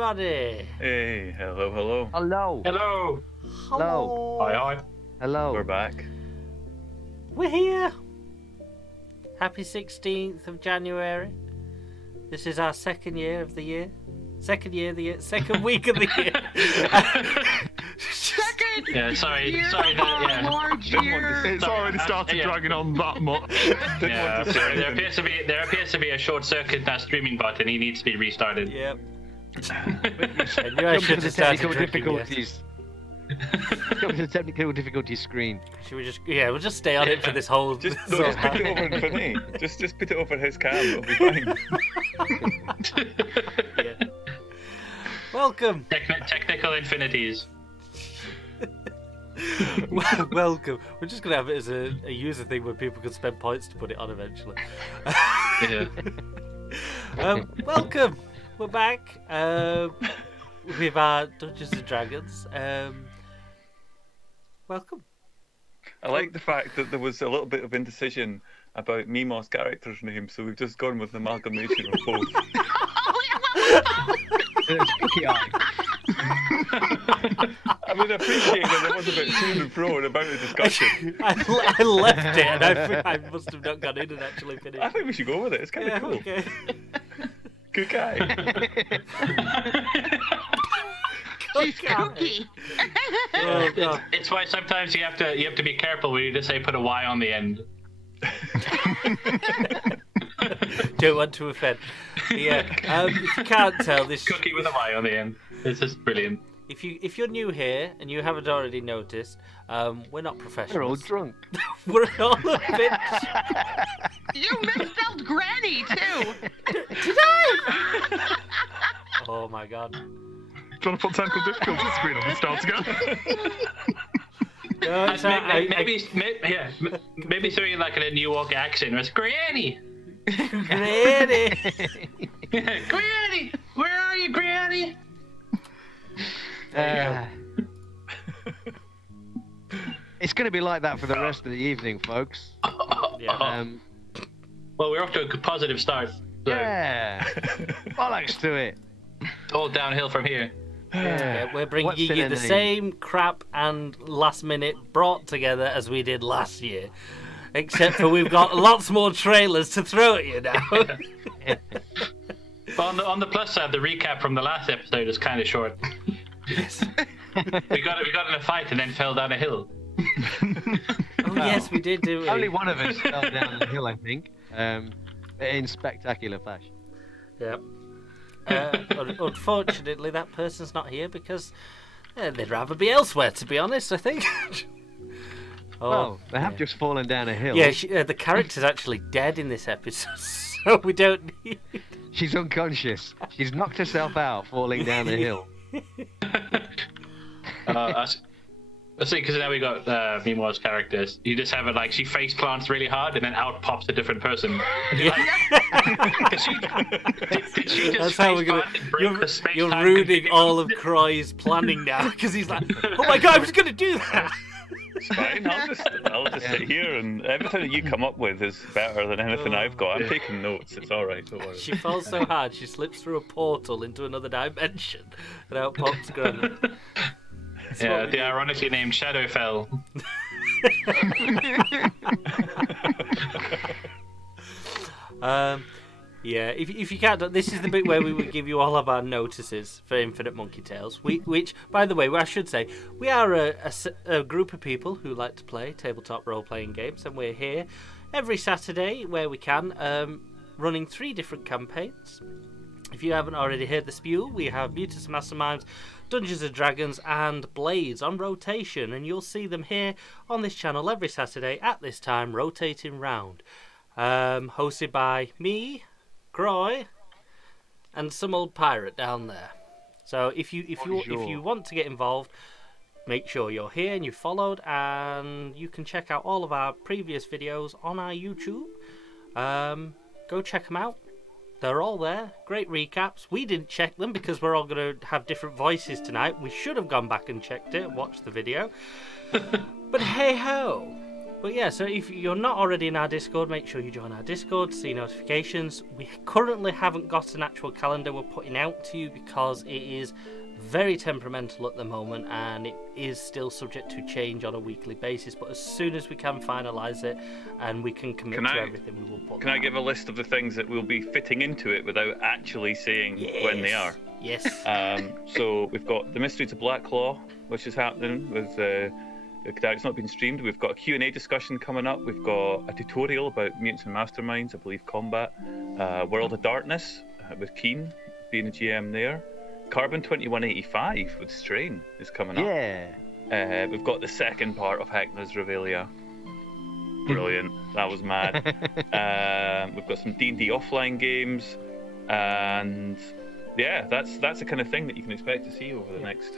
everybody. Hey, hello, hello. Hello. Hello. Hello. Hi, hi. Hello. We're back. We're here. Happy 16th of January. This is our second year of the year. Second week of the year. Second. Yeah, sorry. Year Sorry. of Lord year. It's already started dragging on that much. Yeah, there appears to be a short circuit in that streaming button. He needs to be restarted. Yep. I knew I should have started drinking difficulties. Come to the technical difficulties screen. Should we just? Yeah, we'll just stay on it for this whole. Just put it over for me. Just put it over his cam. It'll be fine. Yeah. Welcome. Technical infinities. Welcome. We're just gonna have it as a user thing where people can spend points to put it on eventually. Yeah. Welcome. We're back with our Dungeons and Dragons. Welcome. I like the fact that there was a little bit of indecision about Mimo's character's name, so we've just gone with an amalgamation of both. It's Cookie Eye. I mean, I appreciate that there was a bit to and fro about the discussion. I left it and I must have not gone in and actually finished. I think we should go with it. It's kind of cool. Okay. Good guy. She's cookie. Oh, God. It's why sometimes you have to be careful when you just say put a Y on the end. Don't want to offend. Yeah. If you can't tell, this Cookie with a Y on the end. It's just brilliant. If you're new here and you haven't already noticed, we're not professionals. We're all drunk. We're all a bit. You misspelled granny too. Did I? Oh my God. Do you want to put technical difficulty screen on and start again? No, it's Maybe throwing like in a New York accent. It's Granny. Granny. Granny, where are you, Granny? It's going to be like that for the rest of the evening, folks. Yeah. Well, we're off to a positive start. So Yeah. Bollocks to it. all downhill from here. Yeah, we're bringing What's in you a the name? same crap and last minute brought together as we did last year. Except for we've got lots more trailers to throw at you now. But on the plus side, the recap from the last episode is kind of short. Yes. We got in a fight and then fell down a hill. Oh yes, we did do it. Only one of us fell down the hill, I think. In spectacular fashion. Yep. Unfortunately, that person's not here because they'd rather be elsewhere, to be honest, I think. Oh, they have just fallen down a hill. Yeah, the character's actually dead in this episode, so we don't need... She's unconscious. She's knocked herself out falling down the hill. I see, because now we got Mimo's characters. You just have it like she face plants really hard and then out pops a different person. Yeah. Did she just That's how we're gonna. You're ruining all of Croy's planning now because he's like, oh my God, I was gonna do that. It's fine. I'll just sit here, and everything that you come up with is better than anything I've got. I'm taking notes. It's all right. Don't worry. She falls so hard, she slips through a portal into another dimension, and out pops Granny. Yeah, the ironically named Shadowfell. Yeah, if you can't, this is the bit where we would give you all of our notices for Infinite Monkey Tales. Which, by the way, I should say, we are a group of people who like to play tabletop role-playing games, and we're here every Saturday where we can, running 3 different campaigns. If you haven't already heard the spew, we have Mutants and Masterminds, Dungeons and Dragons, and Blades on rotation, and you'll see them here on this channel every Saturday at this time, rotating round. Hosted by me, Croy, and some old pirate down there. So if you want to get involved, make sure you're here and you followed, and you can check out all of our previous videos on our YouTube. Go check them out. They're all there. Great recaps. We didn't check them because we're all going to have different voices tonight. We should have gone back and checked it, watched the video. But hey ho, But yeah, so if you're not already in our Discord, make sure you join our Discord to see notifications. We currently haven't got an actual calendar we're putting out to you because it is very temperamental at the moment and it is still subject to change on a weekly basis. But as soon as we can finalise it and we can commit to everything, we will put Can I give a list of the things that will be fitting into it without actually saying when they are? Yes. So we've got the Mystery to Blacklaw, which is happening with... it's not been streamed. We've got a Q&A discussion coming up. We've got a tutorial about Mutants and Masterminds, I believe combat. World of Darkness with Keen being the GM there. Carbon 2185 with Strain is coming up. Yeah. We've got the second part of Heckner's Revelia. Brilliant. That was mad. We've got some D&D offline games. And yeah, that's the kind of thing that you can expect to see over the next...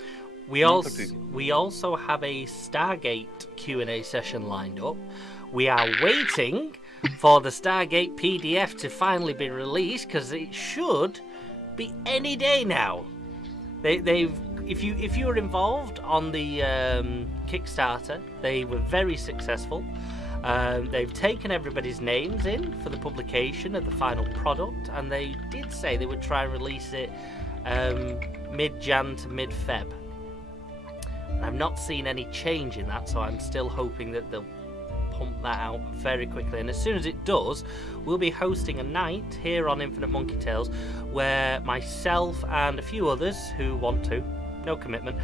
We also have a Stargate Q&A session lined up. We are waiting for the Stargate PDF to finally be released because it should be any day now. If you were involved on the Kickstarter, they were very successful. They've taken everybody's names in for the publication of the final product, and they did say they would try and release it mid-Jan to mid-Feb. I've not seen any change in that, so I'm still hoping that they'll pump that out very quickly. And as soon as it does, we'll be hosting a night here on Infinite Monkey Tales where myself and a few others who want to, no commitment,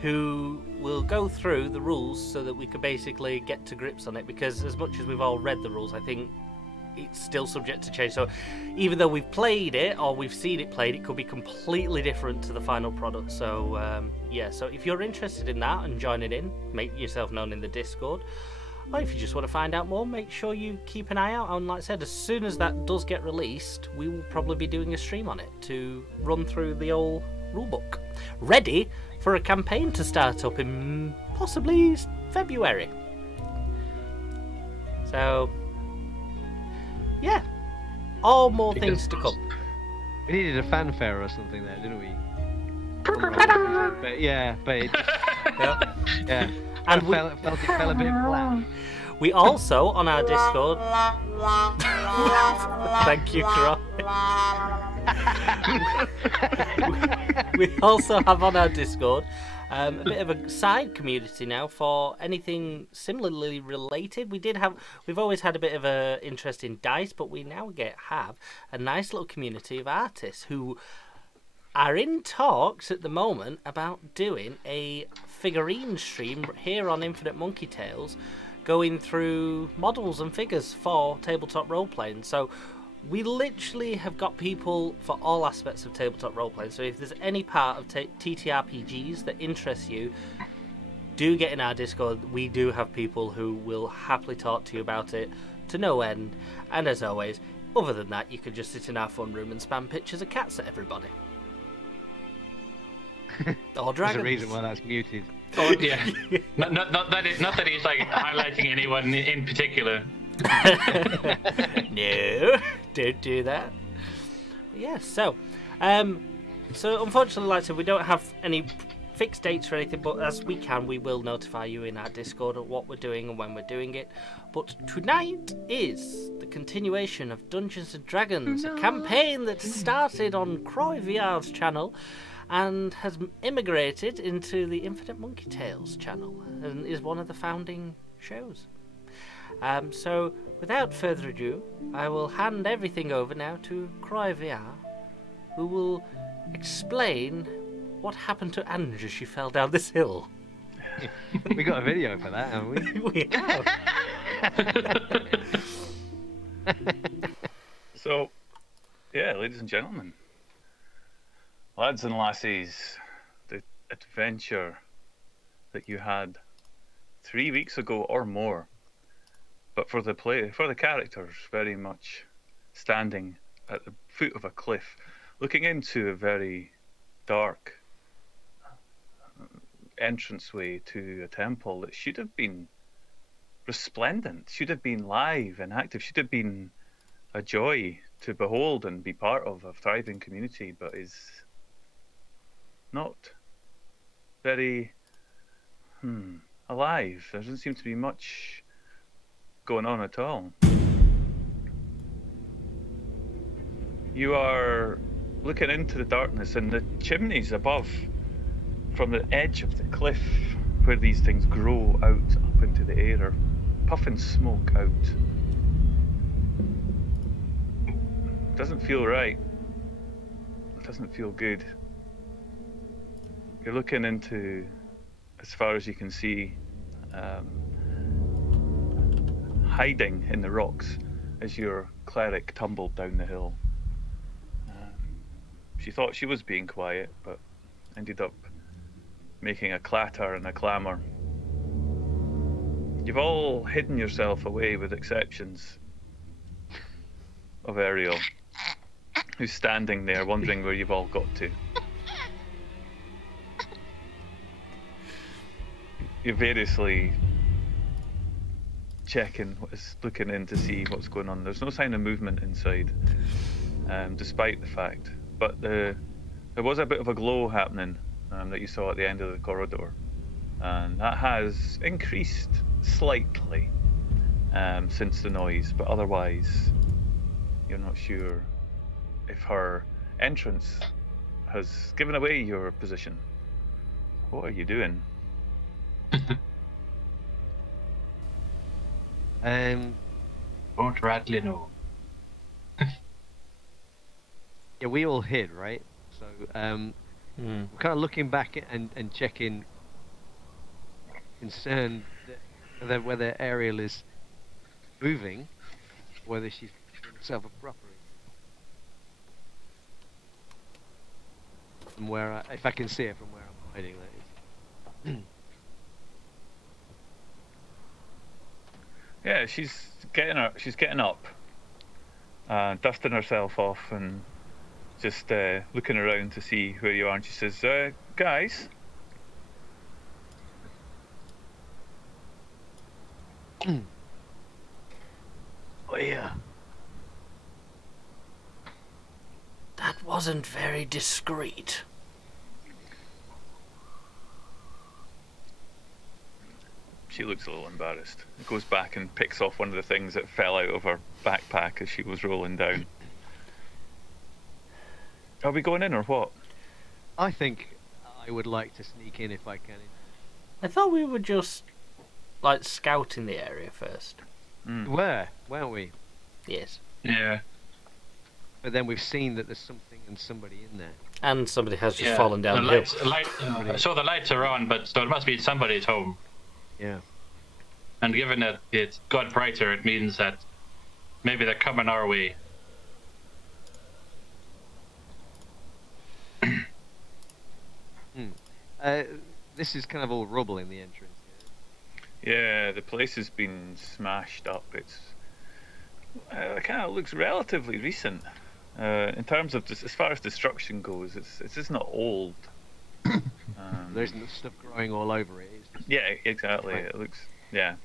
who will go through the rules so that we could basically get to grips on it. Because as much as we've all read the rules, I think it's still subject to change. So even though we've played it or we've seen it played, it could be completely different to the final product. So yeah, so if you're interested in that and joining in, make yourself known in the Discord. Or if you just want to find out more, make sure you keep an eye out. And like I said, as soon as that does get released, we will probably be doing a stream on it to run through the old rulebook, ready for a campaign to start up in possibly February. So yeah, all more things to come. We needed a fanfare or something there, didn't we? But yeah, but it, yeah. And it fell a bit flat. We also on our Discord. Thank you, Croc. We also have on our Discord a bit of a side community now for anything similarly related. We've always had a bit of a interest in dice, but we now have a nice little community of artists who are in talks at the moment about doing a figurine stream here on Infinite Monkey Tales, going through models and figures for tabletop role-playing. So we literally have got people for all aspects of tabletop role-playing. So if there's any part of TTRPGs that interests you, do get in our Discord. We do have people who will happily talk to you about it to no end. And as always, other than that, you can just sit in our fun room and spam pictures of cats at everybody. Or dragons. There's a reason why that's muted. Oh, yeah. not that he's like highlighting anyone in particular. No, don't do that. But yeah, so unfortunately, like I said, we don't have any fixed dates or anything, but as we can, we will notify you in our Discord of what we're doing and when we're doing it. But tonight is the continuation of Dungeons and Dragons, a campaign that started on Croy VR's channel and has immigrated into the Infinite Monkey Tales channel and is one of the founding shows. So without further ado, I will hand everything over now to Croy VR, who will explain what happened to Ange as she fell down this hill. We got a video for that, haven't we? We have. So, yeah, ladies and gentlemen, lads and lassies, the adventure that you had 3 weeks ago or more, but for the characters very much standing at the foot of a cliff, looking into a very dark entranceway to a temple that should have been resplendent, should have been live and active, should have been a joy to behold and be part of a thriving community, but is not very alive. There doesn't seem to be much going on at all. You are looking into the darkness, and the chimneys above, from the edge of the cliff where these things grow out up into the air, are puffing smoke out. Doesn't feel right. It doesn't feel good. You're looking into, as far as you can see, hiding in the rocks as your cleric tumbled down the hill. She thought she was being quiet, but ended up making a clatter and a clamour. You've all hidden yourself away, with exceptions of Ariel, who's standing there wondering where you've all got to. You're variously checking, looking in to see what's going on. There's no sign of movement inside, despite the fact. But there was a bit of a glow happening that you saw at the end of the corridor, and that has increased slightly since the noise, but otherwise you're not sure if her entrance has given away your position. What are you doing? Won't rightly know. Yeah, we all hid, right? So, we're kind of looking back and checking, concerned that whether Ariel is moving, whether she's doing herself a properly. From where, if I can see her from where I'm hiding, that is. Yeah, she's getting up, dusting herself off, and just looking around to see where you are. And she says, "Guys." Oh yeah. That wasn't very discreet. She looks a little embarrassed. Goes back and picks off one of the things that fell out of her backpack as she was rolling down. Are we going in or what? I think I would like to sneak in if I can. I thought we were just, like, scouting the area first. Where? Weren't we? Yes. Yeah. But then we've seen that there's something and somebody in there. And somebody has just fallen down the hill. So the lights are on, but so it must be somebody's home. Yeah. And given that it's got brighter, it means that maybe they're coming our way. This is kind of all rubble in the entrance. Yeah, the place has been smashed up. It's it kind of looks relatively recent in terms of as far as destruction goes. It's just not old. There's stuff growing all over it. Yeah, exactly. Right. It looks does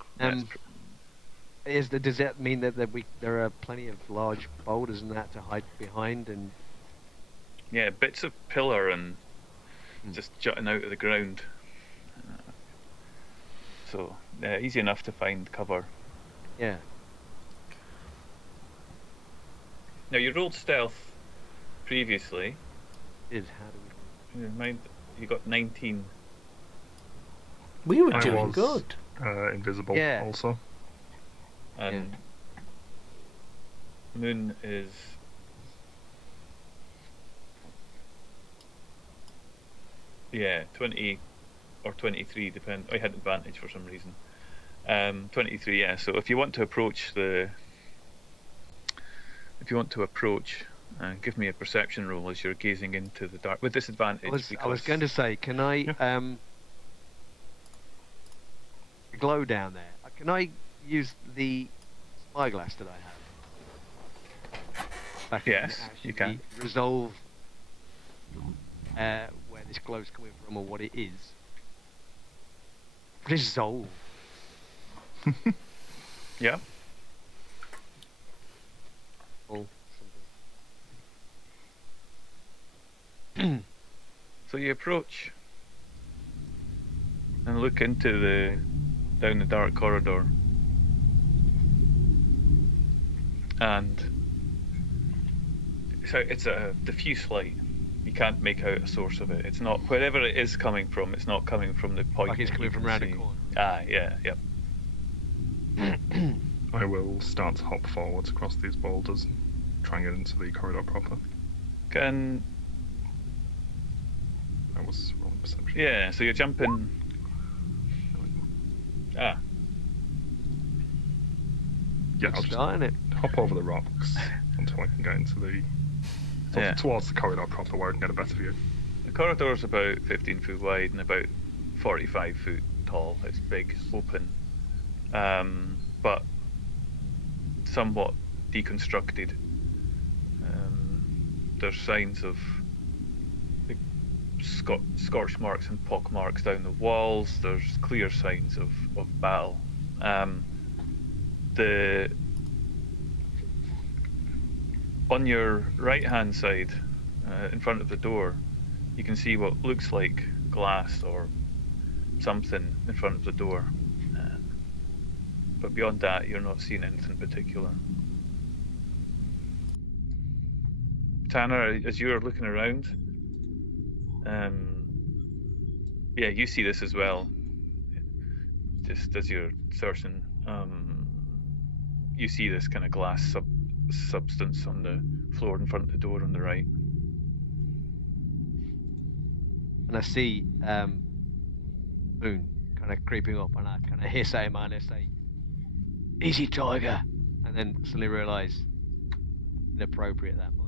that mean that there are plenty of large boulders and that to hide behind? And yeah, bits of pillar and just jutting out of the ground. So easy enough to find cover. Yeah. Now you rolled stealth previously. How do we? Mind you got 19. We were doing good. Invisible also. And Moon is Yeah, 20 or 23, depend. I had advantage for some reason. 23, yeah. So if you want to approach give me a perception roll as you're gazing into the dark with disadvantage. I was going to say, can I glow down there? Can I use the spyglass that I have? Yes, you can. Resolve where this glow's coming from or what it is. Resolve. Yeah. Oh, So you approach and look into down the dark corridor. And so it's a diffuse light. You can't make out a source of it. It's not, wherever it is coming from, it's not coming from the point. Like it's coming from around the corner. Ah, yeah, yep. I will start to hop forwards across these boulders and try and get into the corridor proper. I was rolling perception. Yeah, so you're jumping. Ah. Yeah, I'll just hop over the rocks until I can get into towards the corridor proper where I can get a better view. The corridor's about 15 foot wide and about 45 foot tall. It's big, open, but somewhat deconstructed. There's signs of scorch marks and pock marks down the walls. There's clear signs of battle. On your right hand side, in front of the door, you can see what looks like glass or something in front of the door, but beyond that you're not seeing anything particular. Tanner, as you're looking around, yeah, you see this as well. Just as you're searching, you see this kind of glass substance on the floor in front of the door on the right. And I see Moon kind of creeping up, and I kind of hiss at him and I say, "Easy, Tiger," and then suddenly realise inappropriate that might.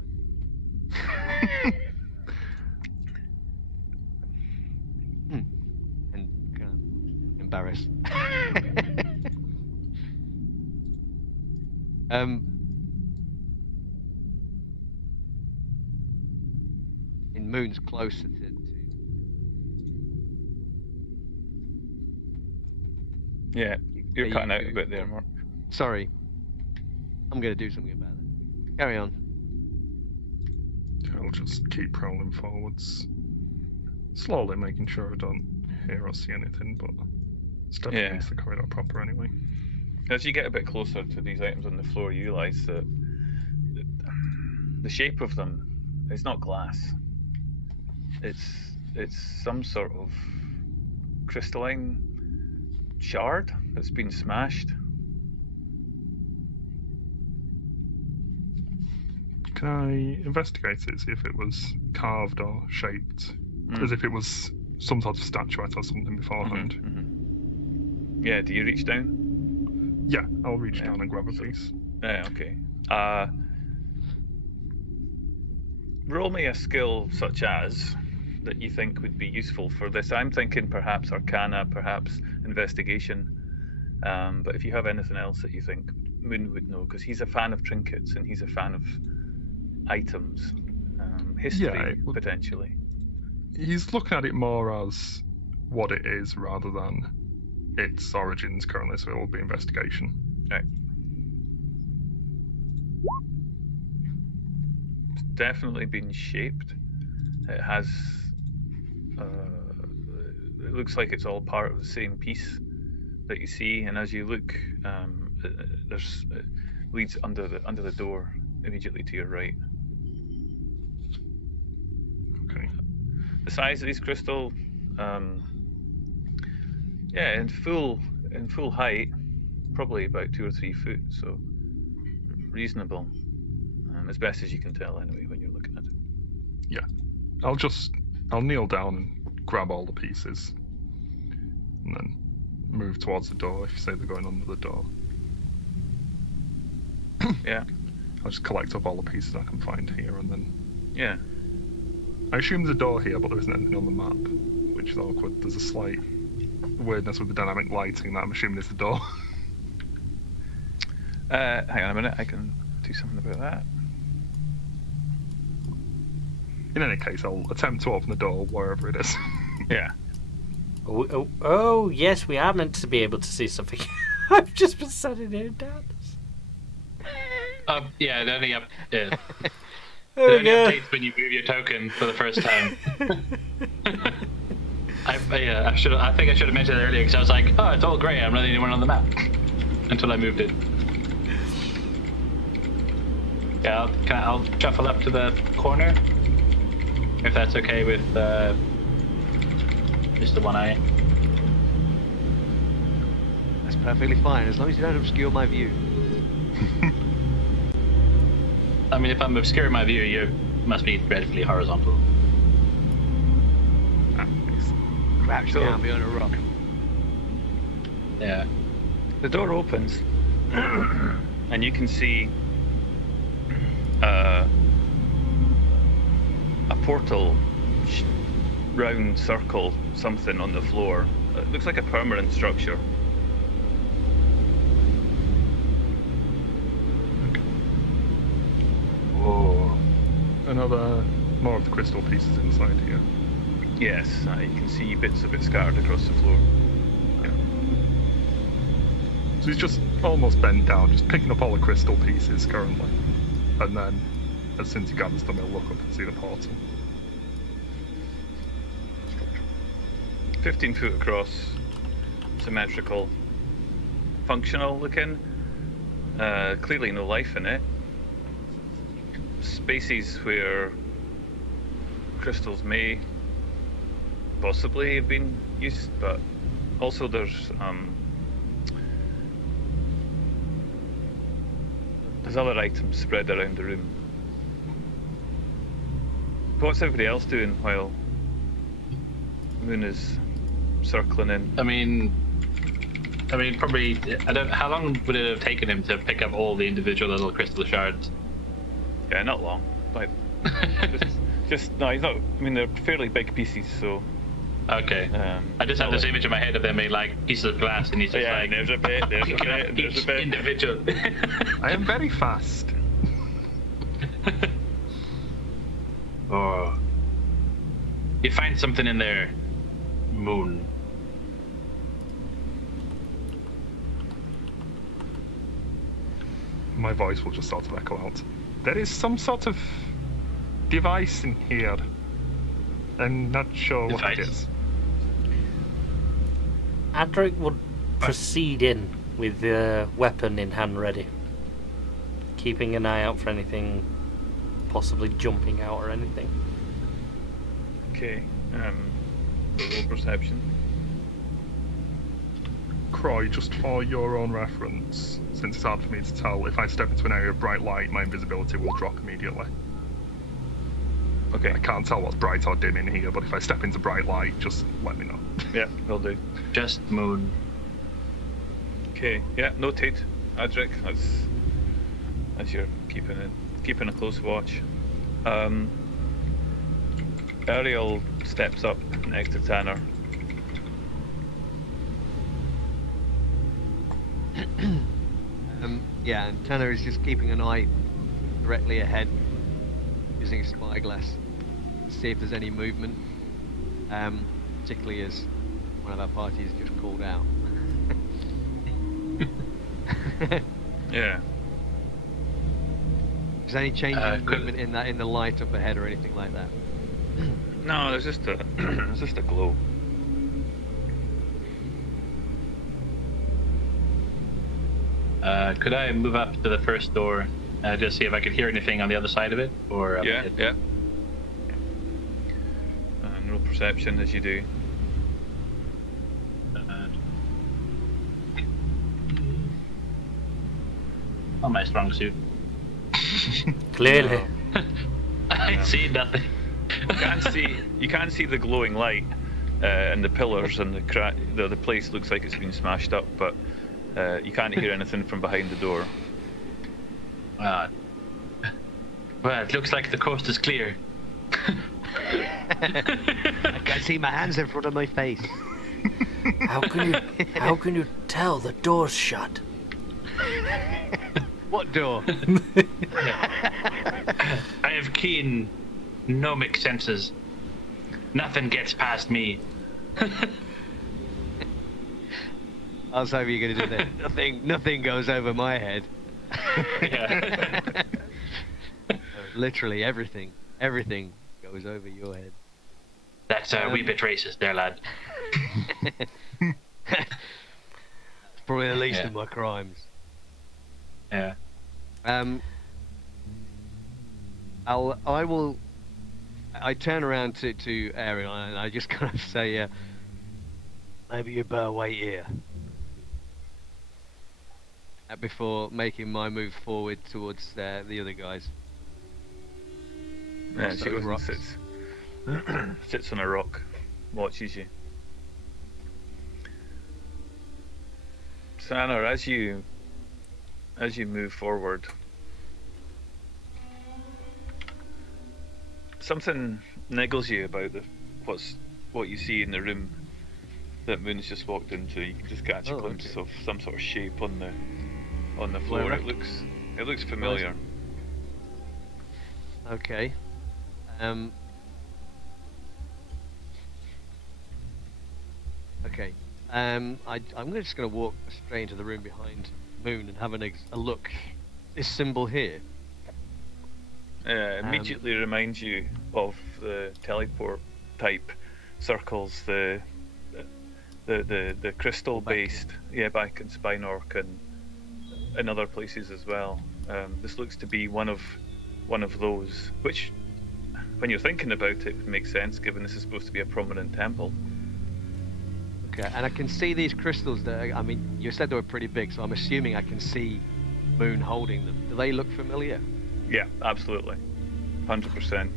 And kind of embarrassed. In Moon's closer to yeah, you're cutting out a bit there, Mark. Sorry, I'm going to do something about it. Carry on. I'll just keep rolling forwards, slowly making sure I don't hear or see anything, but stepping into the corridor proper anyway. As you get a bit closer to these items on the floor, you realise that the shape of them is not glass. It's some sort of crystalline shard that's been smashed. Can I investigate it, see if it was carved or shaped as if it was some sort of statuette or something beforehand? Yeah, do you reach down? Yeah, I'll reach down and grab a piece. Yeah, okay. Roll me a skill such as that you think would be useful for this. I'm thinking perhaps Arcana, perhaps Investigation. But if you have anything else that you think Moon would know, because he's a fan of trinkets and he's a fan of items, history potentially. He's looking at it more as what it is rather than its origins currently, so it will be Investigation. Right. It's definitely been shaped. It has. It looks like it's all part of the same piece that you see, and as you look, there's leads under the door immediately to your right. Okay. The size of these crystal, yeah, in full height, probably about 2 or 3 foot, so reasonable, as best as you can tell anyway when you're looking at it. Yeah, I'll kneel down and grab all the pieces, and then move towards the door. If you say they're going under the door, yeah, I'll just collect up all the pieces I can find here, and then yeah. I assume there's a door here, but there isn't anything on the map, which is awkward. There's a slight weirdness with the dynamic lighting that I'm assuming is the door. Hang on a minute, I can do something about that. In any case, I'll attempt to open the door wherever it is. Yeah. Oh, yes, we are meant to be able to see something. I've just been sitting here in darkness. Yeah, it only Oh, it only updates when you move your token for the first time. I think I should have mentioned it earlier because I was like, oh, it's all grey. I'm not the only one on the map until I moved it. Yeah, I'll shuffle up to the corner if that's okay with Mr. One Eye. That's perfectly fine, as long as you don't obscure my view. I mean, if I'm obscuring my view, you must be dreadfully horizontal. Crouch down behind a rock. Yeah. The door opens, and you can see a portal, round circle, something on the floor. It looks like a permanent structure. Whoa. Another more of the crystal pieces inside here. Yes, you can see bits of it scattered across the floor. Yeah. So he's just almost bent down, just picking up all the crystal pieces currently. And then, as soon as he gathers them, he'll look up and see the portal. 15 foot across, symmetrical, functional looking. Clearly no life in it. Spaces where crystals may possibly have been used, but also there's other items spread around the room. What's everybody else doing while Moon is circling in? I mean, probably. I don't. How long would it have taken him to pick up all the individual little crystal shards? Yeah, not long. Like, no, he's not. I mean, they're fairly big pieces, so. Okay. I just have this image in my head of them being like pieces of glass, and he's just like. There's a bit. There's a bit. There's a bit. Individual. I am very fast. Oh. You find something in there, Moon. My voice will just sort of echo out. There is some sort of device in here. I'm not sure what it is. Adric would proceed in with the weapon in hand ready, keeping an eye out for anything possibly jumping out or anything. Okay. Roll perception. Croy, just for your own reference, since it's hard for me to tell, if I step into an area of bright light, my invisibility will drop immediately. Okay. I can't tell what's bright or dim in here, but if I step into bright light, just let me know. Yeah, will do. Just Moon. Okay. Yeah, noted. Adric, that's you're keeping a close watch. Ariel steps up next to Tanner. Yeah, and Tanner is just keeping an eye directly ahead, using a spyglass to see if there's any movement, particularly as one of our parties just called out. Yeah. Is there any change in movement in the light up ahead or anything like that? No, there's just a glow. Could I move up to the first door, just see if I could hear anything on the other side of it, or? Yeah. And roll perception as you do. On my strong suit. Clearly. I see nothing. You can't see the glowing light and the pillars and the place looks like it's been smashed up, but you can't hear anything from behind the door. Well, it looks like the coast is clear. I can see my hands in front of my face. How can you tell the door's shut? What door? I have keen gnomic senses. Nothing gets past me. I was hoping you were going to do that. Nothing goes over my head. Yeah. Literally everything goes over your head. That's a wee bit racist there, lad. Probably the least Yeah. of my crimes. Yeah. I turn around to Ariel and I just kind of say, maybe you better wait here. Before making my move forward towards the other guys. Yeah, Those she goes and rocks. sits on a rock, watches you. Sana, as you move forward, something niggles you about what you see in the room that Moon's just walked into. You can just catch a glimpse of some sort of shape on the floor. It looks familiar. Okay. Okay. I'm just going to walk straight into the room behind Moon and have a look. This symbol here. Immediately reminds you of the teleport type circles, the crystal based, back in Spinork and other places as well. This looks to be one of those, which, when you're thinking about it, makes sense given this is supposed to be a prominent temple. Okay, and I can see these crystals you said they were pretty big, so I'm assuming I can see Moon holding them. Do they look familiar? Yeah, absolutely. 100%.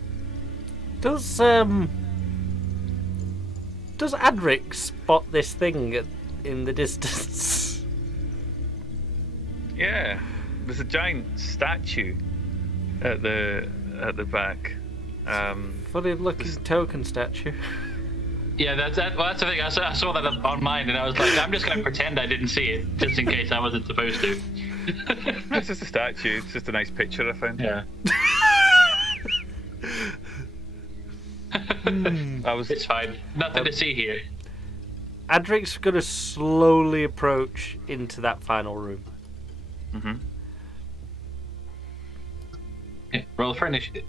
Does Adric spot this thing in the distance? Yeah, there's a giant statue at the back. Funny looking token statue. Yeah, that's the thing. I saw that on mine, and I was like, I'm just going to pretend I didn't see it, just in case I wasn't supposed to. It's just a statue. It's just a nice picture I found. Yeah. It's fine. Nothing to see here. Adric's going to slowly approach into that final room. Mm-hmm. Yeah, roll for initiative.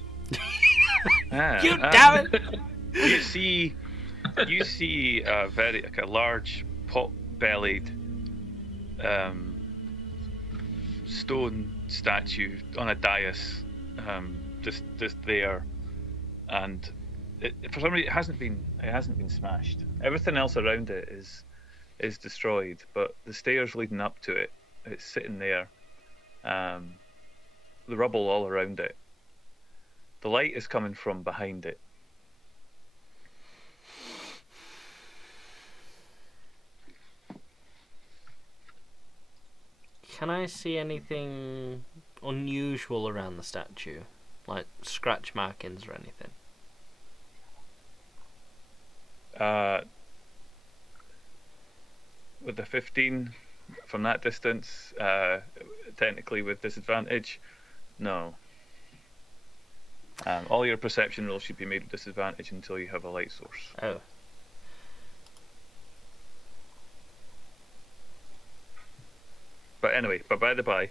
You damn it! You see a a large pot-bellied stone statue on a dais, just there, and for some reason it hasn't been smashed. Everything else around it is destroyed, but the stairs leading up to it, it's sitting there. The rubble all around it. The light is coming from behind it. Can I see anything unusual around the statue? Like scratch markings or anything? With the 15 from that distance, technically with disadvantage, no. All your perception rolls should be made with disadvantage until you have a light source. Oh. But anyway, by the by,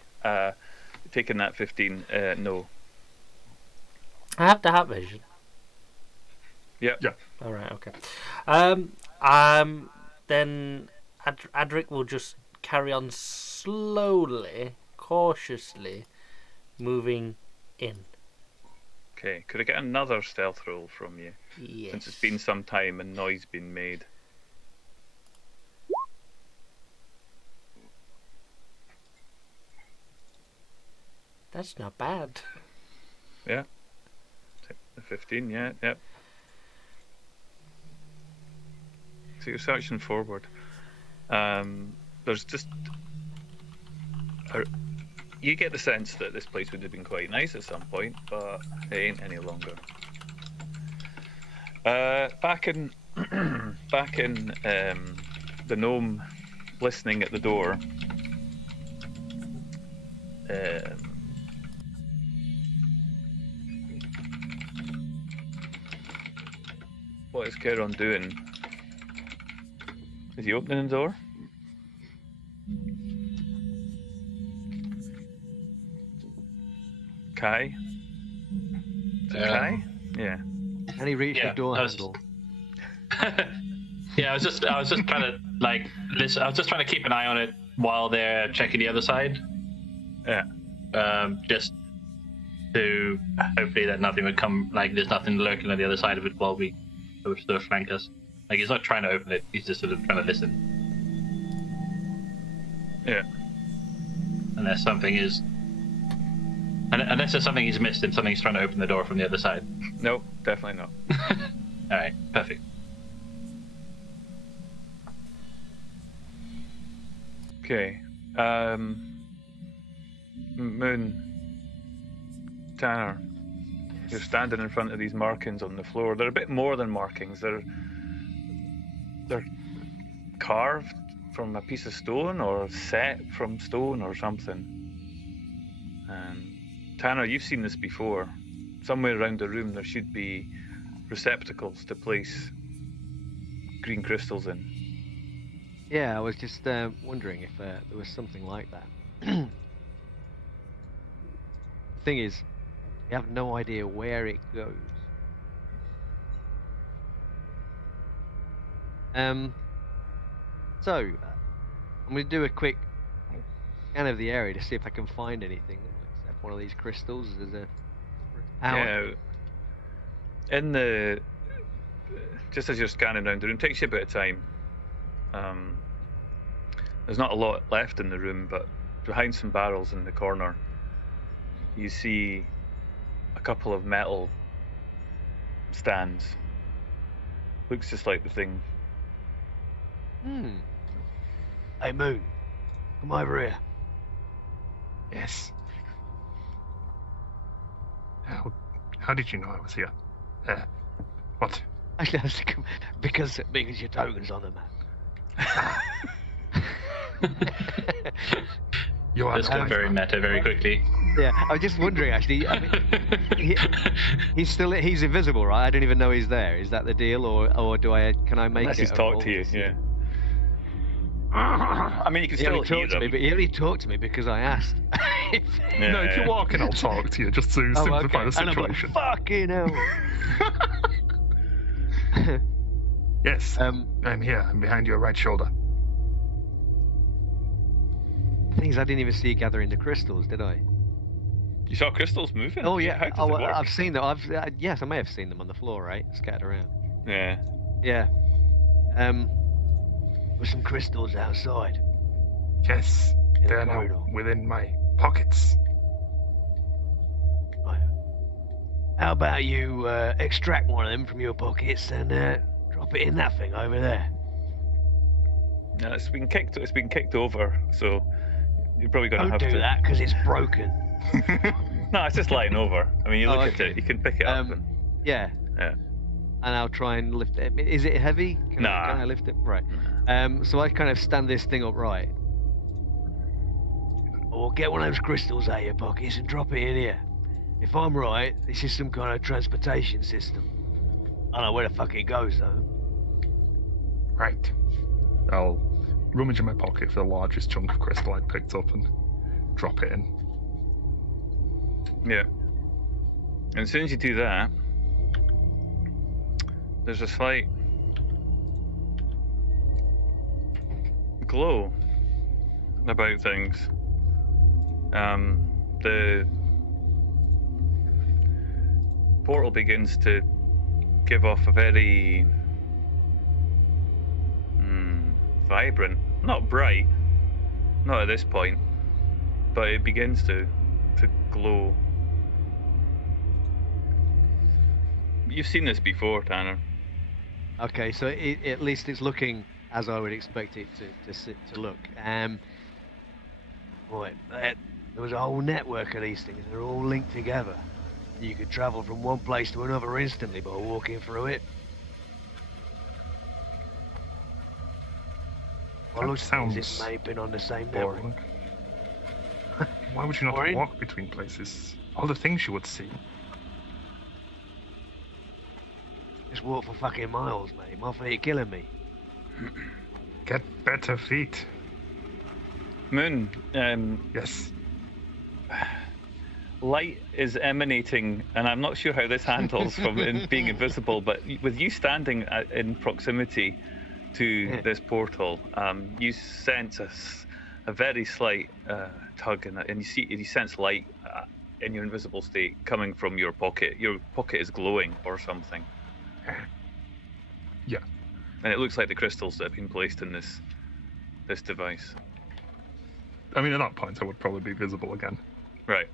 taking that 15, no. I have to have vision. Yep. Yeah. All right. Okay. Then Adric will just carry on slowly, cautiously, moving in. Okay. Could I get another stealth roll from you? Yes. Since it's been some time and noise been made. That's not bad. Yeah. Take the 15. Yeah. Yep. So you're searching forward. There's just you get the sense that this place would have been quite nice at some point, but it ain't any longer. Back in the gnome listening at the door. What is Kieran doing? Is he opening the door? Kai? Is it Kai? Yeah. Can he reach the door I was- handle? Yeah, I was just trying to like listen. I was just trying to keep an eye on it while they're checking the other side. Yeah. Just to hopefully that nothing would come. Like there's nothing lurking on the other side of it while we sort of flank us. Like he's not trying to open it. He's just sort of trying to listen. Yeah. Unless something is. Unless there's something he's missed and something's trying to open the door from the other side. No, definitely not. All right, perfect. Okay. Moon. Tanner. You're standing in front of these markings on the floor. They're a bit more than markings. They're carved from a piece of stone or set from stone or something. Tanner, you've seen this before. Somewhere around the room there should be receptacles to place green crystals in. Yeah, I was just wondering if there was something like that. The thing is, we have no idea where it goes. So, I'm going to do a quick scan of the area to see if I can find anything except one of these crystals. There's a power. Yeah. In the just as you're scanning around the room, takes you a bit of time. There's not a lot left in the room, but behind some barrels in the corner, you see a couple of metal stands. Looks just like the thing. Hey Moon, come over here. Yes. How did you know I was here? What? Because your token's on the map. You are This got very meta very quickly. Yeah, I was just wondering actually. I mean, he's invisible, right? I don't even know he's there. Is that the deal, or can I make Unless it? he's talked to you, yeah. I mean, you can He still only hear talked to me, them. but he only talked to me because I asked. Yeah, No, if you walk in, I'll talk to you just to simplify the And I'm like, situation. fucking hell. Yes, I'm here. I'm behind your right shoulder. Things I didn't even see you gathering the crystals, did I? You saw crystals moving? Oh yeah. How does it work? I've seen them. Yes, I may have seen them on the floor, right, scattered around. Yeah. Yeah. With some crystals outside. Yes, In they the are now corridor. within my pockets. Right. How about you extract one of them from your pockets and drop it in that thing over there? No, it's been kicked over, so you're probably gonna Don't have do to. that because it's broken. No, it's just lying over. I mean, you look at it, you can pick it up. And, Yeah. yeah. And I'll try and lift it. Is it heavy? Can I lift it? Right. So I kind of stand this thing upright. Or get one of those crystals out of your pockets and drop it in here. If I'm right, this is some kind of transportation system. I don't know where the fuck it goes though. Right. I'll rummage in my pocket for the largest chunk of crystal I'd picked up and drop it in. Yeah. And as soon as you do that, there's a slight glow about things. The portal begins to give off a very vibrant, not bright, not at this point, but it begins to glow. You've seen this before, Tanner. Okay, so at least it's looking as I would expect it to look. Right, there was a whole network of these things. They're all linked together. You could travel from one place to another instantly by walking through it. That Well, sounds it may have been on the same boring. network. Why would you not Boring? walk between places? All the things you would see. Just walk for fucking miles, mate. My feet are killing me. Get better feet. Moon, Yes. light is emanating, and I'm not sure how this handles from being invisible, but with you standing in proximity to this portal, you sense a very slight tug, and you sense light in your invisible state coming from your pocket. Your pocket is glowing or something. Yeah. And it looks like the crystals that have been placed in this device. I mean, at that point, I would probably be visible again. Right.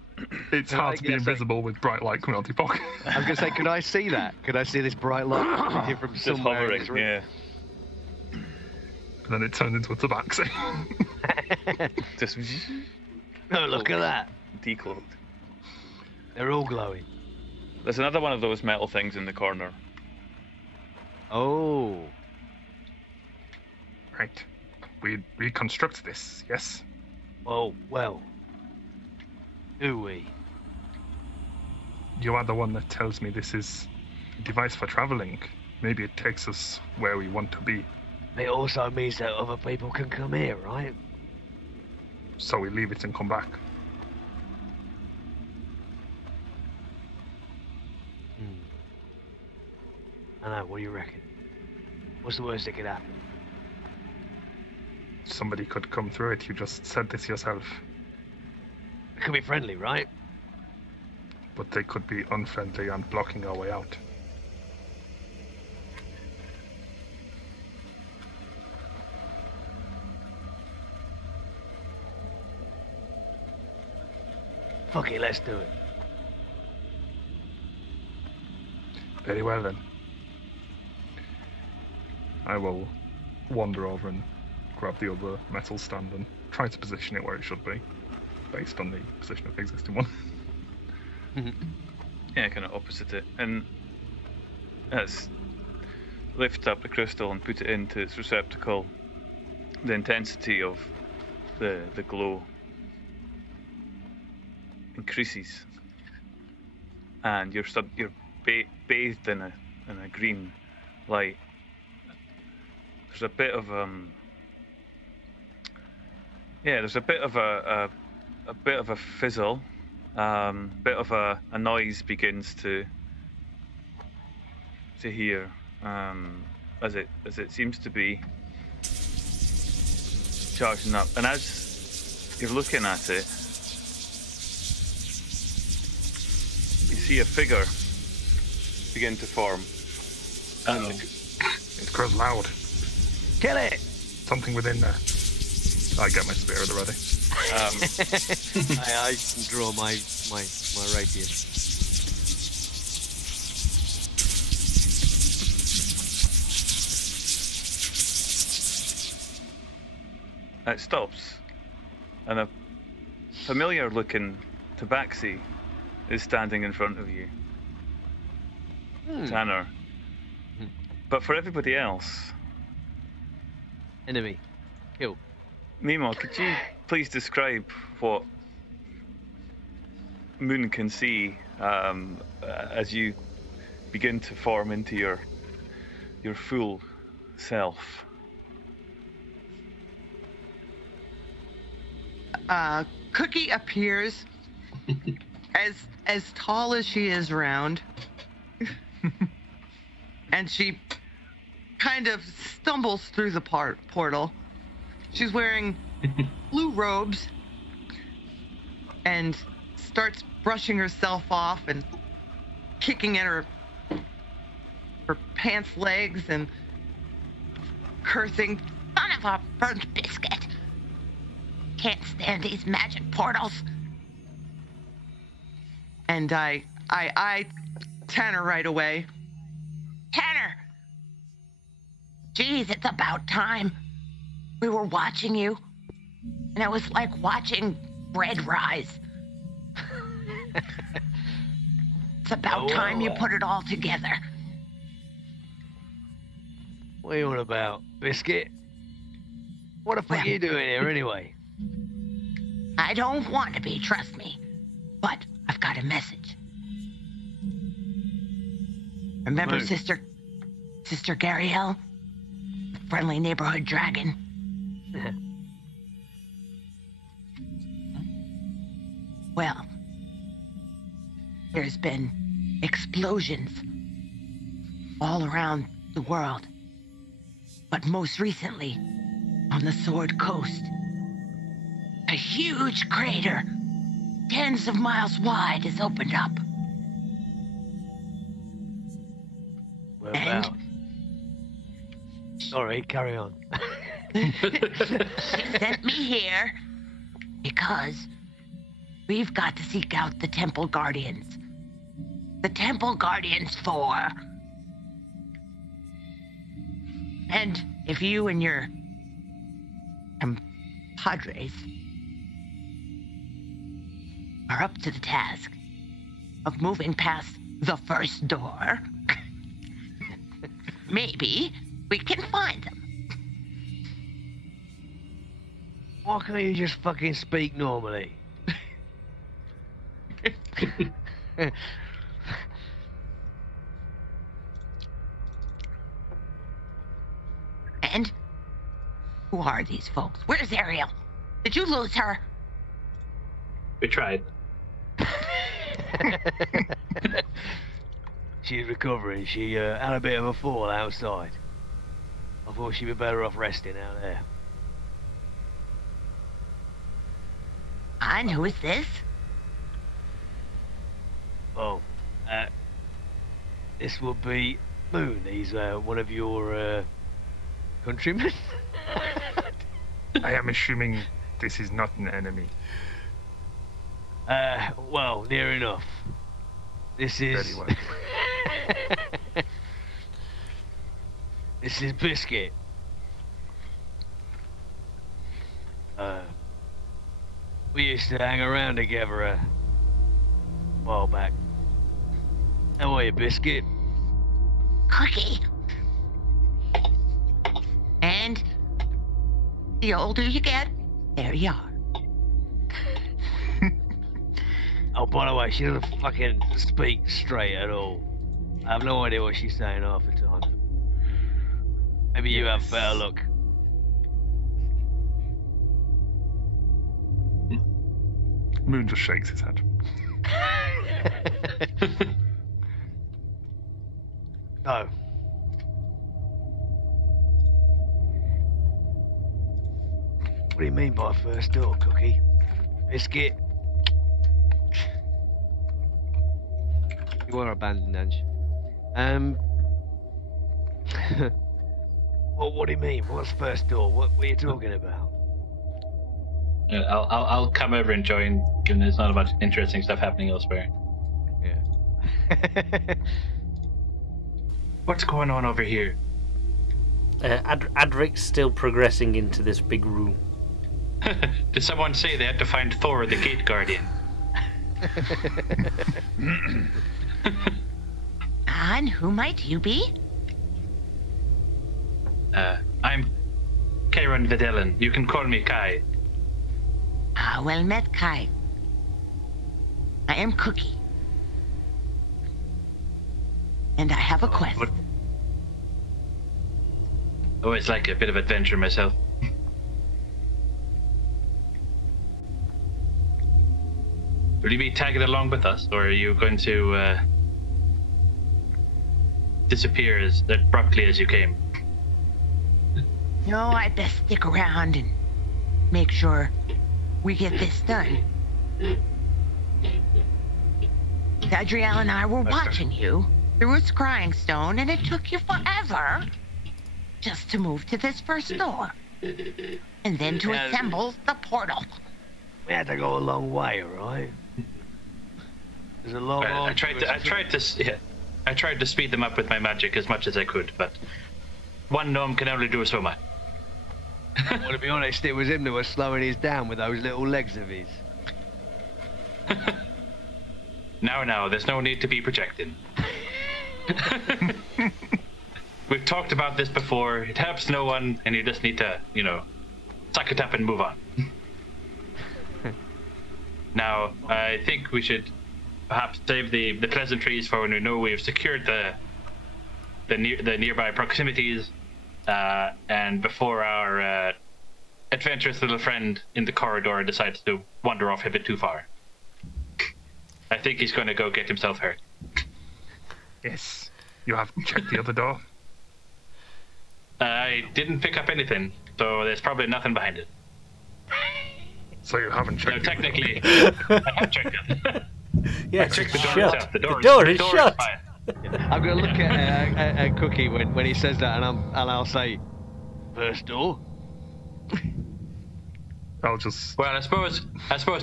It's hard to be invisible with bright light coming out of your pocket. I was going to say, could I see that? Could I see this bright light coming here from Just somewhere? hovering, in this room? yeah. And then it turns into a tabaxi. Just Oh, look at that. decloaked. They're all glowing. There's another one of those metal things in the corner. Oh. Right. We reconstruct this, yes? Oh, well. Do we? You are the one that tells me this is a device for traveling. Maybe it takes us where we want to be. It also means that other people can come here, right? So we leave it and come back. I know, what do you reckon? What's the worst that could happen? Somebody could come through it. You just said this yourself. It could be friendly, right? But they could be unfriendly and blocking our way out. Fuck it, let's do it. Very well then. I will wander over and grab the other metal stand and try to position it where it should be, based on the position of the existing one. Yeah, kind of opposite it. And as lift up the crystal and put it into its receptacle, the intensity of the glow increases, and you're bathed in a green light. There's a bit of there's a bit of a fizzle, bit of a noise begins to hear as it seems to be charging up, and as you're looking at it, you see a figure begin to form. It grows loud. Kill it! Something within there. I get my spear at the ready. I can draw my rapier. It stops, and a familiar-looking tabaxi is standing in front of you, Tanner. But for everybody else, Enemy. Kill. Mimo, could you please describe what Moon can see as you begin to form into your full self? Cookie appears as tall as she is round, and she kind of stumbles through the portal. She's wearing blue robes and starts brushing herself off and kicking at her pants legs and cursing, "Son of a burnt biscuit! Can't stand these magic portals." And I Tanner right away. "Tanner! Geez, it's about time. We were watching you, and it was like watching bread rise. It's about time you put it all together." What are you on about, Biscuit? What the fuck are you doing here anyway? I don't want to be, trust me, but I've got a message. Remember Moon. Sister Gariel? The friendly neighborhood dragon? Well, there's been explosions all around the world. But most recently, on the Sword Coast, a huge crater, tens of miles wide, has opened up. Whereabouts? Sorry, carry on. She sent me here because we've got to seek out the Temple Guardians. The Temple Guardians 4. And if you and your compadres are up to the task of moving past the first door, maybe we can find them. Why can't you just fucking speak normally? And who are these folks? Where's Ariel? Did you lose her? We tried. She's recovering. She had a bit of a fall outside. I thought she'd be better off resting out there. And who is this? Oh, this would be Moon. He's one of your countrymen. I am assuming this is not an enemy. Well, near enough. This is... Very well. This is Biscuit. We used to hang around together a while back. How are you, Biscuit? Cookie. And the older you get, there you are. Oh, by the way, she doesn't fucking speak straight at all. I have no idea what she's saying half the time. Maybe you have a better look. Moon just shakes his head. No. What do you mean by first door, Cookie? Biscuit? You are abandoned, Ange. Well, what do you mean? What's first door? What are you talking about? I'll come over and join, given there's not much interesting stuff happening elsewhere. Yeah. What's going on over here? Adric's still progressing into this big room. Did someone say they had to find Thor, the gate guardian? And who might you be? I'm Kieran Videllen. You can call me Kai. Ah, well met, Kai. I am Cookie. And I have a quest. Always like a bit of adventure myself. Will you be tagging along with us, or are you going to disappear as abruptly as you came? No, I'd best stick around and make sure we get this done. Adriel and I were watching you through a scrying stone, and it took you forever just to move to this first door. And then to assemble the portal. We had to go a long way, right? There's a long. I tried to speed them up with my magic as much as I could, but one gnome can only do so much. Well, to be honest, it was him that was slowing his down with those little legs of his. Now, there's no need to be projecting. We've talked about this before. It helps no one, and you just need to, suck it up and move on. Now, I think we should perhaps save the pleasantries for when we know we have secured the nearby proximities, and before our adventurous little friend in the corridor decides to wander off a bit too far. I think he's going to go get himself hurt. Yes. You have checked the other door? I didn't pick up anything, so there's probably nothing behind it. So you haven't checked No, it? technically, I have checked it. Yes, I checked the it's door shut. itself. The door is shut. fine. I'm gonna look at Cookie when he says that, and I'll say, first door. I'll just... Well, I suppose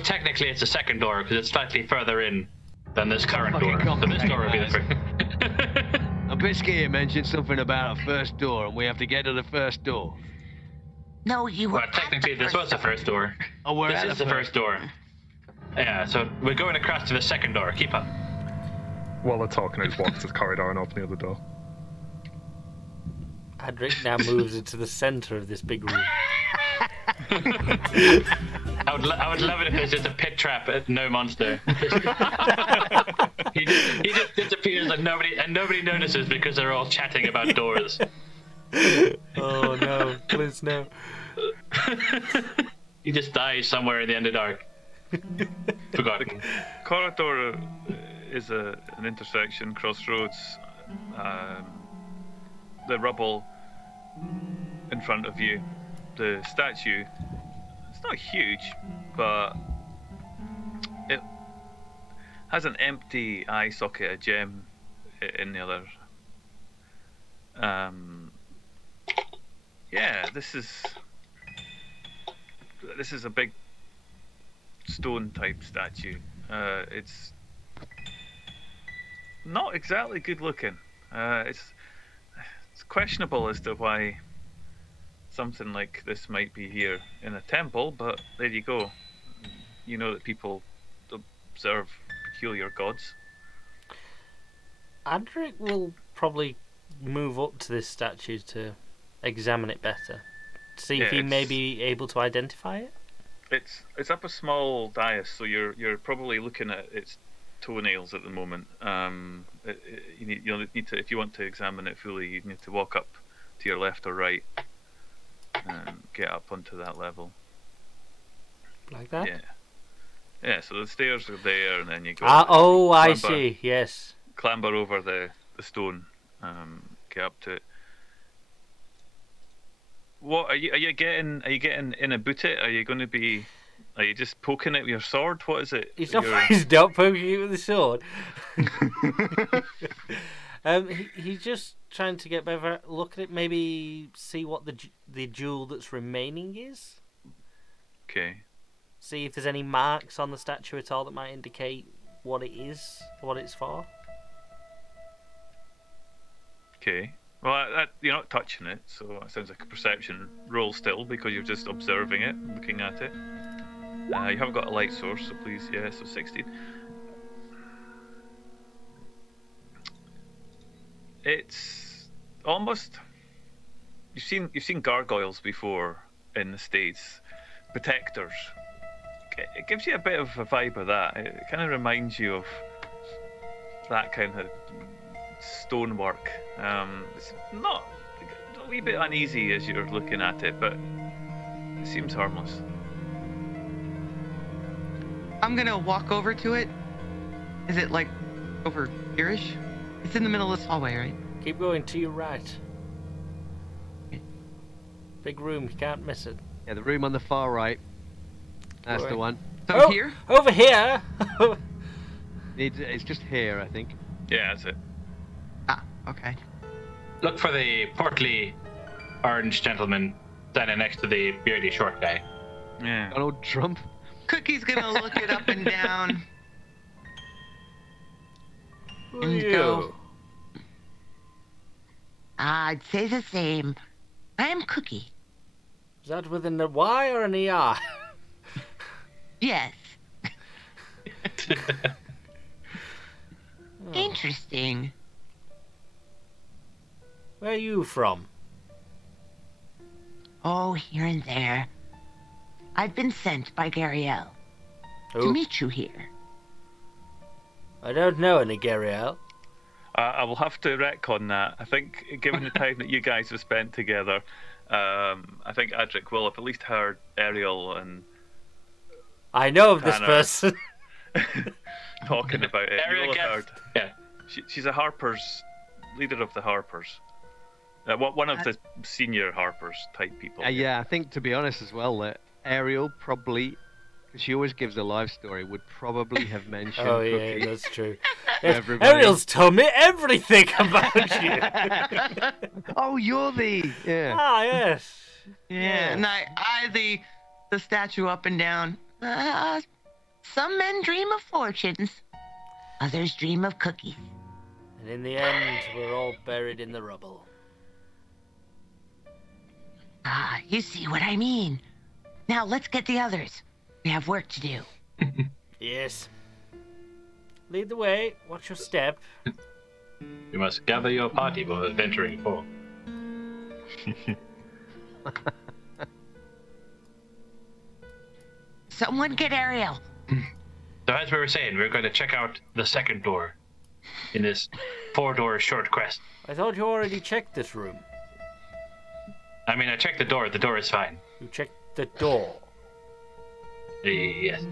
technically it's the second door because it's slightly further in than this current door. So this door would be the first. A biscuit here mentioned something about a first door, and we have to get to the first door. No, you were. Well, technically this was the first door. Oh, we're This at is the first door. Yeah, so we're going across to the second door. Keep up. While they're talking, I just walk to the corridor and open the other door. Adric now moves into the centre of this big room. I would love it if there's just a pit trap at no monster. he just disappears and nobody notices because they're all chatting about doors. Oh no, please no. He just dies somewhere in the Underdark. Forgotten. Corridor is an intersection, crossroads. The rubble in front of you. The statue, it's not huge, but it has an empty eye socket, a gem in the other. Yeah, this is a big stone type statue. It's not exactly good looking. It's questionable as to why something like this might be here in a temple, but there you go. You know that people observe peculiar gods. Adric will probably move up to this statue to examine it better. See if he may be able to identify it. It's up a small dais, so you're probably looking at its toenails at the moment. You'll need to, if you want to examine it fully, you need to walk up to your left or right and get up onto that level. Like that? Yeah, so the stairs are there, and then you go. I see, yes. Clamber over the stone, get up to it. What are you getting in a boot it? Are you going to be? Are you just poking it with your sword? What is it? He's not poking it with the sword. He's just trying to get better look at it. Maybe see what the jewel that's remaining is. Okay. See if there's any marks on the statue at all that might indicate what it is, what it's for. Okay. Well, you're not touching it, so it sounds like a perception roll still, because you're just observing it, looking at it. You haven't got a light source, so please, so 16. It's almost... You've seen gargoyles before in the States. Protectors. It gives you a bit of a vibe of that. It kind of reminds you of that kind of stonework. It's not a wee bit uneasy as you're looking at it, but it seems harmless. I'm gonna walk over to it. Is it like over here-ish? It's in the middle of this hallway, right? Keep going to your right. Big room, you can't miss it. Yeah, the room on the far right. That's the one. So here? Over here! It's just here, I think. Yeah, that's it. Ah, okay. Look for the portly orange gentleman standing next to the beardy short guy. Yeah. Donald Trump. Cookie's gonna look it up and down. And You. go. I'd say the same. I'm Cookie. Is that with an Y or an ER? Yes. Interesting. Where are you from? Oh, here and there. I've been sent by Gariel to Who? meet you here. I don't know any Gariel. I will have to retcon that. I think, given the time that you guys have spent together, I think Adric will have at least heard Ariel and... I know of this Tanner. person. talking about it. Ariel You'll have gets- heard. Yeah. She's a Harper's, leader of the Harpers. One of the senior Harpers type people. Yeah, I think to be honest as well, that Ariel probably, because she always gives a life story, would probably have mentioned Oh Cookie. yeah, that's true. Everybody. Ariel's told me everything about you. Oh, you're the Ah, yes. Yeah, and I the statue up and down. Some men dream of fortunes. Others dream of cookies. And in the end, we're all buried in the rubble. Ah, you see what I mean. Now let's get the others. We have work to do. Yes. Lead the way. Watch your step. You must gather your party before venturing forth. Someone get Ariel. So as we were saying, we're going to check out the second door in this 4-door short quest. I thought you already checked this room. I mean, I checked the door. The door is fine. You checked the door. Yes.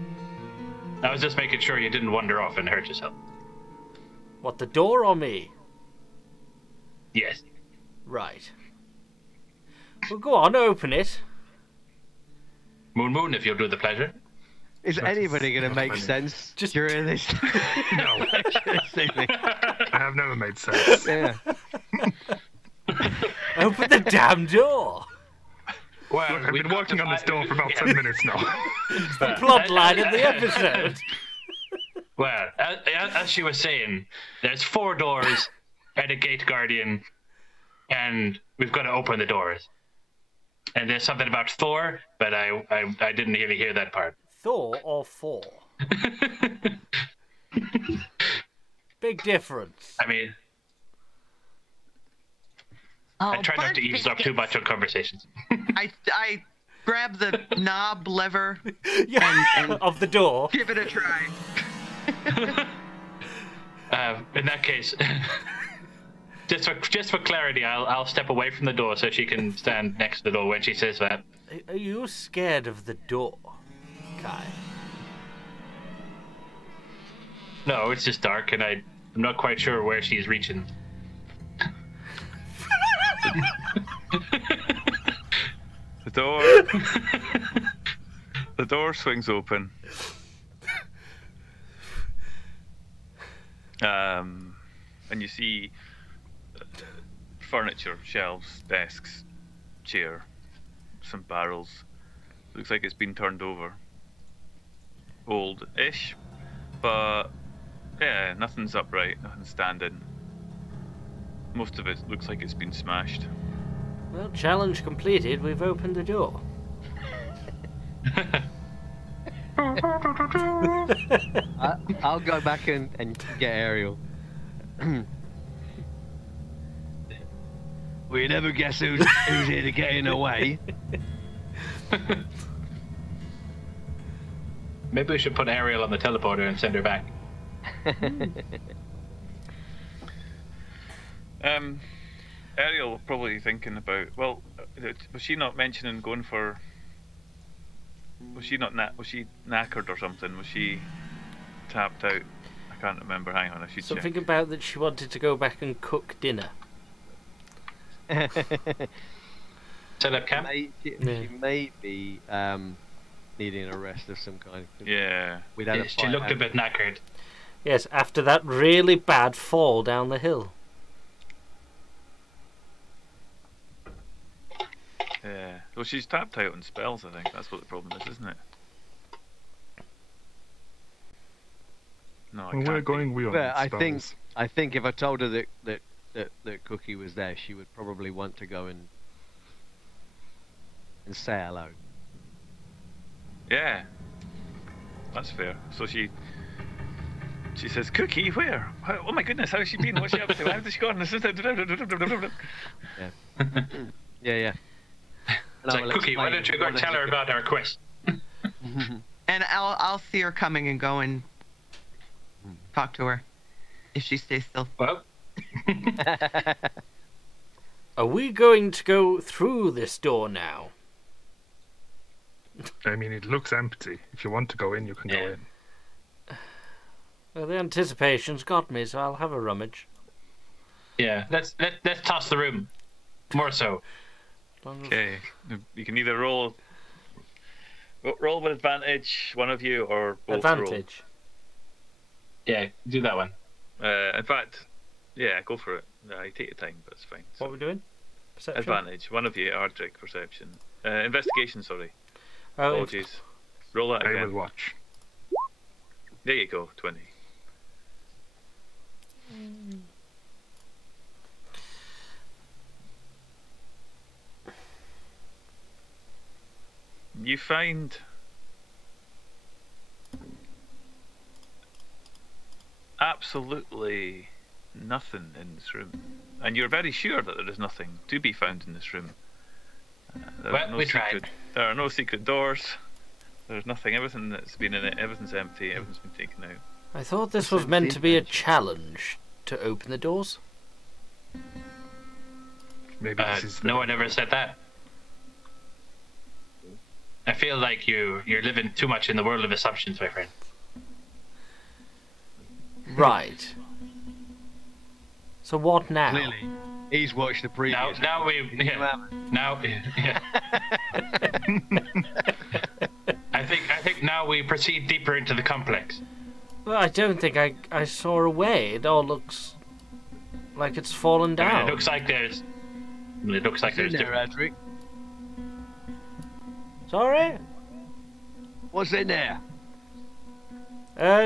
I was just making sure you didn't wander off and hurt yourself. What, the door or me? Yes. Right. Well, go on, open it. Moon, if you'll do the pleasure. Is anybody going to make funny. sense Just- during this? No, Seriously. I have never made sense. Yeah. Open the damn door. Well, Look, I've been working on this door for about 10 minutes now. The plot line of the episode. Well, as she was saying, there's 4 doors and a gate guardian, and we've got to open the doors. And there's something about Thor, but I didn't really hear that part. Thor or four? Big difference. I mean, Oh, I try not burnt to eavesdrop too much on conversations. I grab the knob lever, Yeah, of the door. give it a try. In that case, just for clarity, I'll step away from the door so she can stand next to the door when she says that. Are you scared of the door, Kai? No, it's just dark, and I'm not quite sure where she's reaching. The door swings open. And you see furniture, shelves, desks, chair, some barrels. Looks like it's been turned over. Old-ish, but yeah, nothing's upright, nothing's standing. Most of it looks like it's been smashed. Well, challenge completed. We've opened the door. I'll go back and get Ariel. We never guess who's here to get in the way. Maybe we should put Ariel on the teleporter and send her back. Ariel probably thinking about, well, was she not mentioning going for? Was she knackered or something? Was she tapped out? I can't remember. Hang on, I should Something check. about that she wanted to go back and cook dinner. Set up camp? She may be needing a rest of some kind. Yeah. We'd had a She fight, looked a bit knackered. Yes, after that really bad fall down the hill. Yeah. Well, she's tapped out on spells. I think that's what the problem is, isn't it? No, I Well, can't. we're going we on But spells. I think if I told her that Cookie was there, she would probably want to go and say hello. Yeah. That's fair. So she says, "Cookie, where? Oh my goodness, how's she been? What's she up to? How's she gone?" Yeah. It's like, Cookie, why don't you go and tell her about our quest? And I'll see her coming and go and talk to her if she stays still. Well, Are we going to go through this door now? I mean, it looks empty. If you want to go in, you can go Yeah. in. Well, the anticipation's got me, so I'll have a rummage. Yeah, let's toss the room. More so. Okay, you can either roll with advantage, one of you, or both Advantage. Yeah, do that one. In fact, yeah, go for it. You take your time, but it's fine. What are we doing? Perception? Advantage, one of you, Ardric, perception. Investigation, sorry. Oh, Apologies. Roll that I again. will watch. There you go, 20. You find absolutely nothing in this room, and you're very sure that there is nothing to be found in this room. Well, we tried. There are no secret doors. There's nothing. Everything that's been in it, everything's empty. Everything's been taken out. I thought this was meant to be a challenge to open the doors. Maybe this is. No one ever said that. I feel like you're living too much in the world of assumptions, my friend. Right. So what now? Clearly, he's watched the previous. Now I think now we proceed deeper into the complex. Well, I don't think I saw a way. It all looks like it's fallen I down. mean, it looks like there's What's in there, different. Adric? Sorry? What's in there?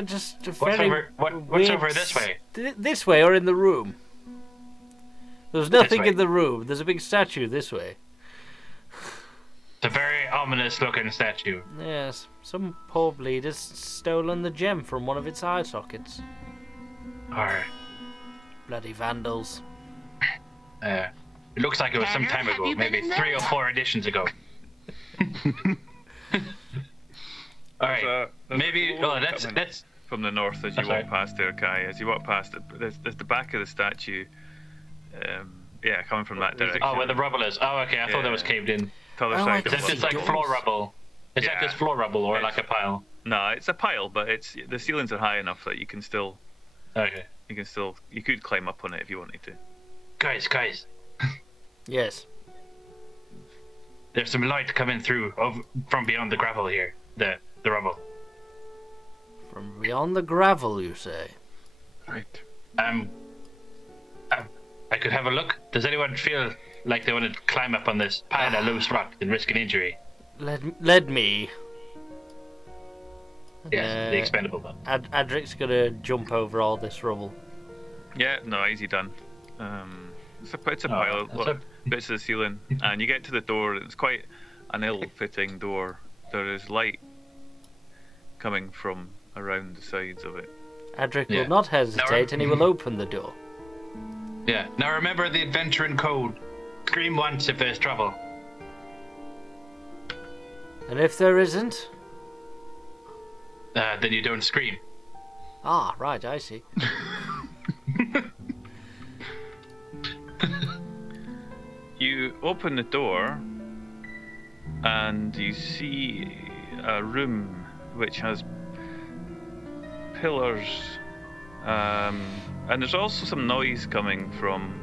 Just a What's very over? What's weird over this way? This way or in the room? There's nothing way. in the room. There's a big statue this way. It's a very ominous-looking statue. Yes, some poor bleed has stolen the gem from one of its eye sockets. Or Bloody vandals. it looks like it was some time Have ago, you been maybe in there? 3 or 4 editions ago. All right, There's a maybe. glow Oh, coming let's. from the north as you That's walk right. past there, Kai. As you walk past it, there's the back of the statue. Yeah, coming from that direction. Oh, where the rubble is. Oh, okay. I thought that was Yeah. caved in. The other Oh, side I Is that of just the- like floor rubble? Is Yeah. that just floor rubble or like a pile? No, it's a pile, but it's the ceilings are high enough that you can still Okay. you could climb up on it if you wanted to. Guys, Yes. there's some light coming through from beyond the gravel here. The rubble. From beyond the gravel, you say? Right. I could have a look. Does anyone feel like they want to climb up on this pile of loose rock and risk an injury? Let me. Yes, the expendable one. Adric's gonna jump over all this rubble. Yeah, no, easy done. It's a Oh, pile, that's look, bits of the ceiling, and you get to the door. It's quite an ill-fitting door. There is light coming from around the sides of it. Adric Yeah. will not hesitate, and he will open the door. Yeah. Now remember the adventuring code. Scream once if there's trouble. And if there isn't? Then you don't scream. Ah, right, I see. You open the door, and you see a room which has pillars, and there's also some noise coming from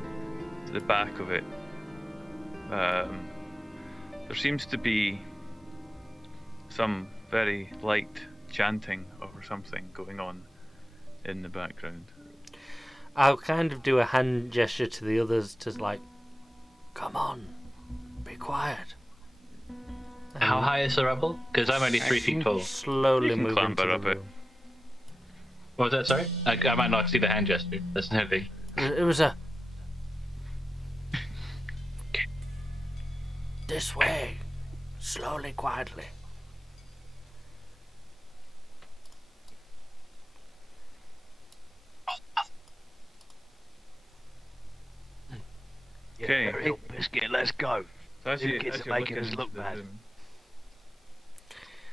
the back of it. There seems to be some very light chanting or something going on in the background. I'll kind of do a hand gesture to the others to like, come on, be quiet. How high is the rubble? Because I'm only 3 feet tall. Slowly You can move clamber into up the it. room. What was that? Sorry, I might not see the hand gesture. That's no thing. It was a... This way. Slowly, quietly. Okay. Hey, biscuit, let's go. So as Who you, gets as to you're make looking us into look the bad? room,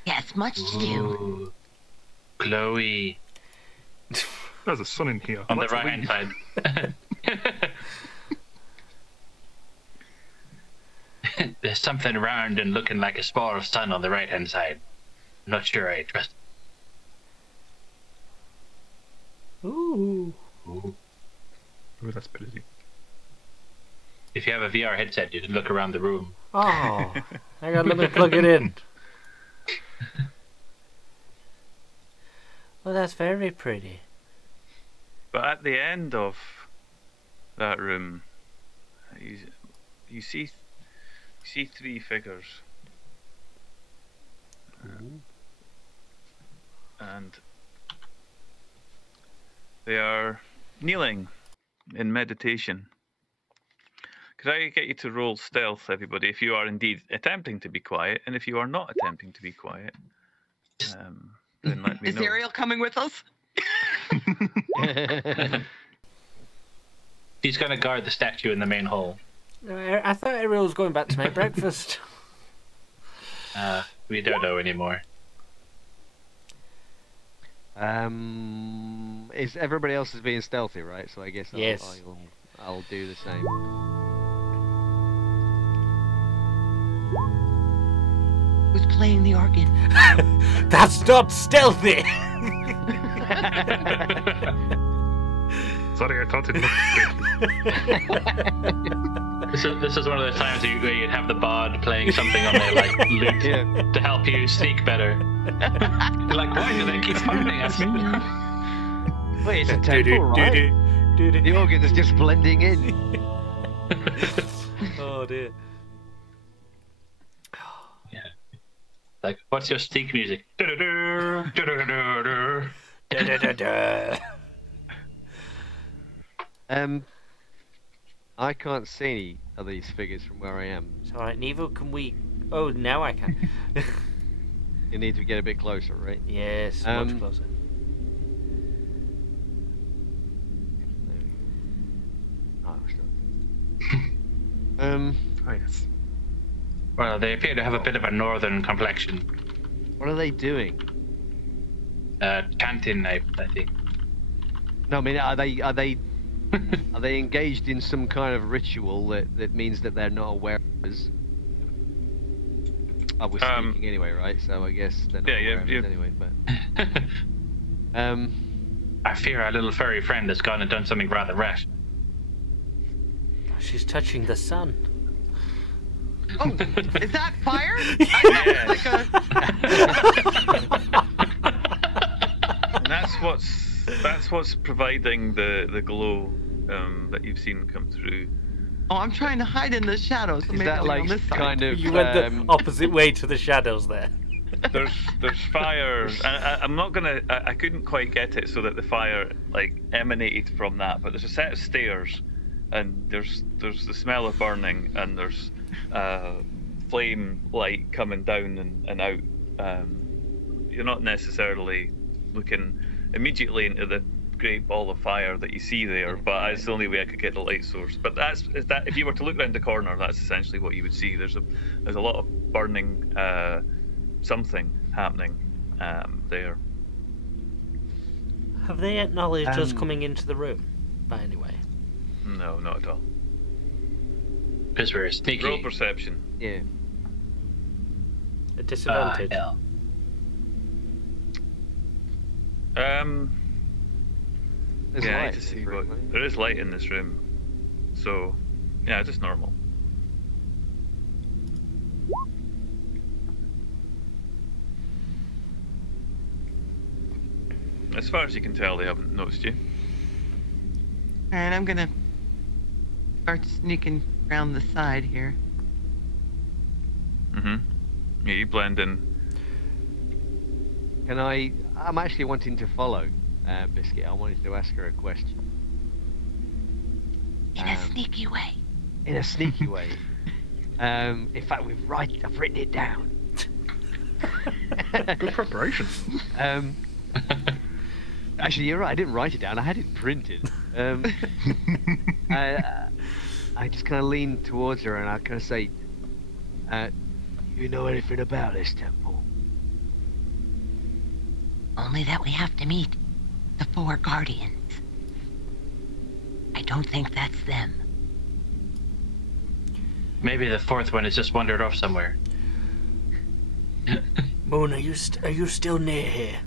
Yes, much to do. Ooh. Chloe There's a sun in here. on the Let's right hand leave. side. There's something round and looking like a spore of sun on the right hand side. I'm not sure I trust. Ooh. Ooh. Ooh, that's pretty. If you have a VR headset, you can look around the room. Oh, hang on, let me plug it in. Well, that's very pretty. But at the end of that room, you see three figures, and they are kneeling in meditation. Could I get you to roll stealth, everybody, if you are indeed attempting to be quiet, and if you are not attempting to be quiet, then let me Is know. Ariel coming with us? He's going to guard the statue in the main hall. I thought Ariel was going back to make breakfast. We don't know anymore. Is everybody else is being stealthy, right? So I guess Yes. I'll do the same. Who's playing the organ? That's not stealthy! Sorry, I thought it looked good. This is one of those times where you'd have the bard playing something on their like lute to help you sneak better. You're like, why do they keep finding us? Wait, it's a temple, right? The organ is just blending in. Oh dear. Yeah. Like, what's your sneak music? I can't see any of these figures from where I am. It's alright, Nevo, can we... Oh, now I can. You need to get a bit closer, right? Yes, much closer. Oh, still. Oh, yes. Well, they appear to have a bit of a northern complexion. What are they doing? Canton, I think. No, I mean, are they are they engaged in some kind of ritual that means that they're not aware of us? I was speaking anyway, right? So I guess they're not aware of us anyway. But I fear our little furry friend has gone and done something rather rash. She's touching the sun. Oh, is that fire? And that's what's providing the glow that you've seen come through. Oh, I'm trying to hide in the shadows. So is maybe that I'll be on like this side. kind of? You went the opposite way to the shadows there. There's fire. I'm not gonna. I couldn't quite get it so that the fire like emanated from that. But there's a set of stairs, and there's the smell of burning, and there's flame light coming down and out. You're not necessarily looking immediately into the great ball of fire that you see there, but it's the only way I could get the light source. But that if you were to look around the corner, that's essentially what you would see. There's a lot of burning something happening there. Have they acknowledged us coming into the room, by any way? No, not at all. Because we're sneaky. Roll perception. Yeah. A disadvantage. Hell. There's Yeah, I light need to in see this room, what right? there is light in this room, so yeah, just normal. As far as you can tell, they haven't noticed you. Alright, I'm gonna start sneaking around the side here. Yeah, you blend in. Can I? I'm actually wanting to follow Biscuit. I wanted to ask her a question. In a sneaky way. In a sneaky way. In fact, I've written it down. Good preparation. Actually, you're right. I didn't write it down. I had it printed. I just kind of lean towards her and I kind of say, "You know anything about this temple?" Only that we have to meet the 4 guardians. I don't think that's them. Maybe the 4th one has just wandered off somewhere. Moon, are you still near here?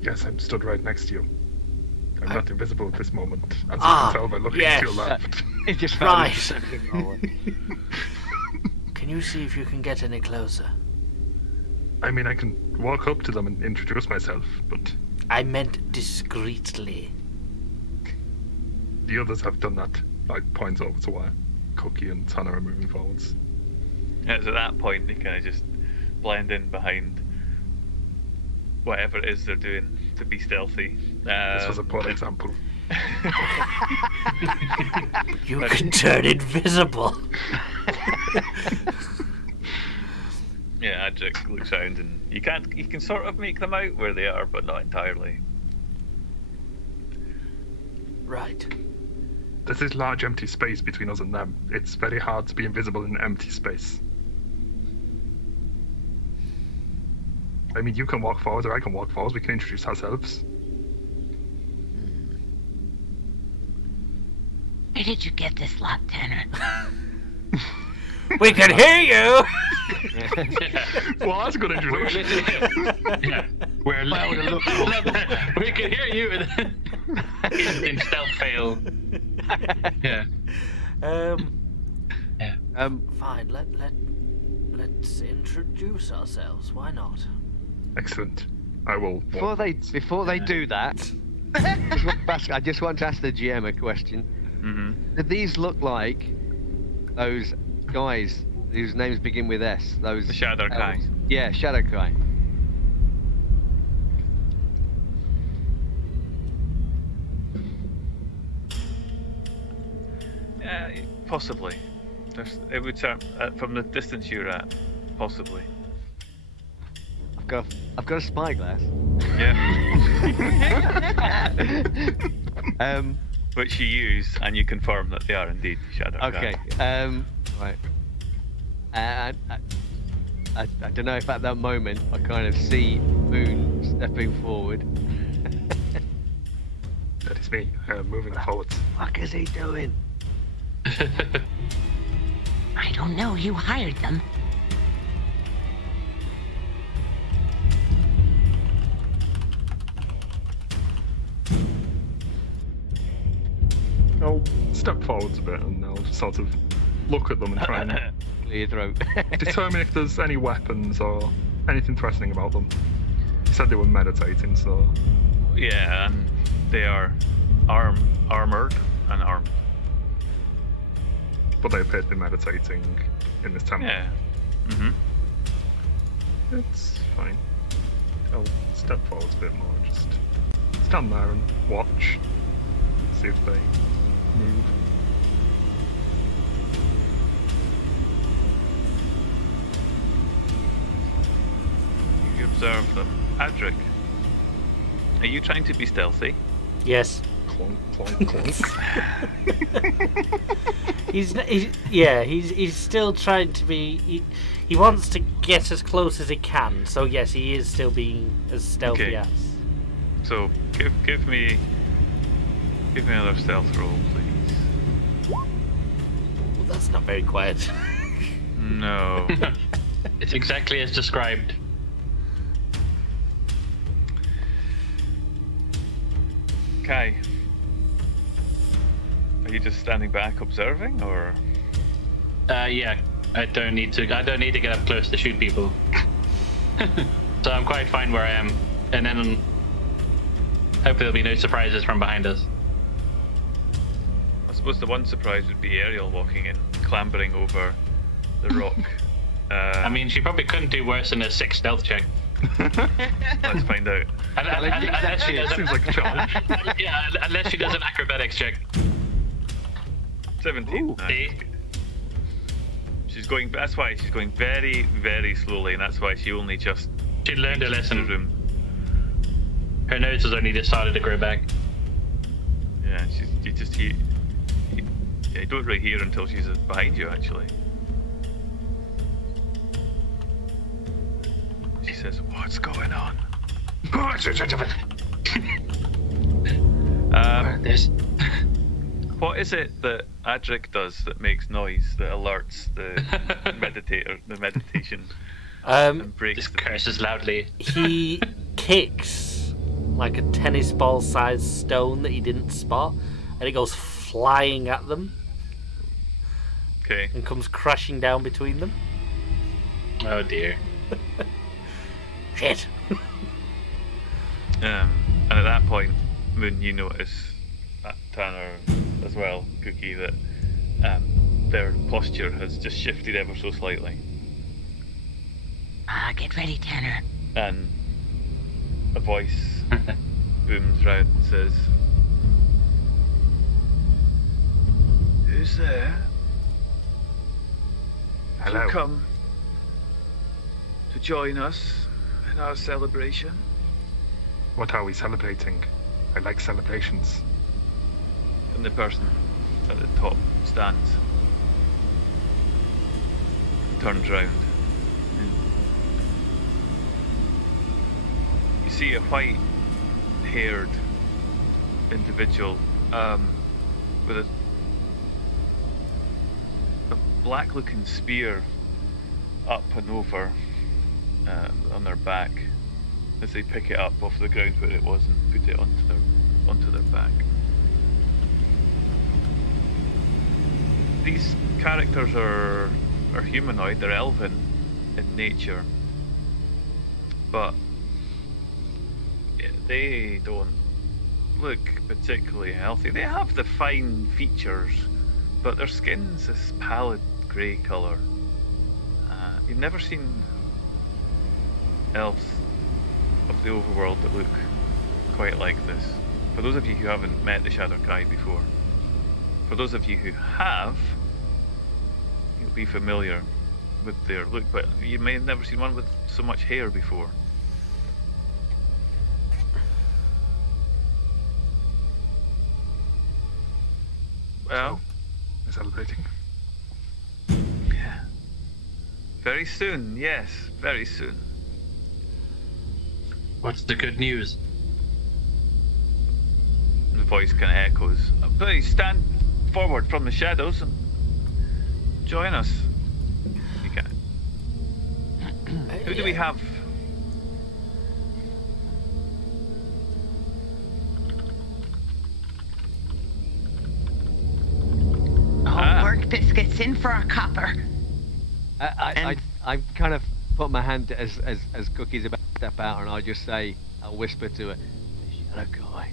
Yes, I'm stood right next to you. I'm not invisible at this moment, as you Ah, can tell by looking yes. to your left. It just Right. found it. Can you see if you can get any closer? I mean, I can walk up to them and introduce myself, but I meant discreetly. the others have done that. I point over to where Cookie and Tanner are moving forwards. Yeah, it's at that point they kind of just blend in behind whatever it is they're doing to be stealthy. This was a poor example. You can turn invisible. Yeah, Adric looks around and you can sort of make them out where they are, but not entirely. Right. There's this large empty space between us and them. It's very hard to be invisible in an empty space. I mean, you can walk forwards or I can walk forwards. We can introduce ourselves. Where did you get this lot, Tanner? We can hear you. Well, that's a good introduction. Yeah, we're loud. We can hear you. In stealth fail. Yeah. Fine. Let's introduce ourselves. Why not? Excellent. I will. Before they do that, I just want to ask the GM a question. Mm-hmm. Do these look like those guys whose names begin with S? Those The Shadow Kai. elves? Yeah, Shadow Kai. Yeah, possibly. It would sound from the distance you're at, possibly. I've got a spyglass. Yeah. Um. Which you use and you confirm that they are indeed Shadow Okay. Kai. Right. I don't know if at that moment I kind of see Moon stepping forward. That is me, moving forwards. What is he doing? I don't know. You hired them. I'll step forwards a bit and I'll sort of look at them and try and Clear your throat. determine if there's any weapons or anything threatening about them. You said they were meditating, so Yeah, and they are armored and armed. but they appear to be meditating in this temple. Yeah. Mm-hmm. It's fine. I'll step forwards a bit more, just stand there and watch, see if they move. You observe them. Adric, are you trying to be stealthy? Yes. Clonk, clonk, clonk. He's still trying to be. He wants to get as close as he can. So yes, he is still being as stealthy Okay. as. So give me another stealth roll, please. Well, that's not very quiet. No. It's exactly as described. Kai, are you just standing back observing, or? Yeah. I don't need to get up close to shoot people. So I'm quite fine where I am, and then hopefully there'll be no surprises from behind us. I suppose the one surprise would be Ariel walking in, clambering over the rock. I mean, she probably couldn't do worse than a 6 stealth check. Let's find out. Unless she does Seems like a challenge. yeah, unless she does an acrobatics check. 17. Ooh. Nice. See? She's going. That's why she's going very, very slowly, and that's why she only just She learned a reached the lesson. room. Her nose has only just started to grow back. Yeah, you just hear. Yeah, you don't really hear until she's behind you, actually. She says, "What's going on?" There's What is it that Adric does that makes noise that alerts the meditator, the meditation, and breaks just the curses loudly. He kicks like a tennis ball sized stone that he didn't spot, and it goes flying at them Okay. and comes crashing down between them. Oh dear. Shit. And at that point, Moon, you notice Tanner as well, Cookie, that their posture has just shifted ever so slightly. Get ready, Tanner. And a voice booms round and says, "Who's there? Have Hello. you come to join us in our celebration?" What are we celebrating? I like celebrations. And the person at the top stands, turns round, and you see a white-haired individual with a black-looking spear up and over on their back as they pick it up off the ground where it was and put it onto their back. These characters are humanoid, they're elven in nature, but they don't look particularly healthy. They have the fine features, but their skin's this pallid grey colour. You've never seen elves of the overworld that look quite like this. For those of you who haven't met the Shadowkai before, for those of you who have, you'll be familiar with their look, but you may have never seen one with so much hair before. Well, We're celebrating. yeah. Very soon, yes, very soon. What's the good news? The voice kind of echoes. Please stand forward from the shadows and join us. You can. Who do we have? Pork biscuits in for a copper. I kind of put my hand as Cookie's about to step out, and I just say, I'll whisper to her, Shadowkai.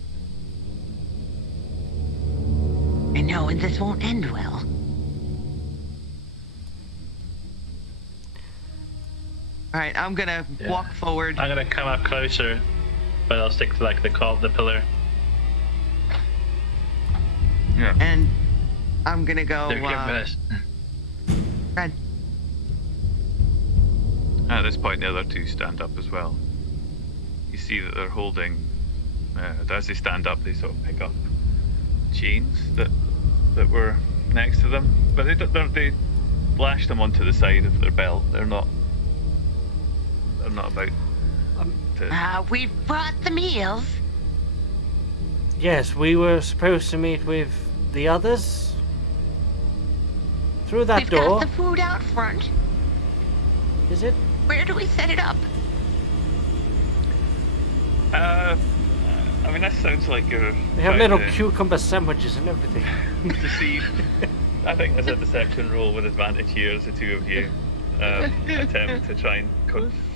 I know, and this won't end well. All right, I'm gonna walk forward. I'm gonna come up closer, but I'll stick to like the pillar. Yeah. And I'm gonna go. They're giving us. Red. At this point, the other two stand up as well. You see that they're holding. As they stand up, they sort of pick up chains that were next to them, but they lash them onto the side of their belt. They're not about to. We've brought the meals. Yes, we were supposed to meet with the others. Through that We've door. got the food out front. Is it? Where do we set it up? I mean, that sounds like you're. They have trying little to cucumber sandwiches and everything. deceive. I think there's a deception roll with advantage here as the two of you attempt to try and.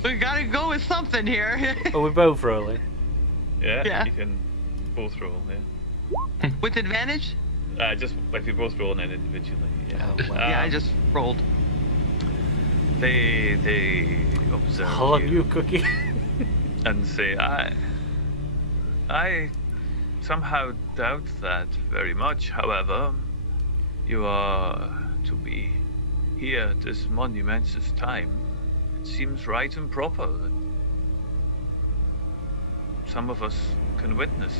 We gotta go with something here. Are we both rolling? Yeah, you can both roll. Yeah. With advantage? Just if you both roll in individually. Yeah. Oh, wow. Yeah, I just rolled. They observe How long you, Cookie? and say, I somehow doubt that very much. However, you are to be here at this monumentous time. It seems right and proper that some of us can witness.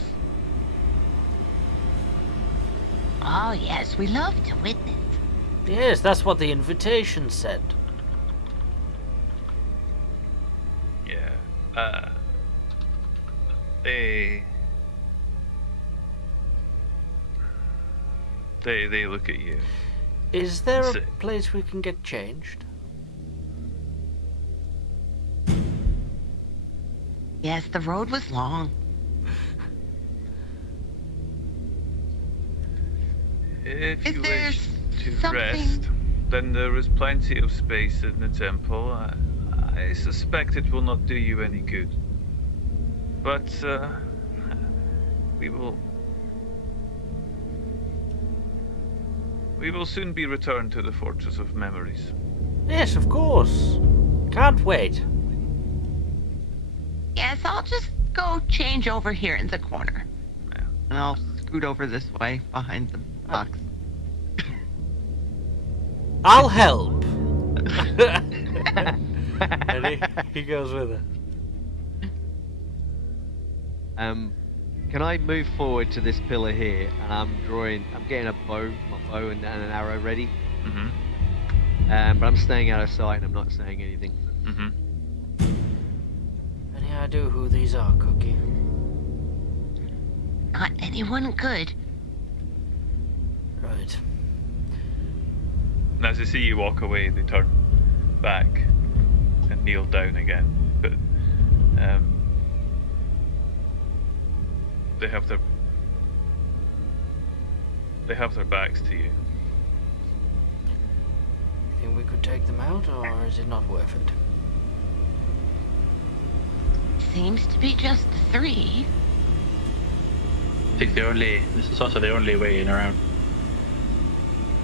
Oh, yes, we love to witness. Yes, that's what the invitation said. Yeah. They look at you. Is there a Say- place we can get changed? Yes, the road was long. If Is you there wish to something- rest, then there is plenty of space in the temple. I suspect it will not do you any good. But we will soon be returned to the Fortress of Memories. Yes, of course. Can't wait. Yes, I'll just go change over here in the corner. Yeah. And I'll scoot over this way behind the box. I'll help. And he goes with her. Can I move forward to this pillar here, and I'm getting my bow and an arrow ready. Mm-hmm. But I'm staying out of sight and I'm not saying anything. Mm-hmm. Any idea who these are, Cookie? Not anyone good. Right. And as they see you walk away, they turn back and kneel down again. But they have their backs to you. Think we could take them out, or is it not worth it? Seems to be just the 3. I think this is also the only way in around.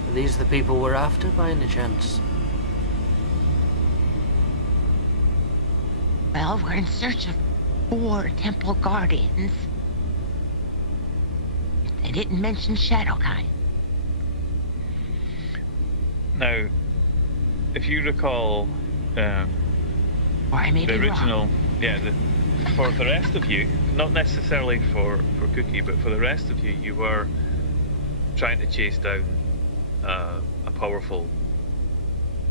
Are these the people we're after, by any chance? Well, we're in search of 4 temple guardians. They didn't mention Shadowkind. Now, if you recall, Or I may the be original, wrong. for the rest of you, not necessarily for Cookie, but for the rest of you, you were trying to chase down a powerful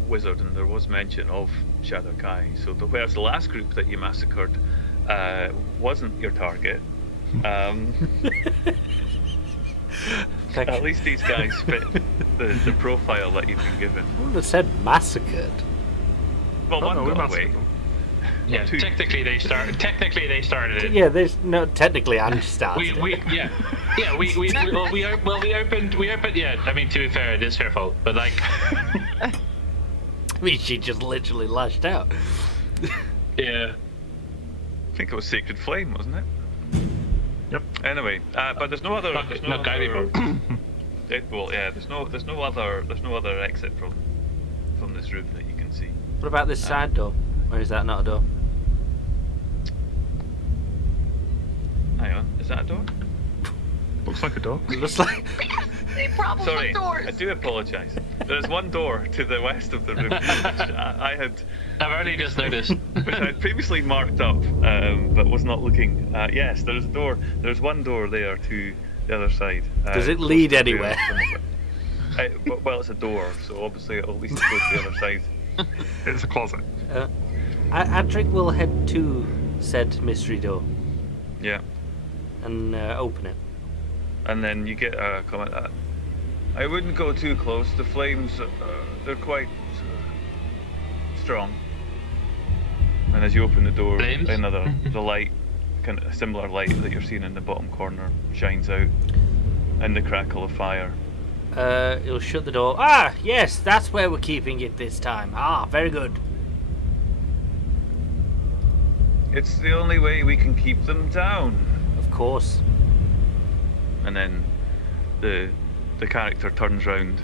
wizard, and there was mention of Shadow Kai. So whereas the last group that you massacred wasn't your target, at least these guys fit the profile that you've been given. I wouldn't have said massacred. Well, Oh, one no, we got away. massacred them. Yeah, two. technically they started it. Yeah, there's no technically I'm started. We opened. Yeah, I mean, to be fair, it is her fault, but like, I mean, she just literally lashed out. yeah. I think it was Sacred Flame, wasn't it? Yep. Anyway, but there's no other. Not Guy other people. well, yeah, there's no other exit from this room that you can see. What about this side door? Or is that not a door? Hang on, is that a door? Looks like a door. It looks like. They problems Sorry, with doors. I do apologise. There's one door to the west of the room, which I had I've only just noticed. which I had previously marked up, but was not looking. Yes, there's a door. There's one door there to the other side. Does it close lead to the anywhere? well, it's a door, so obviously it'll at least go to the other side. It's a closet. Adric will head to said mystery door Yeah, and open it. and then you get a comment that I wouldn't go too close. The flames, they're quite strong. And as you open the door, Flames? the light, kind of a similar light that you're seeing in the bottom corner, shines out, and the crackle of fire. He'll shut the door. Ah, yes, that's where we're keeping it this time. Ah, very good. It's the only way we can keep them down. Of course. And then the character turns round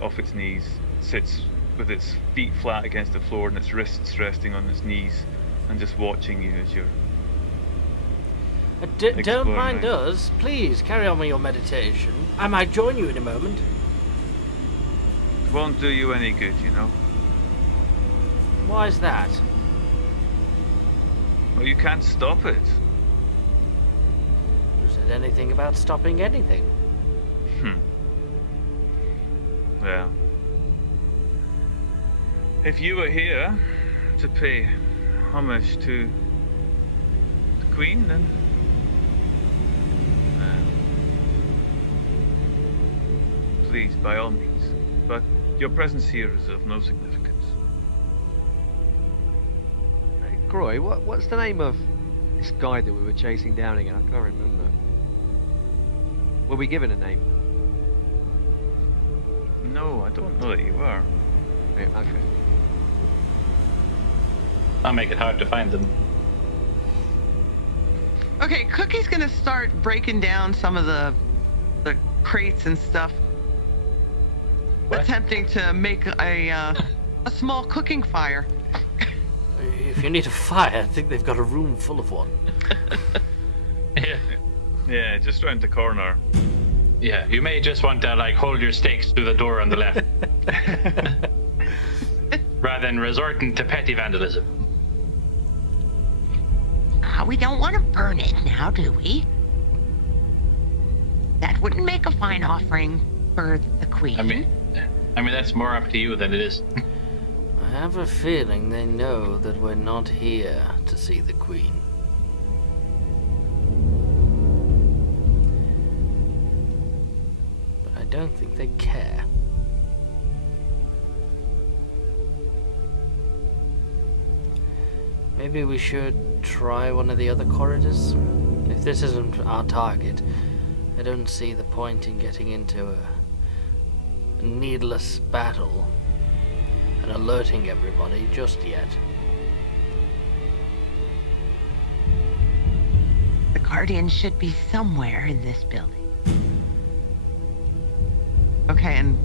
off its knees, sits with its feet flat against the floor and its wrists resting on its knees, and just watching you as you're Don't Exploring mind now. us. Please carry on with your meditation. I might join you in a moment. It won't do you any good, you know. Why is that? Well, you can't stop it. Who said anything about stopping anything? Yeah. If you were here to pay homage to the Queen, then please, by all means. But your presence here is of no significance. Hey, Groy, what's the name of this guy that we were chasing down again? I can't remember. Were we given a name? No, I don't know that you were. Right, okay. I'll make it hard to find them. Okay, Cookie's gonna start breaking down some of the crates and stuff, attempting to make a small cooking fire. If you need a fire, I think they've got a room full of one. Yeah. Yeah, just round the corner. Yeah, you may just want to like hold your stakes through the door on the left, rather than resorting to petty vandalism. We don't want to burn it now, do we? That wouldn't make a fine offering for the Queen. I mean that's more up to you than it is. I have a feeling they know that we're not here to see the Queen. But I don't think they care. Maybe we should try one of the other corridors? If this isn't our target, I don't see the point in getting into a needless battle and alerting everybody just yet. The Guardian should be somewhere in this building. Okay, and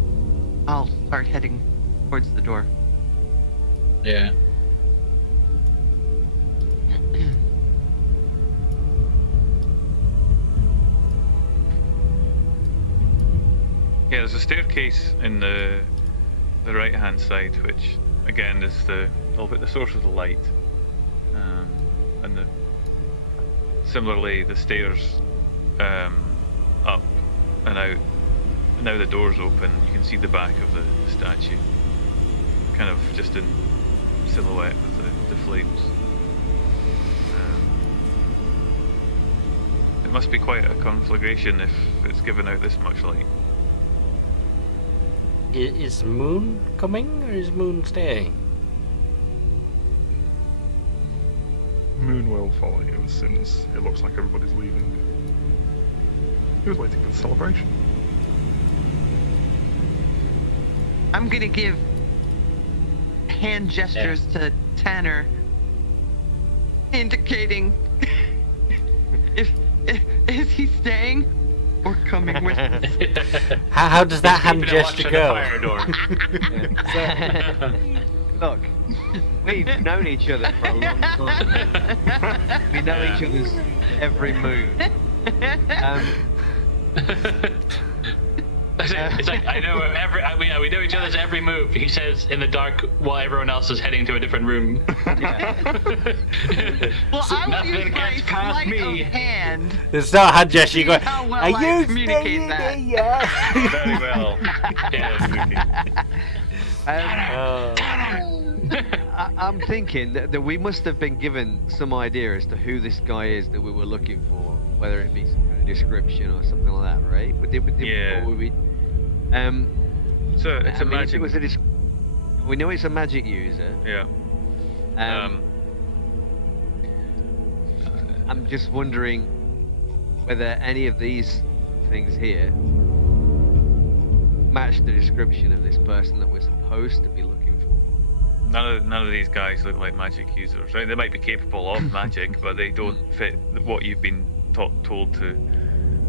I'll start heading towards the door. Yeah. Yeah, there's a staircase in the right-hand side, which again is the source of the light, and similarly the stairs up and out. And now the door's open. You can see the back of the statue, kind of just in silhouette with the flames. It must be quite a conflagration if it's given out this much light. Is Moon coming, or is Moon staying? Moon will follow you as soon as it looks like everybody's leaving. He was waiting for the celebration. I'm gonna give hand gestures to Tanner, indicating is he staying or coming with us? How does that hand gesture go? Look, we've known each other for a long time. We know each other's every move. It's like I know we know each other's every move. He says in the dark while everyone else is heading to a different room. Well, So I will nothing use my gets past sleight me. of hand. It's not a hand gesture. You go. How well Are I you communicate staying that? here? Very well. I'm thinking that we must have been given some idea as to who this guy is that we were looking for, whether it be some kind of description or something like that, right? Yeah. So it's a magic. We know it's a magic user. Yeah. I'm just wondering whether any of these things here match the description of this person that we're supposed to be looking for. None of these guys look like magic users. Right? They might be capable of magic, but they don't fit what you've been told to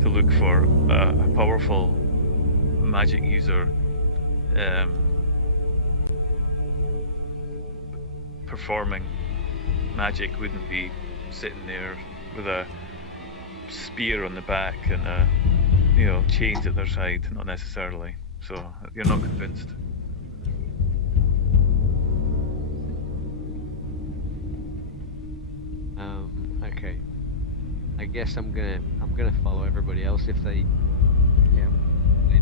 look for. A powerful magic user, performing magic wouldn't be sitting there with a spear on the back and chains at their side. Not necessarily. So you're not convinced. Okay. I guess I'm gonna follow everybody else if they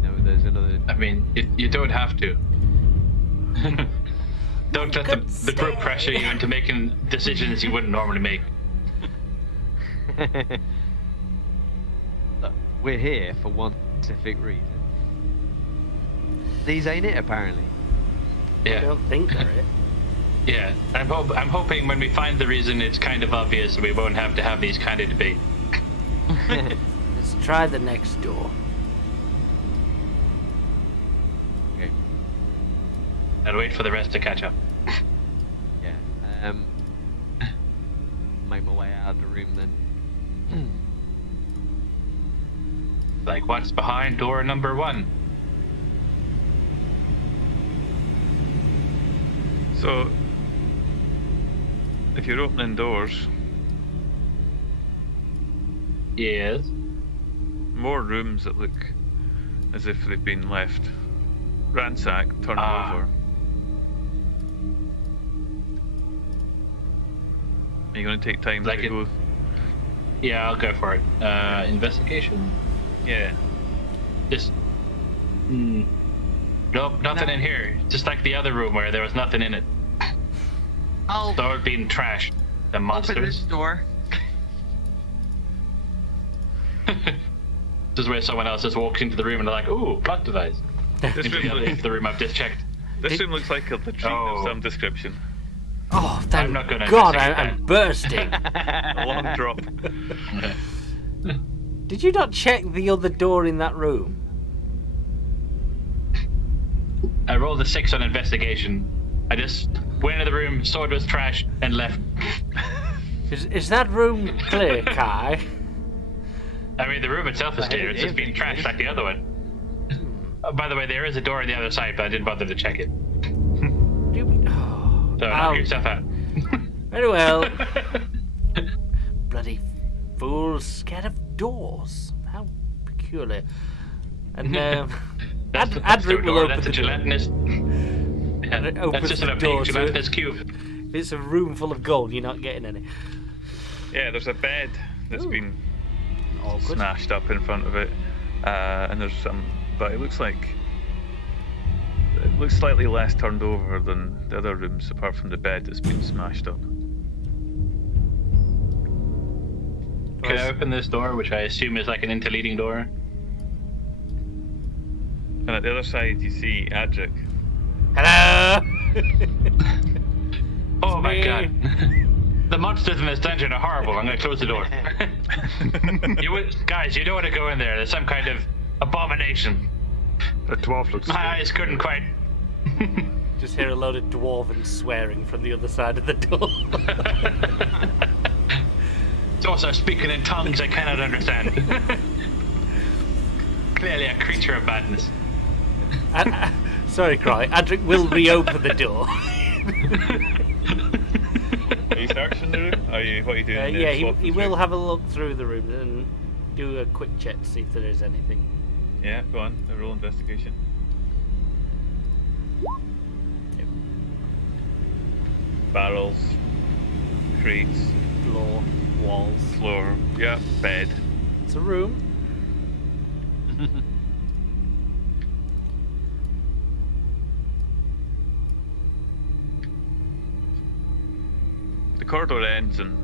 know there's another. I mean, you don't have to. Don't let the group pressure you into making decisions you wouldn't normally make. Look, we're here for one specific reason. These ain't it, apparently. I don't think they're it. Yeah, I'm hoping when we find the reason, it's kind of obvious, and we won't have to have these kind of debates. Let's try the next door. Okay. I'll wait for the rest to catch up. Yeah. Make my way out of the room then. Like, what's behind door number 1? So, if you're opening doors, Yes. more rooms that look as if they've been left ransacked, turned over. Are you going to take time Like to it- go? Yeah, I'll go for it. Investigation? Yeah. Just... Nope, nothing in here. Just like the other room where there was nothing in it. I'll Door being trashed. The open this monsters. door. This is where someone else just walks into the room and they're like, ooh, plot device. This Into the room I've just checked. room looks like a latrine of some description. Oh, thank I'm not gonna God, investigate I'm bursting. A long drop. Did you not check the other door in that room? I rolled a 6 on investigation. I just went into the room, saw it was trash, and left. Is that room clear, Kai? I mean, the room itself is clear. It's just being trashed like the other one. By the way, there is a door on the other side, but I didn't bother to check it. So knock yourself out. Very well. Bloody fools scared of doors. How peculiar. And That's Adric will open That's a the door. gelatinous. And it opens That's just the an door opaque so gelatinous cube. if it's a room full of gold, you're not getting any. Yeah, there's a bed that's Ooh. been Awkward. smashed up in front of it, and there's some, but it looks slightly less turned over than the other rooms, apart from the bed that's been smashed up. Can I open this door, which I assume is like an interleading door? And at the other side, you see Adric. Hello. Oh my me. god. The monsters in this dungeon are horrible. I'm gonna close the door. Guys, you don't want to go in there. There's some kind of abomination. The dwarf looks. My eyes couldn't quite. Just hear a load of dwarven swearing from the other side of the door. It's also speaking in tongues I cannot understand. Clearly a creature of madness. Sorry, Cry. Adric will reopen the door. Are you searching the room? What are you doing? Yeah, he will have a look through the room and do a quick check to see if there is anything. Yeah, go on. A roll investigation. Yep. Barrels, crates, Floor, walls. floor, yeah, bed. It's a room. The corridor ends and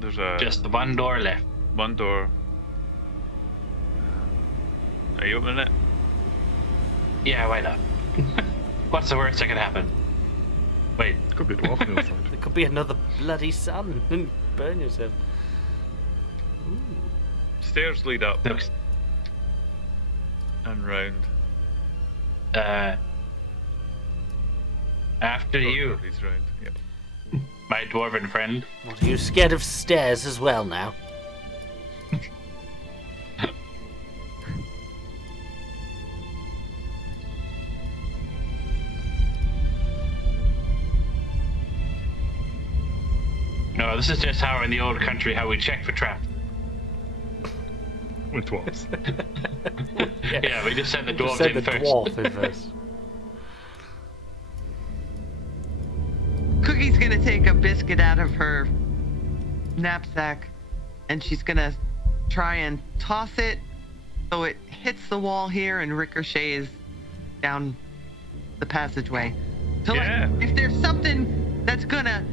there's Just the one door left. one door. Are you opening it? Yeah, why not? What's the worst that could happen? Wait, Could be a dwarf on the other side. There could be another bloody sun and burn yourself. Ooh. Stairs lead up looks. and round. After you, Leads round. Yep. my dwarven friend. What, are you scared of stairs as well now? No, this is just how in the old country how we check for traps. With dwarves. Yeah, we just send the Just dwarves send in the first. dwarf in first. Cookie's gonna take a biscuit out of her knapsack and she's gonna try and toss it so it hits the wall here and ricochets down the passageway. So Yeah. like, if there's something that's gonna,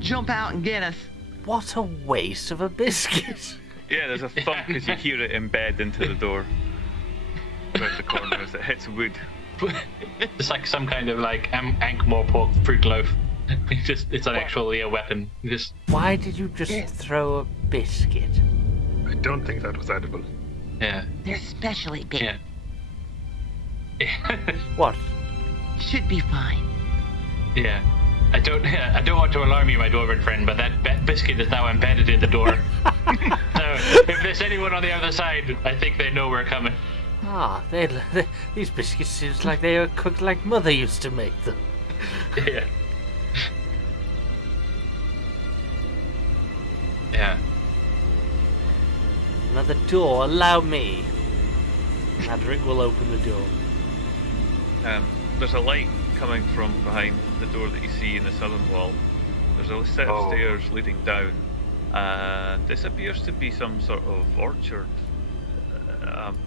jump out and get us, What a waste of a biscuit. Yeah, there's a thump as you hear it embed into the door. Around the corner as it hits wood. It's like some kind of like Ankh-Morpork fruit loaf. It's an actual weapon. Just Why did you just throw a biscuit? I don't think that was edible. yeah. they're specially big. Yeah. What? should be fine. Yeah. I don't want to alarm you, my dwarven friend, but that biscuit is now embedded in the door. So if there's anyone on the other side, I think they know we're coming. Ah, these biscuits seems like they are cooked like Mother used to make them. Yeah. Yeah. Another door, allow me. Adric will open the door. There's a light coming from behind the door that you see in the southern wall. There's a set of stairs leading down, and this appears to be some sort of orchard,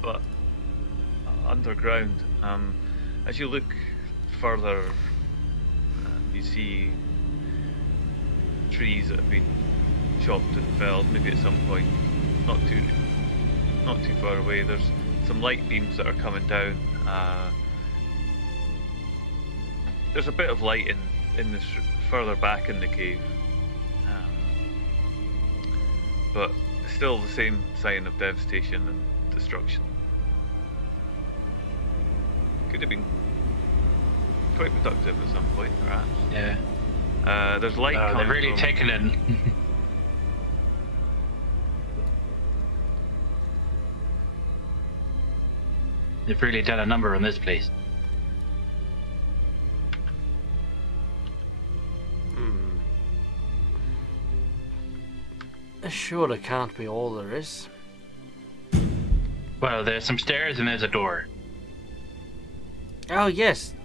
but underground. As you look further, you see trees that have been chopped and felled, maybe at some point, not too far away. There's some light beams that are coming down. There's a bit of light in this further back in the cave, but still the same sign of devastation and destruction. Could have been quite productive at some point, perhaps. Yeah. There's light coming they've really from... taken it. They've really done a number on this place. Sure, it can't be all there is. Well, there's some stairs and there's a door. Oh yes,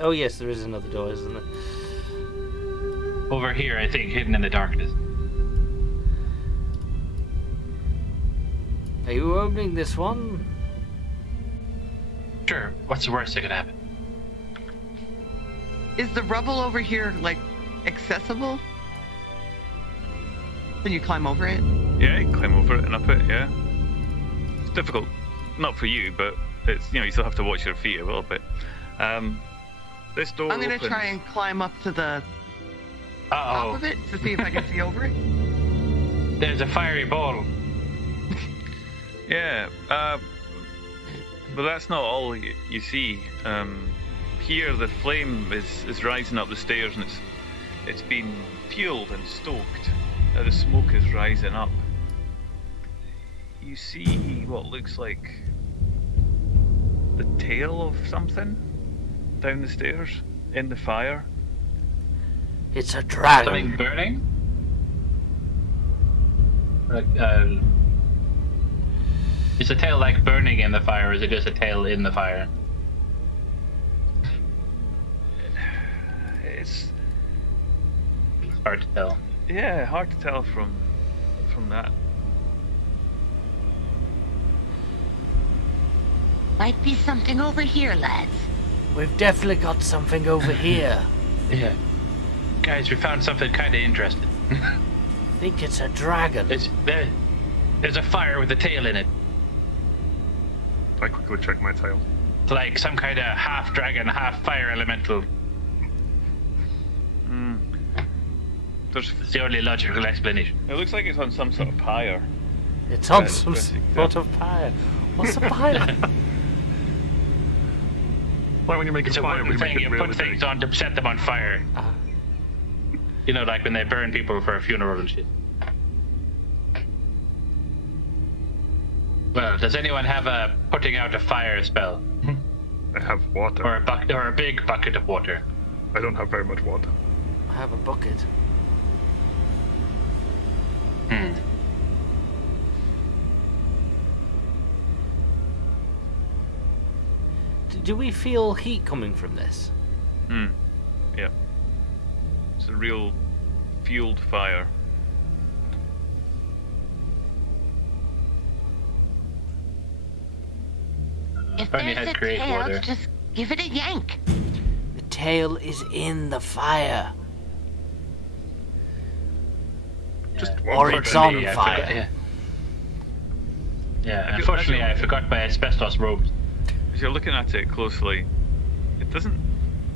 oh yes, there is another door, isn't there? Over here, I think, hidden in the darkness. Are you opening this one? Sure. What's the worst that could happen? Is the rubble over here, like, accessible? Can you climb over it? Yeah, you can climb over it and up it, yeah. It's difficult. Not for you, but it's, you still have to watch your feet a little bit. This door I'm gonna opens. try and climb up to the top of it to see if I can see over it. There's a fiery ball. Yeah, but that's not all you see. Here the flame is rising up the stairs, and it's been fueled and stoked. The smoke is rising up. You see what looks like the tail of something down the stairs in the fire. It's a dragon. Something burning? Is the tail like burning in the fire, or is it just a tail in the fire? It's hard to tell. Yeah, hard to tell from that. Might be something over here, lads. We've definitely got something over here. Yeah. Guys, we found something kind of interesting. I think it's a dragon. There's a fire with a tail in it. I quickly check my tail. It's like some kind of half dragon, half fire elemental. It's the only logical explanation. It looks like it's on some sort of pyre. It's on some sort of pyre. What's a pyre? Like when you make It's a a fire, wooden we make thing it you really put big. things on to set them on fire. You know, like when they burn people for a funeral and shit. Well, does anyone have a putting out a fire spell? I have water. Or a big bucket of water? I don't have very much water. I have a bucket. Do we feel heat coming from this? Yeah. It's a real fueled fire. If Only there's had a great tail, water. just give it a yank. The tail is in the fire. Just Or it's on Unfortunately, fire. Yeah, unfortunately I forgot my asbestos robes. As you're looking at it closely, it doesn't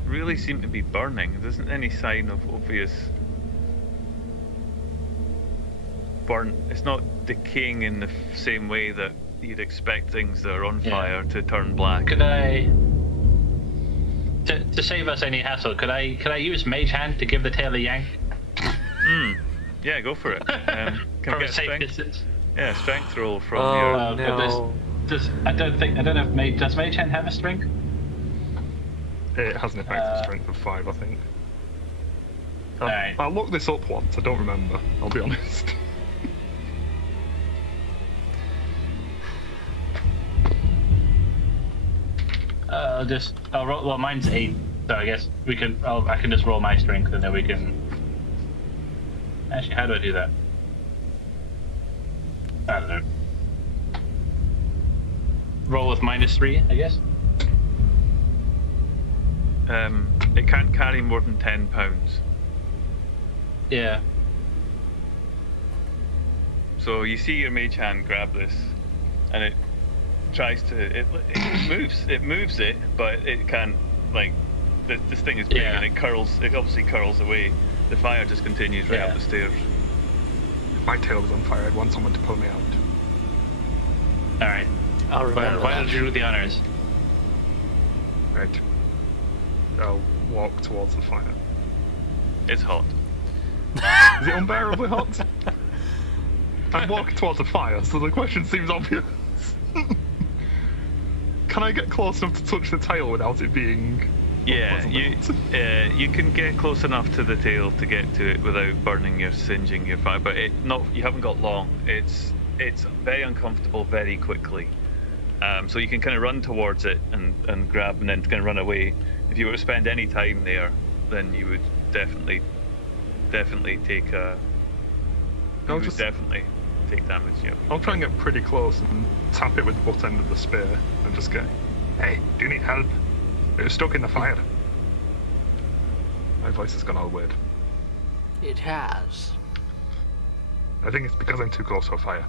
really seem to be burning. There isn't any sign of obvious burn. It's not decaying in the same way that you'd expect things that are on fire to turn black. Could I to save us any hassle, could I use Mage Hand to give the tail a yank? Yeah, go for it. Can From we a get safe strength? distance. Yeah, strength roll from Oh, your. no. I don't know if does Mage Hand have a strength? It has an effective strength of 5, I think. Alright. I looked this up once. I don't remember. I'll be honest. I'll roll. Well, mine's 8, so I guess I can just roll my strength and then we can. Actually, how do I do that? I don't know. Roll with -3, I guess. It can't carry more than 10 pounds. Yeah. So you see your mage hand grab this, and it tries to. It moves it, but it can't. Like this thing is big, Yeah. and it curls. It obviously curls away. The fire just continues right up the stairs. If my tail was on fire, I'd want someone to pull me out. All right. I'll remember Why that. don't you do the honors? Right. I'll walk towards the fire. It's hot. Is it unbearably hot? I'm walking towards the fire, so the question seems obvious. Can I get close enough to touch the tail without it being... Yeah, unpleasant? you can get close enough to the tail to get to it without singeing your fire, but you haven't got long. It's very uncomfortable very quickly. So you can kind of run towards it and grab and then kind of run away. If you were to spend any time there, then you would definitely take definitely take damage. Yeah. I'll try and get pretty close and tap it with the butt end of the spear and just go, "Hey, do you need help? You're stuck in the fire." My voice has gone all weird. It has. I think it's because I'm too close to a fire.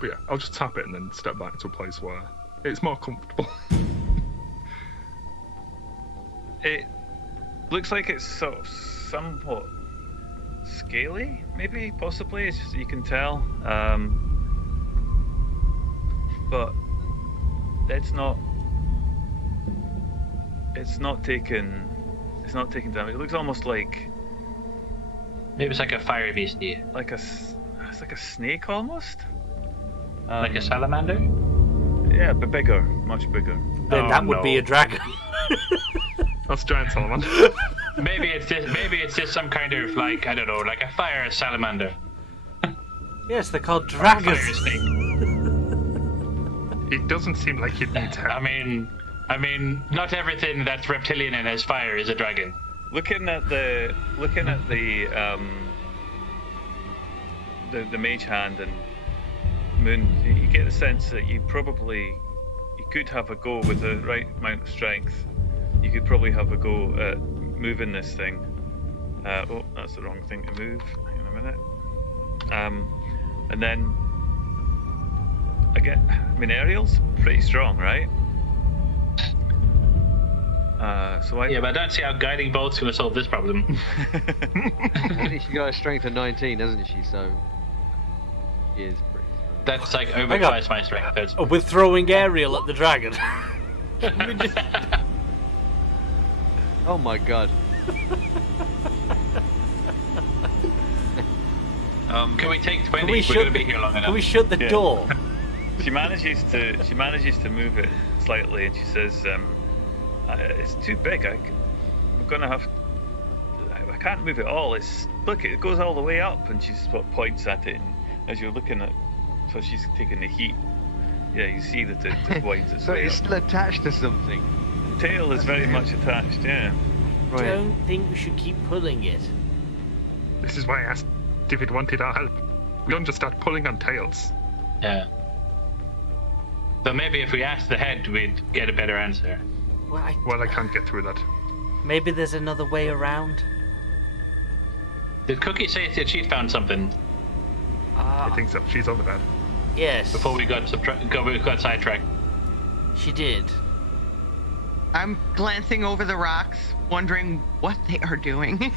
But yeah, I'll just tap it and then step back to a place where it's more comfortable. It looks like it's sort of somewhat scaly, maybe, possibly, as you can tell. But it's not taking damage. It looks almost like Maybe it's like a fire beastie, it's like a snake almost. like a salamander. Yeah, but bigger, much bigger. Then that would be a dragon. That's giant salamander. Maybe it's just some kind of like I don't know, like a fire salamander. Yes, they're called Fire dragons. snake. It doesn't seem like it needs help. I mean, not everything that's reptilian and has fire is a dragon. Looking at the mage hand and Moon, you get the sense that you could have a go with the right amount of strength. You could probably have a go at moving this thing. Oh, that's the wrong thing to move. Hang on a minute. And then Ariel's pretty strong, right? Yeah, but I don't see how guiding bolt's going to solve this problem. She's got a strength of 19, hasn't she? So she is pretty strong. That's like over twice my strength. That's... Oh, we're throwing Ariel at the dragon. Oh my god. Can we take 20? Can we We're shut going to be here long enough. Can we shut the Yeah. door? She manages to move it slightly, and she says, "It's too big. I'm gonna have. I can't move it all. Look, it goes all the way up." And she sort of points at it, and as you're looking at, so she's taking the heat. Yeah, you see that it winds its So way it's up. still attached to something. The tail is very much attached. Yeah. Right. Don't think we should keep pulling it. This is why I asked if it wanted our help. We don't just start pulling on tails. Yeah. So maybe if we asked the head, we'd get a better answer. Well, I can't get through that. Maybe there's another way around. Did Cookie say that she found something I think so. She's over there. Yes, before we got sidetracked? she did. I'm glancing over the rocks, wondering what they are doing.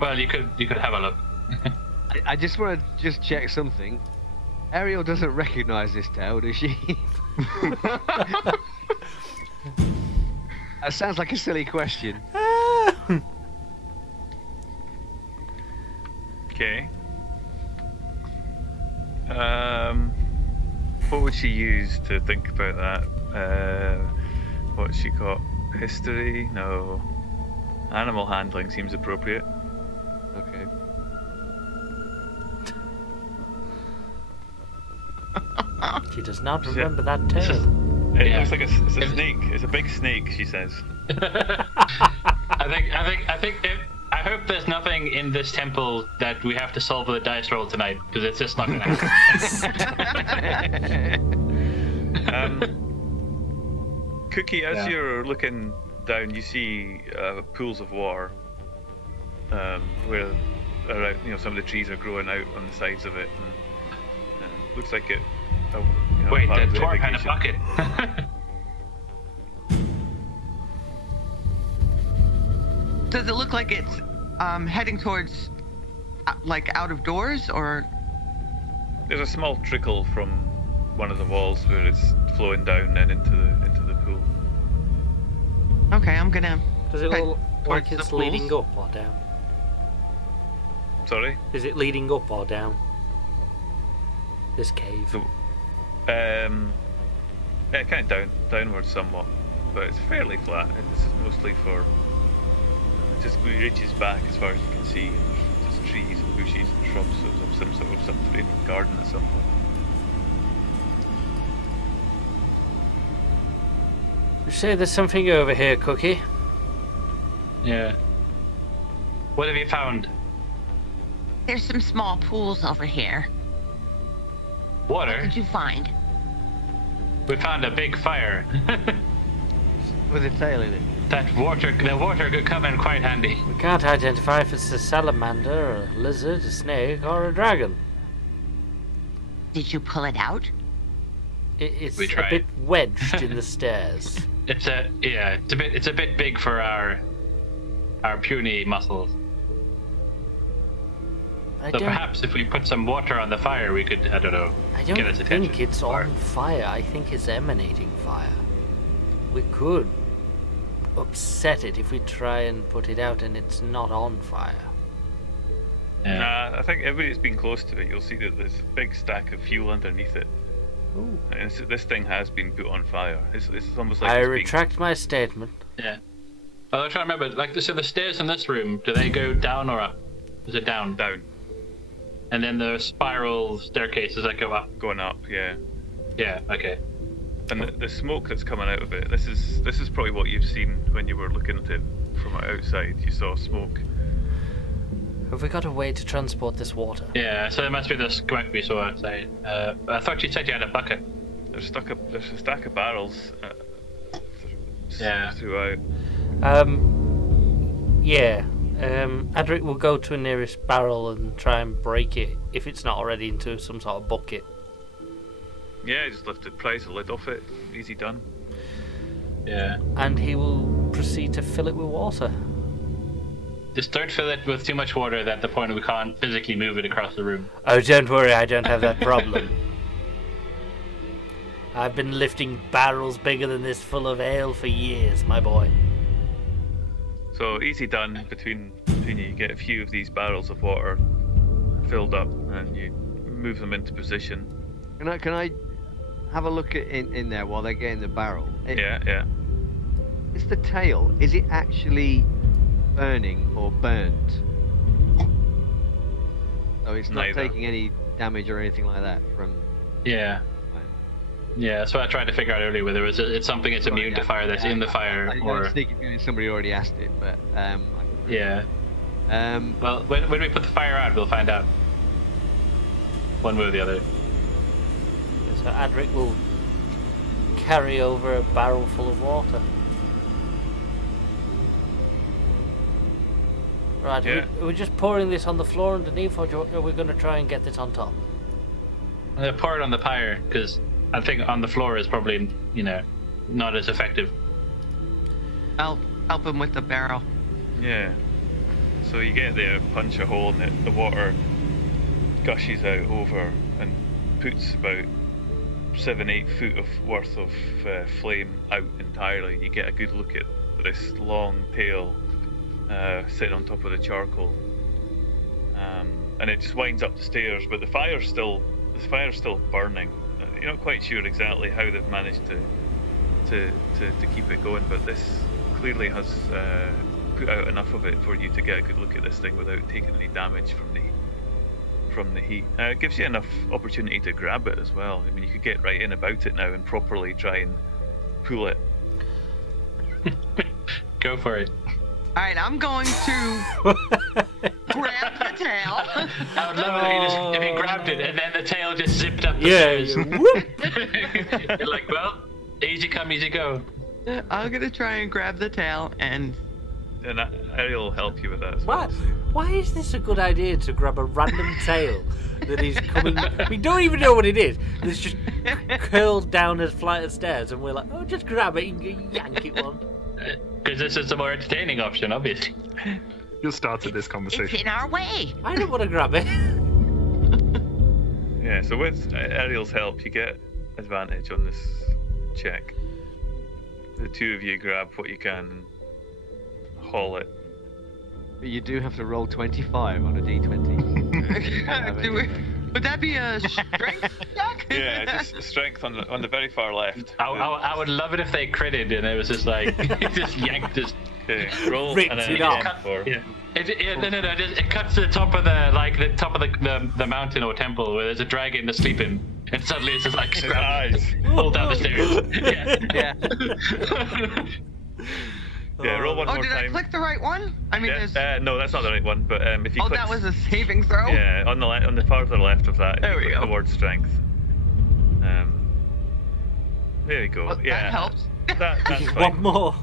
Well, you could have a look. I just want to just check something. Ariel doesn't recognise this tale, does she? That sounds like a silly question. Okay. What would she use to think about that? What's she got? History? No. Animal handling seems appropriate. Okay. She does not remember that tale. It looks like it's a snake. It's a big snake, she says. I hope there's nothing in this temple that we have to solve with a dice roll tonight, because it's just not going to happen. Cookie, as you're looking down, you see pools of water where around, some of the trees are growing out on the sides of it, and looks like it. Wait, the dwarf had a bucket. Does it look like it's heading towards, like, out of doors, or? There's a small trickle from one of the walls where it's flowing down and into the pool. Okay, I'm gonna. Does it look like towards it's the leading pools? up or down? Sorry? Is it leading up or down? This cave. Yeah, kind of downwards somewhat, but it's fairly flat. This is mostly for just reaches back as far as you can see. And there's just trees and bushes and shrubs, so it's some sort of subterranean garden at some point. You say there's something over here, Cookie? Yeah. What have you found? There's some small pools over here. What Water? did you find? We found a big fire. With a tail in it. The water could come in quite handy. We can't identify if it's a salamander, a lizard, a snake, or a dragon. Did you pull it out? It's We a tried. bit wedged in the stairs. It's a bit big for our puny muscles. I So don't, perhaps if we put some water on the fire, we could, I don't know, I get don't its attention. think it's Or- on fire. I think it's emanating fire. We could upset it if we try and put it out and it's not on fire. Yeah. Nah, I think everybody's been close to it. You'll see that there's a big stack of fuel underneath it. Ooh. And this thing has been put on fire. It's almost like I it's being- retract my statement. Yeah. Well, I'm trying to remember, like, so the stairs in this room, do they go down or up? Is it down? down, And then the spiral staircases that go up? going up. Yeah. Yeah, okay. And the smoke that's coming out of it, this is probably what you've seen when you were looking at it from outside. You saw smoke. Have we got a way to transport this water? Yeah, so it must be the smoke we saw outside. I thought you said you had a bucket. There's a stack of barrels Yeah. throughout. Yeah. Adric will go to a nearest barrel and try and break it if it's not already into some sort of bucket. Yeah, just lifted, prise the lid off it. Easy done. Yeah. And he will proceed to fill it with water. Just don't fill it with too much water at the point we can't physically move it across the room. Oh, don't worry, I don't have that problem. I've been lifting barrels bigger than this full of ale for years, my boy. So easy done between you. You get a few of these barrels of water filled up, and you move them into position. Can I have a look at in there while they're getting the barrel? Yeah. Is the tail, is it actually burning or burnt? So it's not Neither. taking any damage or anything like that from... Yeah. Yeah, that's what I tried to figure out earlier, whether it's something that's immune to fire that's in the fire, I or... think somebody already asked it, but... Yeah. Well, Well, when we put the fire out, we'll find out. One way or the other. So Adric will carry over a barrel full of water. Right, Yeah. are we just pouring this on the floor underneath, or are we going to try and get this on top? I'm gonna pour it on the pyre, because I think on the floor is probably, not as effective. I'll help him with the barrel. Yeah. So you get there, punch a hole in it. The water gushes out over and puts about 7-8 foot of worth of flame out entirely. You get a good look at this long tail sitting on top of the charcoal, and it just winds up the stairs. But the fire's still burning. You're not quite sure exactly how they've managed to keep it going, but this clearly has put out enough of it for you to get a good look at this thing without taking any damage from the heat. It gives you enough opportunity to grab it as well. I mean, you could get right in about it now and properly try and pull it. Go for it. All right, I'm going to grab the tail. I would love it if you grabbed it and then the tail just zipped up the stairs. You're like, well, easy come, easy go. I'm gonna try and grab the tail and Ariel will help you with that as well. Why is this a good idea to grab a random tail that is coming? We don't even know what it is. It's just curled down a flight of stairs, and we're like, oh, just grab it and yank it one. Because this is the more entertaining option, obviously. You started this it's conversation. in our way. I don't want to grab it. Yeah, so with Ariel's help, you get advantage on this check. The two of you grab what you can and haul it. But you do have to roll 25 on a d20. Would that be a strength check? Yeah, just strength on the very far left. I would love it if they critted and it was just like, just yanked us. Okay, roll Ripped and then it off. Yeah. It cuts to the top of the mountain or temple where there's a dragon asleep and suddenly it's just like His eyes. pulled down the stairs. Yeah, roll one more did time. I click the right one? I mean, there's... no, that's not the right one. But if you click, that was a saving throw? yeah, on the farther left of that, There if you we click go. the word strength. There you go. Well, yeah, that helps. That's fine. One more.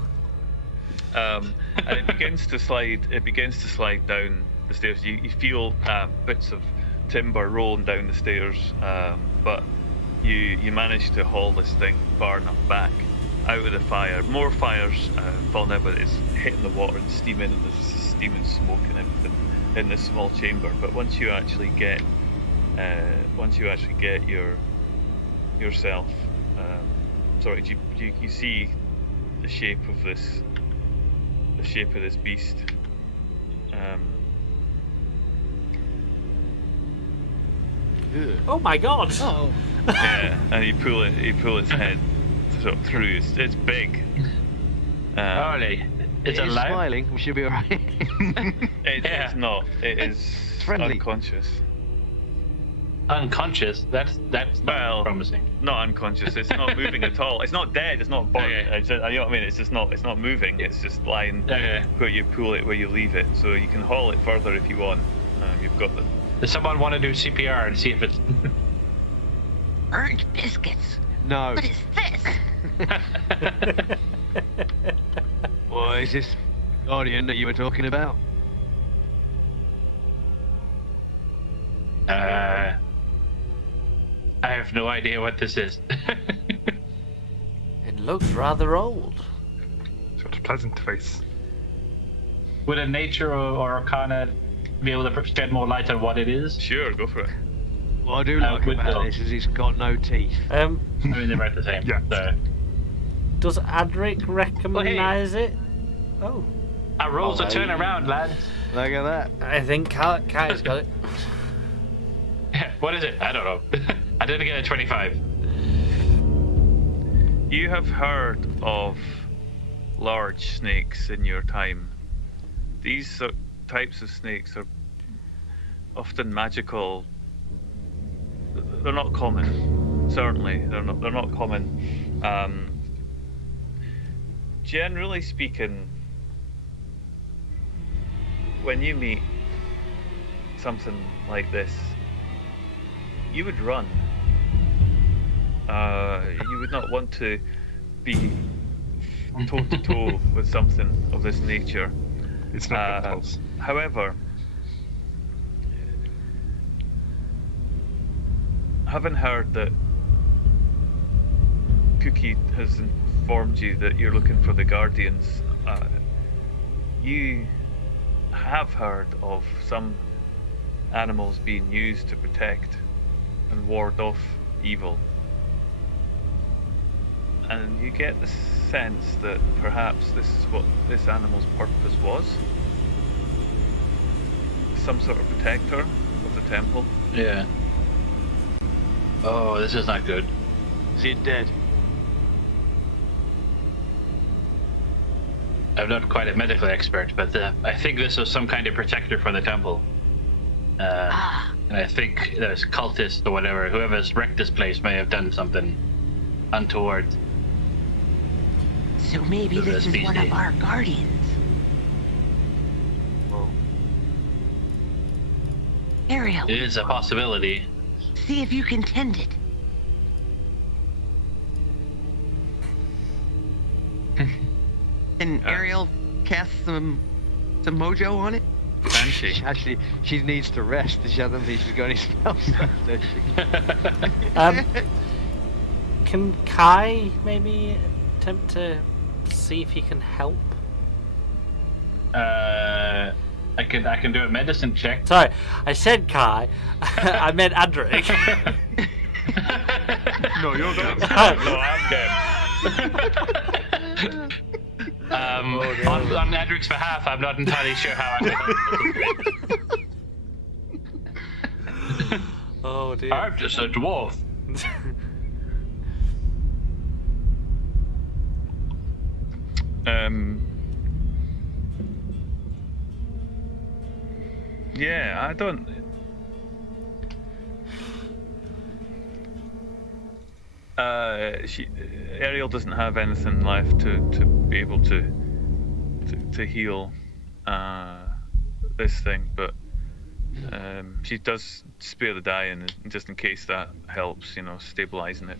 And it begins to slide. It begins to slide down the stairs. You feel bits of timber rolling down the stairs, but you manage to haul this thing far enough back out of the fire. More fires falling out, but it's hitting the water and steaming, and there's steam and smoke and everything in this small chamber. But once you actually get yourself, you see the shape of this beast. Oh my god! Oh. Yeah, and you pull its head sort of through. It's big. Holy. It's He's alive? smiling. We should be alright. It's not. It is friendly. unconscious. Unconscious? That's Well, not promising. Not unconscious. It's not moving at all. It's not dead. It's not burnt. Okay. You know what I mean? It's just not. It's not moving. It's just lying Okay. where you pull it, where you leave it. So you can haul it further if you want. You've got the. Does someone want to do CPR and see if it's... Burnt biscuits. No. What is this? What is this guardian that you were talking about? I have no idea what this is. It looks rather old. It's got a pleasant face. Would a nature or arcana be able to shed more light on what it is? Sure, go for it. What I do like with about the- this is it's got no teeth. I mean, they're about the same. Yeah. So. Does Adric recognise it? Oh. Our rolls are turning around, lads. Look at that. I think Kai's got it. What is it? I don't know. I didn't get a 25. You have heard of large snakes in your time. These types of snakes are often magical. They're not common. Certainly, they're not common. Generally speaking, when you meet something like this, you would run. You would not want to be toe to toe with something of this nature. It's not that close. However, having heard that Cookie has informed you that you're looking for the Guardians, you have heard of some animals being used to protect and ward off evil. And you get the sense that perhaps this is what this animal's purpose was. Some sort of protector of the temple. Yeah. Oh, this is not good. Is it dead? I'm not quite a medical expert, but I think this was some kind of protector for the temple. And I think there's cultists or whatever, whoever's wrecked this place may have done something untoward. So maybe this is one of our guardians. Oh. Ariel, It is a possibility. see if you can tend it. Can Ariel cast some mojo on it? Can she? Actually, she needs to rest. She hasn't think she's got any spells left, does she? Can Kai maybe attempt to see if he can help? I can do a medicine check. Sorry, I said Kai. I meant Adric. No, you're good. No, I'm game. On Edric's behalf, I'm not entirely sure how I can help. Oh dear. I'm just a dwarf. Yeah, I don't. Ariel doesn't have anything left to be able to heal this thing, but she does spare the dying just in case that helps, stabilizing it.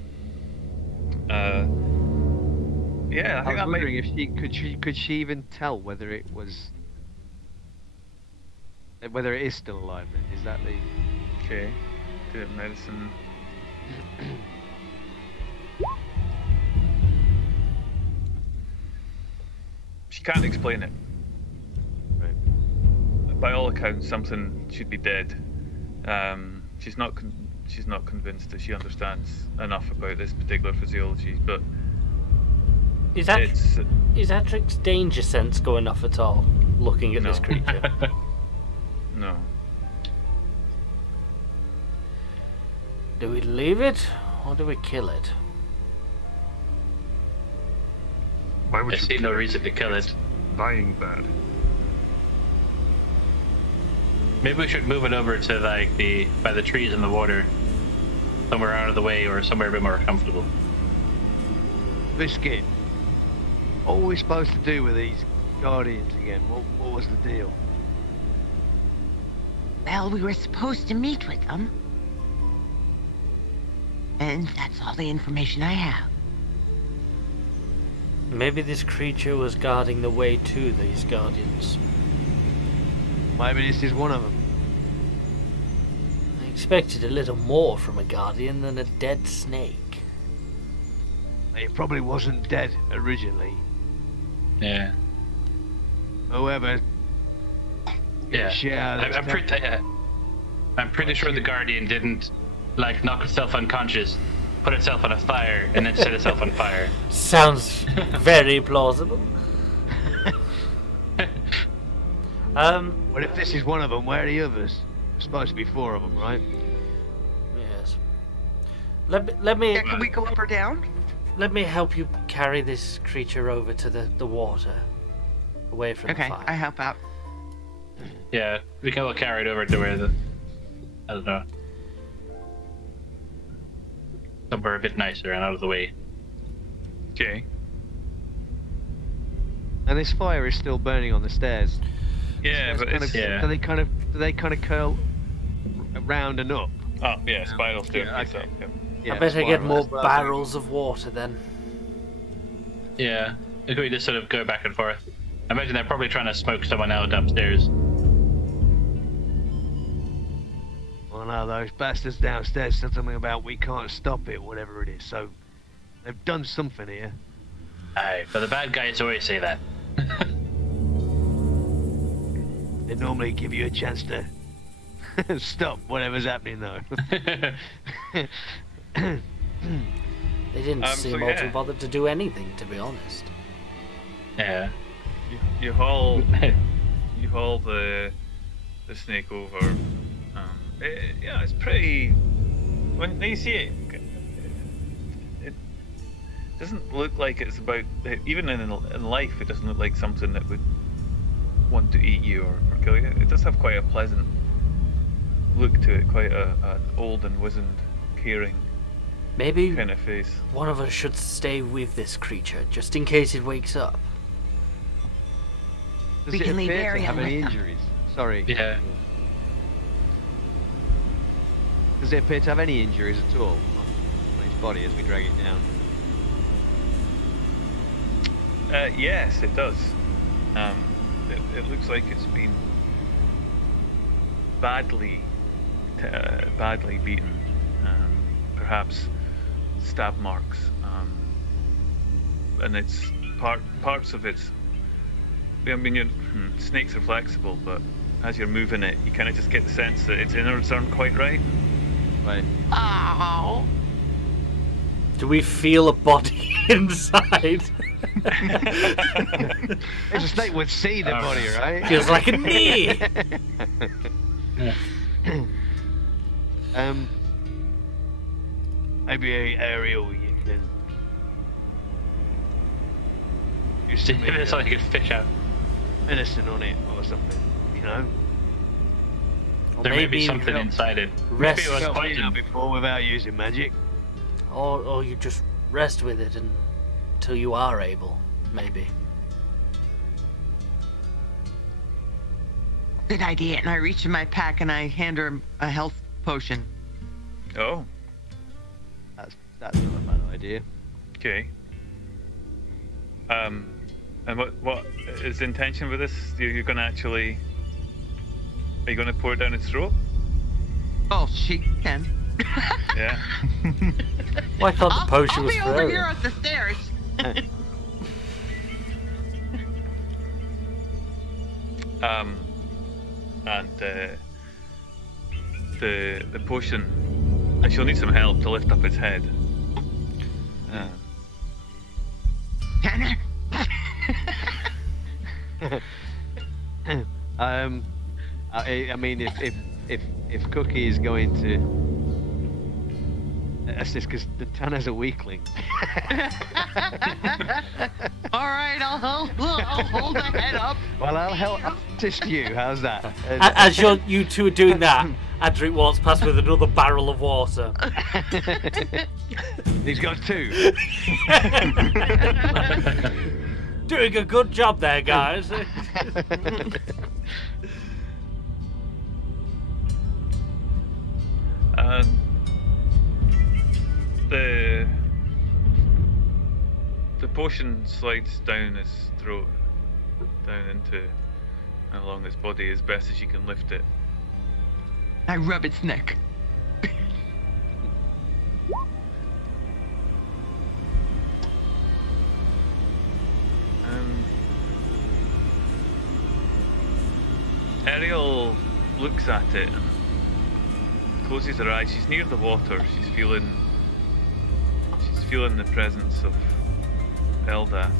Yeah, I I think was that wondering might. if could she even tell whether it is still alive then? Is that the... Okay, do it medicine. She can't explain it. Right. By all accounts, something should be dead. She's not convinced that she understands enough about this particular physiology, but Is it's Adric's danger sense going off at all? Looking at this No. creature. no. Do we leave it or do we kill it? Why would I you see no reason to kill it. lying bad? Maybe we should move it over to by the trees and the water, somewhere out of the way or somewhere a bit more comfortable. Biscuit. What were we supposed to do with these guardians again? What was the deal? Well, we were supposed to meet with them. And that's all the information I have. Maybe this creature was guarding the way to these guardians. Maybe this is one of them. I expected a little more from a guardian than a dead snake. It probably wasn't dead originally. Yeah. Whoever... Yeah. I'm pretty sure the Guardian didn't knock itself unconscious, put itself on a fire, and then set itself on fire. Sounds very plausible. Well, if this is one of them, where are the others? There's supposed to be 4 of them, right? Yes. Let me Yeah, can we go up or down? let me help you carry this creature over to the water, away from the Okay, fire. I help out. Yeah, we can all carry it over to where I don't know. Somewhere a bit nicer and out of the way. Okay. And this fire is still burning on the stairs. Yeah, It's but kind it's. of, Yeah. do they kind of curl round and up? Oh, yeah, spirals doing Yeah, this okay. up. Yep. Yeah, I better get spiral, more that's what I barrels of water then. Yeah, if we just sort of go back and forth. I imagine they're probably trying to smoke someone out upstairs. Well, no, those bastards downstairs said something about we can't stop it, whatever it is. So they've done something here. Aye, but the bad guys always say that. They normally give you a chance to Stop whatever's happening though. They didn't seem so all yeah. too bothered to do anything, to be honest. Yeah. You haul the snake over. Yeah, it's pretty. When you see it, it doesn't look like it's about. Even in life, it doesn't look like something that would want to eat you or kill you. It does have quite a pleasant look to it, quite an old and wizened, caring Maybe kind of face. one of us should stay with this creature, just in case it wakes up. Does We it can leave appear to Ariel have any with them. injuries? Sorry. Yeah. Does it appear to have any injuries at all on his body as we drag it down? Yes, it does. It looks like it's been badly beaten. Perhaps stab marks, and it's parts of its. I mean, snakes are flexible, but as you're moving it, you kind of just get the sense that its innards aren't quite right. Right. Oh. Do we feel a body inside? It's a snake would see the body, right? Feels like a knee. Maybe Ariel, you can. You See see if there's something you can fish out. medicine on it or something, you know? Or There may be maybe something help. inside it. Rest. Maybe it was Got me now poison. before without using magic. Or you just rest with it until you are able, maybe. Good idea. And I reach in my pack and I hand her a health potion. Oh, That's not a bad idea. okay. And what is the intention with this? You're going to actually. Are you going to pour it down its throat? Oh, she can. Yeah. Well, I thought the potion I'll was be for over Ariel. here at the stairs. And the potion, and she'll need some help to lift up its head. Tanner. I mean, if Cookie is going to assist, because the Tanner's a weakling. All right, I'll hold the head up. Well, I'll assist you. How's that? As you two are doing that, Adric walks past with another barrel of water. He's got two. Doing a good job there, guys. And the potion slides down his throat, down into and along his body as best as you can lift it. I rub its neck. Ariel looks at it and closes her eyes. She's near the water. She's feeling the presence of Eldath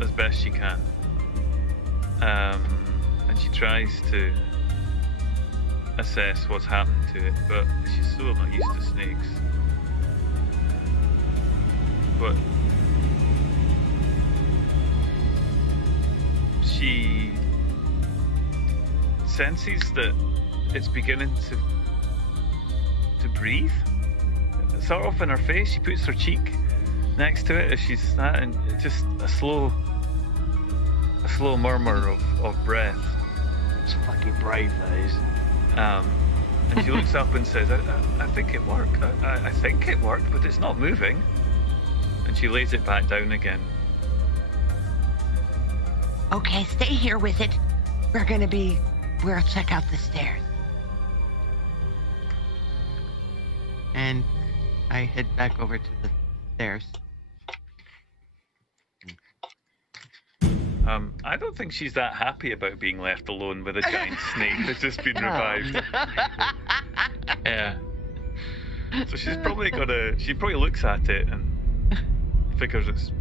as best she can. And she tries to assess what's happened to it, but she's so not used to snakes. But she senses that it's beginning to breathe. Sort of in her face, she puts her cheek next to it as she's that, and just a slow murmur of breath. It's fucking brave, that is. And she looks up and says, I think it worked. I think it worked, but it's not moving. And she lays it back down again. Okay, stay here with it. We'll check out the stairs. And I head back over to the stairs. I don't think she's that happy about being left alone with a giant snake that's just been revived. Yeah. So she's probably gonna. She probably looks at it and figures it's.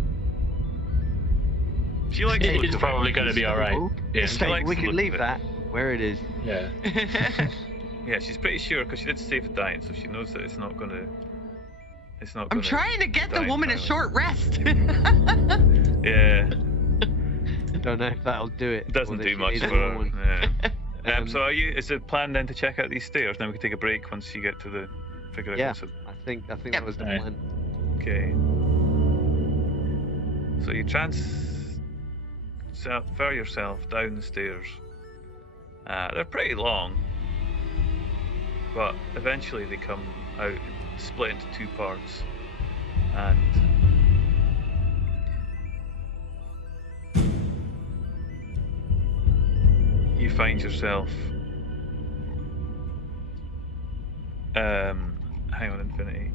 She likes. the look It's of probably it. going to be alright. Yeah. She Snake, likes we the can look leave of it. that where it is. Yeah. Yeah, she's pretty sure because she did save it dying, so she knows that it's not gonna. It's not. I'm gonna trying to get the die woman a entirely. short rest. Yeah, Don't know if that'll do it. it doesn't or do if she much needs for her. more. Yeah. So are you? Is the plan then to check out these stairs? Then we can take a break once you get to the figure out. Yeah, what's it- I think Yep. that was the Alright. plan. Okay. So you transfer yourself down the stairs. They're pretty long, but eventually they come out, split into two parts, and you find yourself. Hang on, Infinity.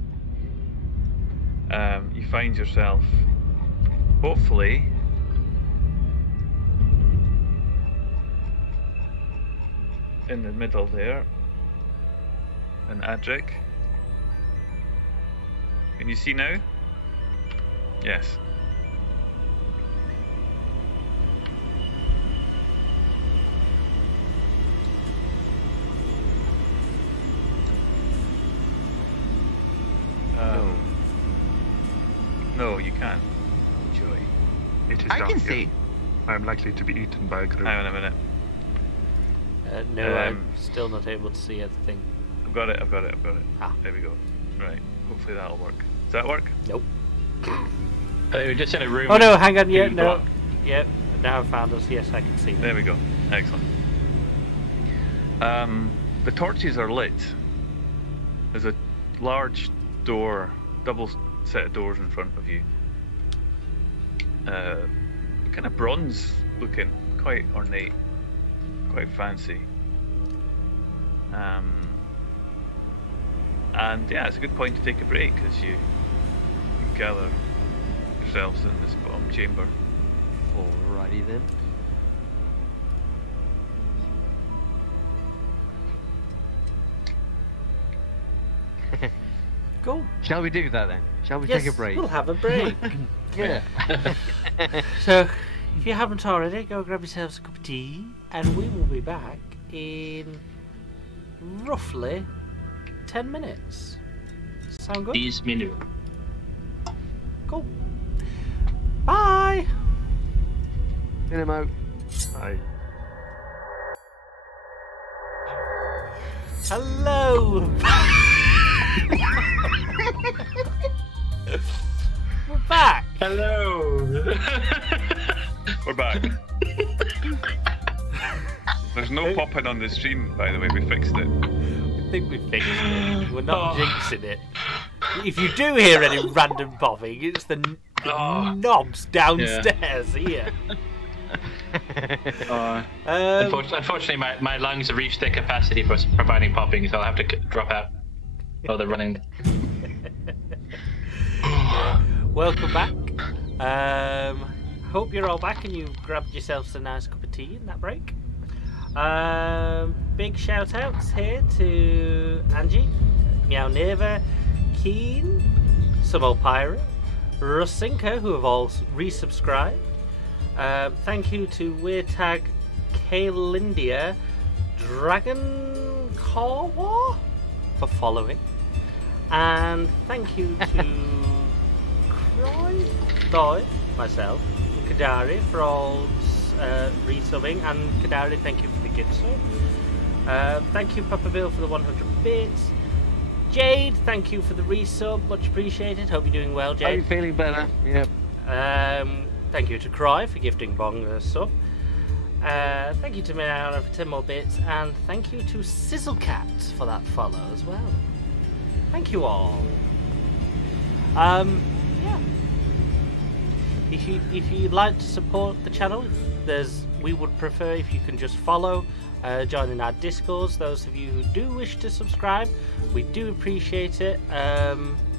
You find yourself, hopefully, in the middle there, and Adric. Can you see now? Yes. No, you can't. Joy. It is I dark can here. see. I am likely to be eaten by a group. Hang on a minute. No, I'm still not able to see anything. I've got it. Ah. There we go. Right. Hopefully that'll work. Does that work? Nope. We're just in a room. Oh no, hang on. Yeah, two no. blocks. Yep. Now I've found us. Yes, I can see. There we go. Excellent. The torches are lit. There's a large door, double set of doors in front of you. Kind of bronze looking, quite ornate, quite fancy. And yeah, it's a good point to take a break as you gather yourselves in this bottom chamber. Alrighty then. Cool. Shall we do that then? Shall we Yes, take a break? we'll have a break. Yeah. So, if you haven't already, go grab yourselves a cup of tea, and we will be back in roughly 10 minutes. Sound good? 10 minutes. Cool. Bye. Cinemo. I Hello. We're back. Hello. We're back. There's no popping on the stream, by the way. We fixed it. I think we fixed it. We're not jinxing it. If you do hear any random popping, it's the knobs downstairs here. Unfortunately, my lungs have reached their capacity for providing popping, so I'll have to drop out. Oh, they're running. Welcome back. Hope you're all back and you grabbed yourselves a nice cup of tea in that break. Big shout outs here to Angie, Meow Neva, Keen, Some Old Pirate, Rusinka, who have all resubscribed. Thank you to Weirtag, Kalindia, Dragon Kawa for following. And thank you to Croy, myself, and Kadari for all resubbing. And Kadari, thank you for the gift sub. Thank you, Papa Bill, for the 100 bits. Jade, thank you for the resub, much appreciated. Hope you're doing well, Jade. Are you feeling better? Yep. Thank you to Cry for gifting Bong a sub. Thank you to Minara for 10 more bits, and thank you to Sizzlecat for that follow as well. Thank you all. Yeah. If you'd like to support the channel, we would prefer if you can just follow, join in our discords. Those of you who do wish to subscribe, we do appreciate it.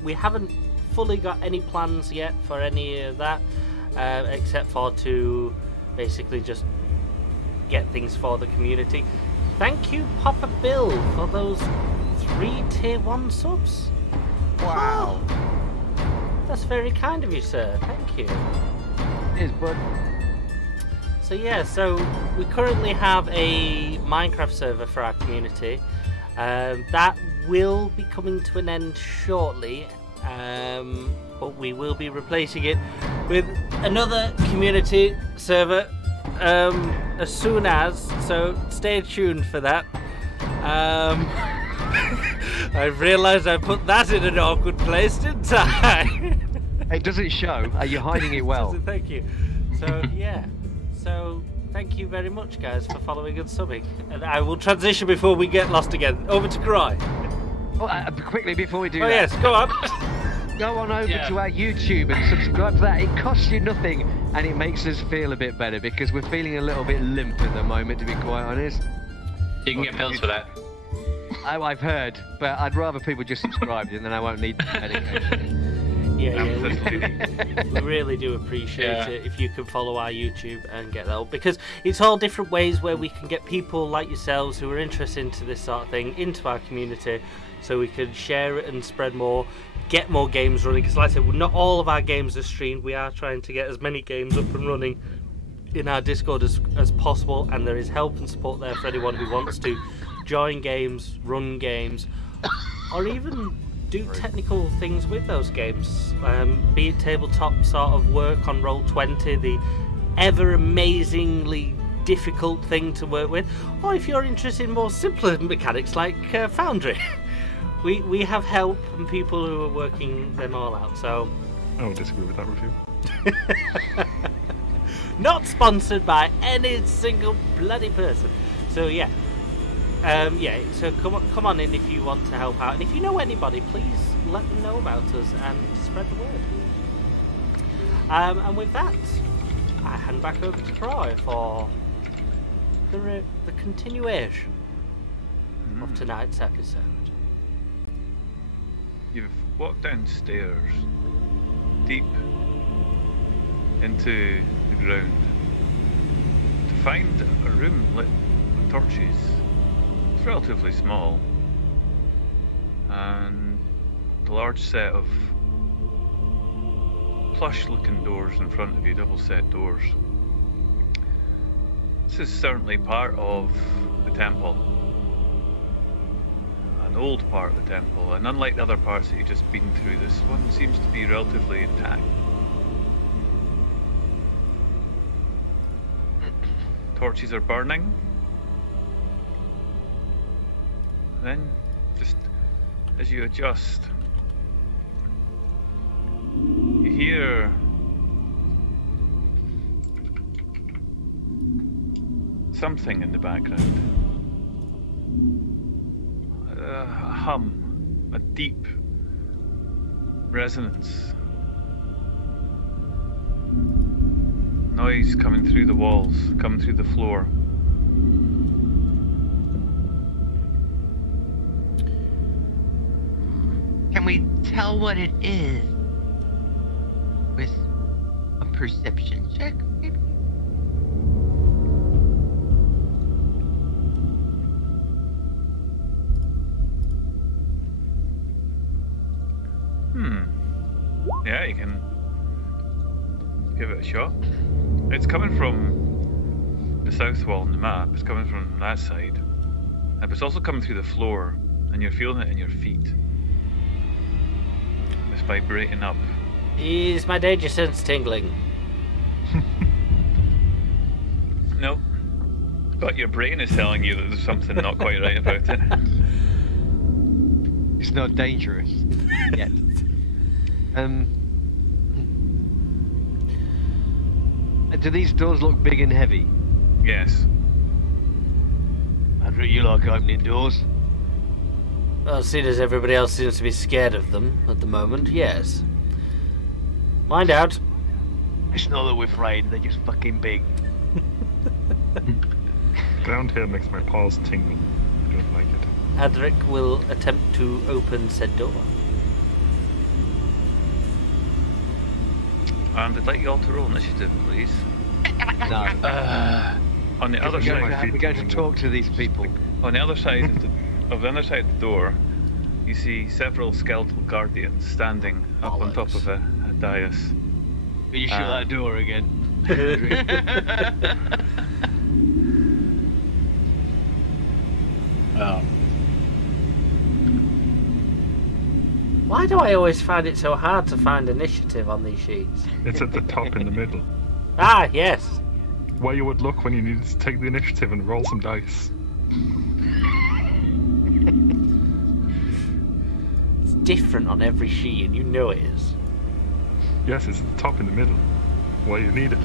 We haven't fully got any plans yet for any of that, except for to basically just get things for the community. Thank you, Papa Bill, for those 3 tier 1 subs. Wow. That's very kind of you, sir. Thank you. Cheers, bud. So yeah, so we currently have a Minecraft server for our community. That will be coming to an end shortly, but we will be replacing it with another community server as soon as, so stay tuned for that. I've realised I put that in an awkward place, didn't I? It doesn't show. Are you hiding it well? Thank you. So yeah, so thank you very much, guys, for following and subbing. And I will transition before we get lost again. Over to Cry. Oh, quickly before we do Oh that. yes, go on. Go on over to our YouTube and subscribe to that. It costs you nothing and it makes us feel a bit better because we're feeling a little bit limp at the moment, to be quite honest. You can get pills for that. I've heard, but I'd rather people just subscribe and then I won't need the medication. Yeah, we really do appreciate it if you can follow our YouTube and get that up, because it's all different ways where we can get people like yourselves who are interested into this sort of thing into our community, so we can share it and spread more, get more games running. Because like I said, not all of our games are streamed. We are trying to get as many games up and running in our Discord as possible, and there is help and support there for anyone who wants to join games, run games, or even do technical things with those games, be it tabletop sort of work on Roll20, the ever amazingly difficult thing to work with, or if you're interested in more simpler mechanics like Foundry. We have help and people who are working them all out, so... I would disagree with that review. Not sponsored by any single bloody person. So yeah. So come on in if you want to help out, and if you know anybody, please let them know about us and spread the word. And with that, I hand back over to Troy for the continuation of tonight's episode. You've walked downstairs, deep into the ground, to find a room lit with torches. It's relatively small, and a large set of plush-looking doors in front of you, double-set doors. This is certainly part of the temple. An old part of the temple, and unlike the other parts that you've just been through, this one seems to be relatively intact. Torches are burning. Then, just as you adjust, you hear something in the background. A hum, a deep resonance. Noise coming through the walls, coming through the floor. Can we tell what it is with a perception check, maybe? Yeah, you can give it a shot. It's coming from the south wall on the map. It's coming from that side. But it's also coming through the floor, and you're feeling it in your feet. It's vibrating up. Is my danger sense tingling? Nope. But your brain is telling you that there's something not quite right about it. It's not dangerous yet. Do these doors look big and heavy? Yes. Andrew, you like opening doors? Well, seeing as everybody else seems to be scared of them at the moment, yes. Mind out. It's not that we're afraid, they're just fucking big. Ground here makes my paws tingle. I don't like it. Adric will attempt to open said door. And I'd like you all to roll initiative, please. No. On the other side, We're going to talk to these people. on the other side of the other side of the door, you see several skeletal guardians standing up on top of a dais. Will you shut that door again? Oh. Why do I always find it so hard to find initiative on these sheets? It's at the top in the middle, Ah, yes. where you would look when you needed to take the initiative and roll some dice. It's different on every sheet, and you know it is. Yes, it's at the top in the middle, where you need it.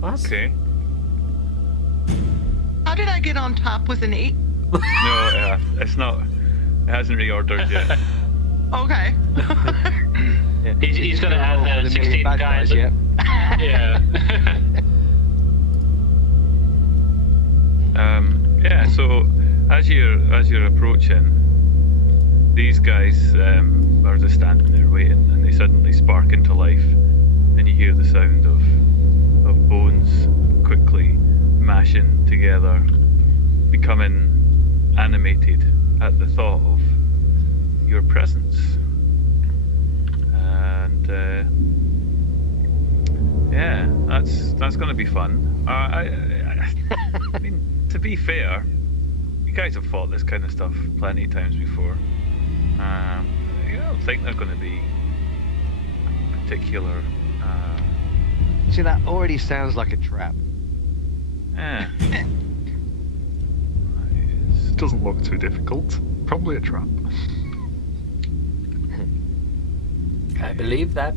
What? Okay. How did I get on top with an 8? No, it's not. It hasn't reordered yet. Okay. He's going to add the 16 16 bad guys. yeah. Yeah. Yeah. So as you're approaching, these guys are just standing there waiting, and they suddenly spark into life, and you hear the sound of bones quickly mashing together, becoming animated at the thought of your presence. And yeah, that's going to be fun. I mean, to be fair, you guys have fought this kind of stuff plenty of times before. I don't think they're going to be particular. See, that already sounds like a trap. Yeah. It doesn't look too difficult. Probably a trap. I believe that.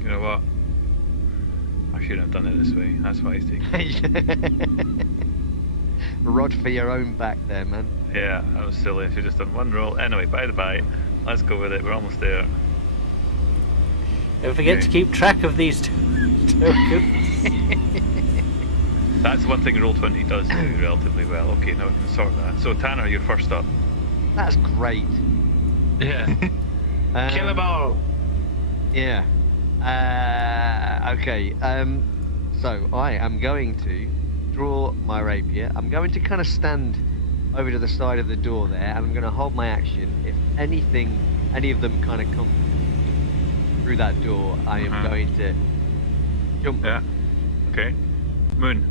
You know what? I shouldn't have done it this way. That's why he's taking. Rod for your own back there, man. Yeah, that was silly. I should have just done one roll. Anyway, by the by, let's go with it. We're almost there. Don't forget to keep track of these tokens. That's one thing Roll20 does do relatively well. Okay, now we can sort that. So Tanner, you're first up. That's great. Yeah. Kill them all. Yeah. Okay. So I am going to draw my rapier. I'm going to kind of stand over to the side of the door there, and I'm going to hold my action. If any of them kind of come through that door, I am going to jump. Yeah. Okay. Moon.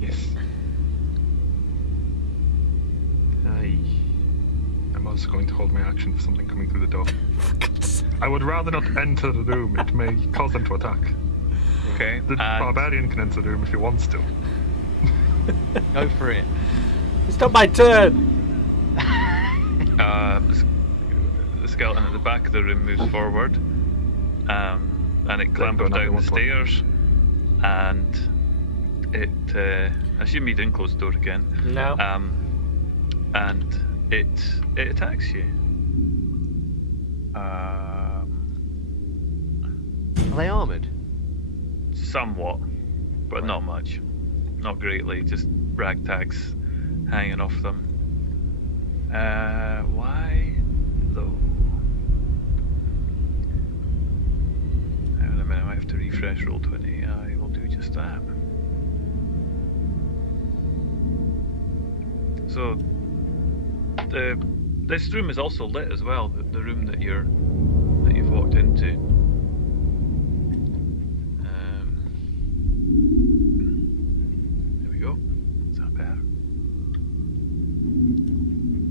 Yes. I'm also going to hold my action for something coming through the door. I would rather not enter the room. It may cause them to attack. Okay. The barbarian can enter the room if he wants to. Go for it. It's not my turn. The skeleton at the back of the room moves forward, and it clambers down the stairs, and it. I assume you didn't close the door again. No. And it attacks you. Are they armoured? Somewhat, but not much. Not greatly, just ragtags hanging off them. Why though? Hang on a minute, I might have to refresh Roll20. I will do just that. So, this room is also lit as well. The room that you've walked into. There we go. Is that better?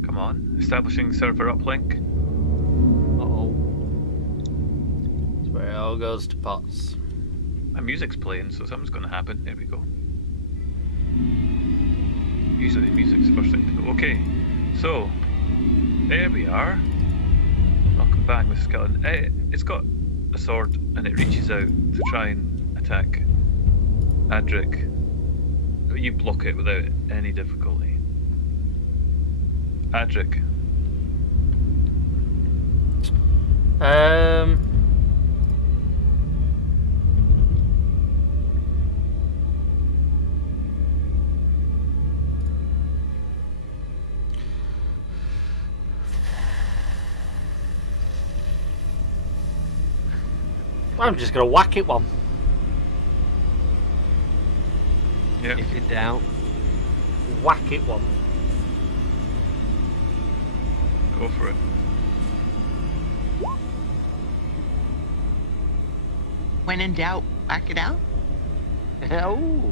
Come on, establishing server uplink. Uh-oh. That's where it all goes to pots. My music's playing, so something's going to happen. There we go. Usually music's the first thing to go. Okay, so there we are. Welcome back, Mr. Skeleton. It's got a sword and it reaches out to try and attack Adric, you block it without any difficulty. Adric. I'm just gonna whack it one. Yeah. If in doubt. Whack it one. Go for it. When in doubt, whack it out. Oh,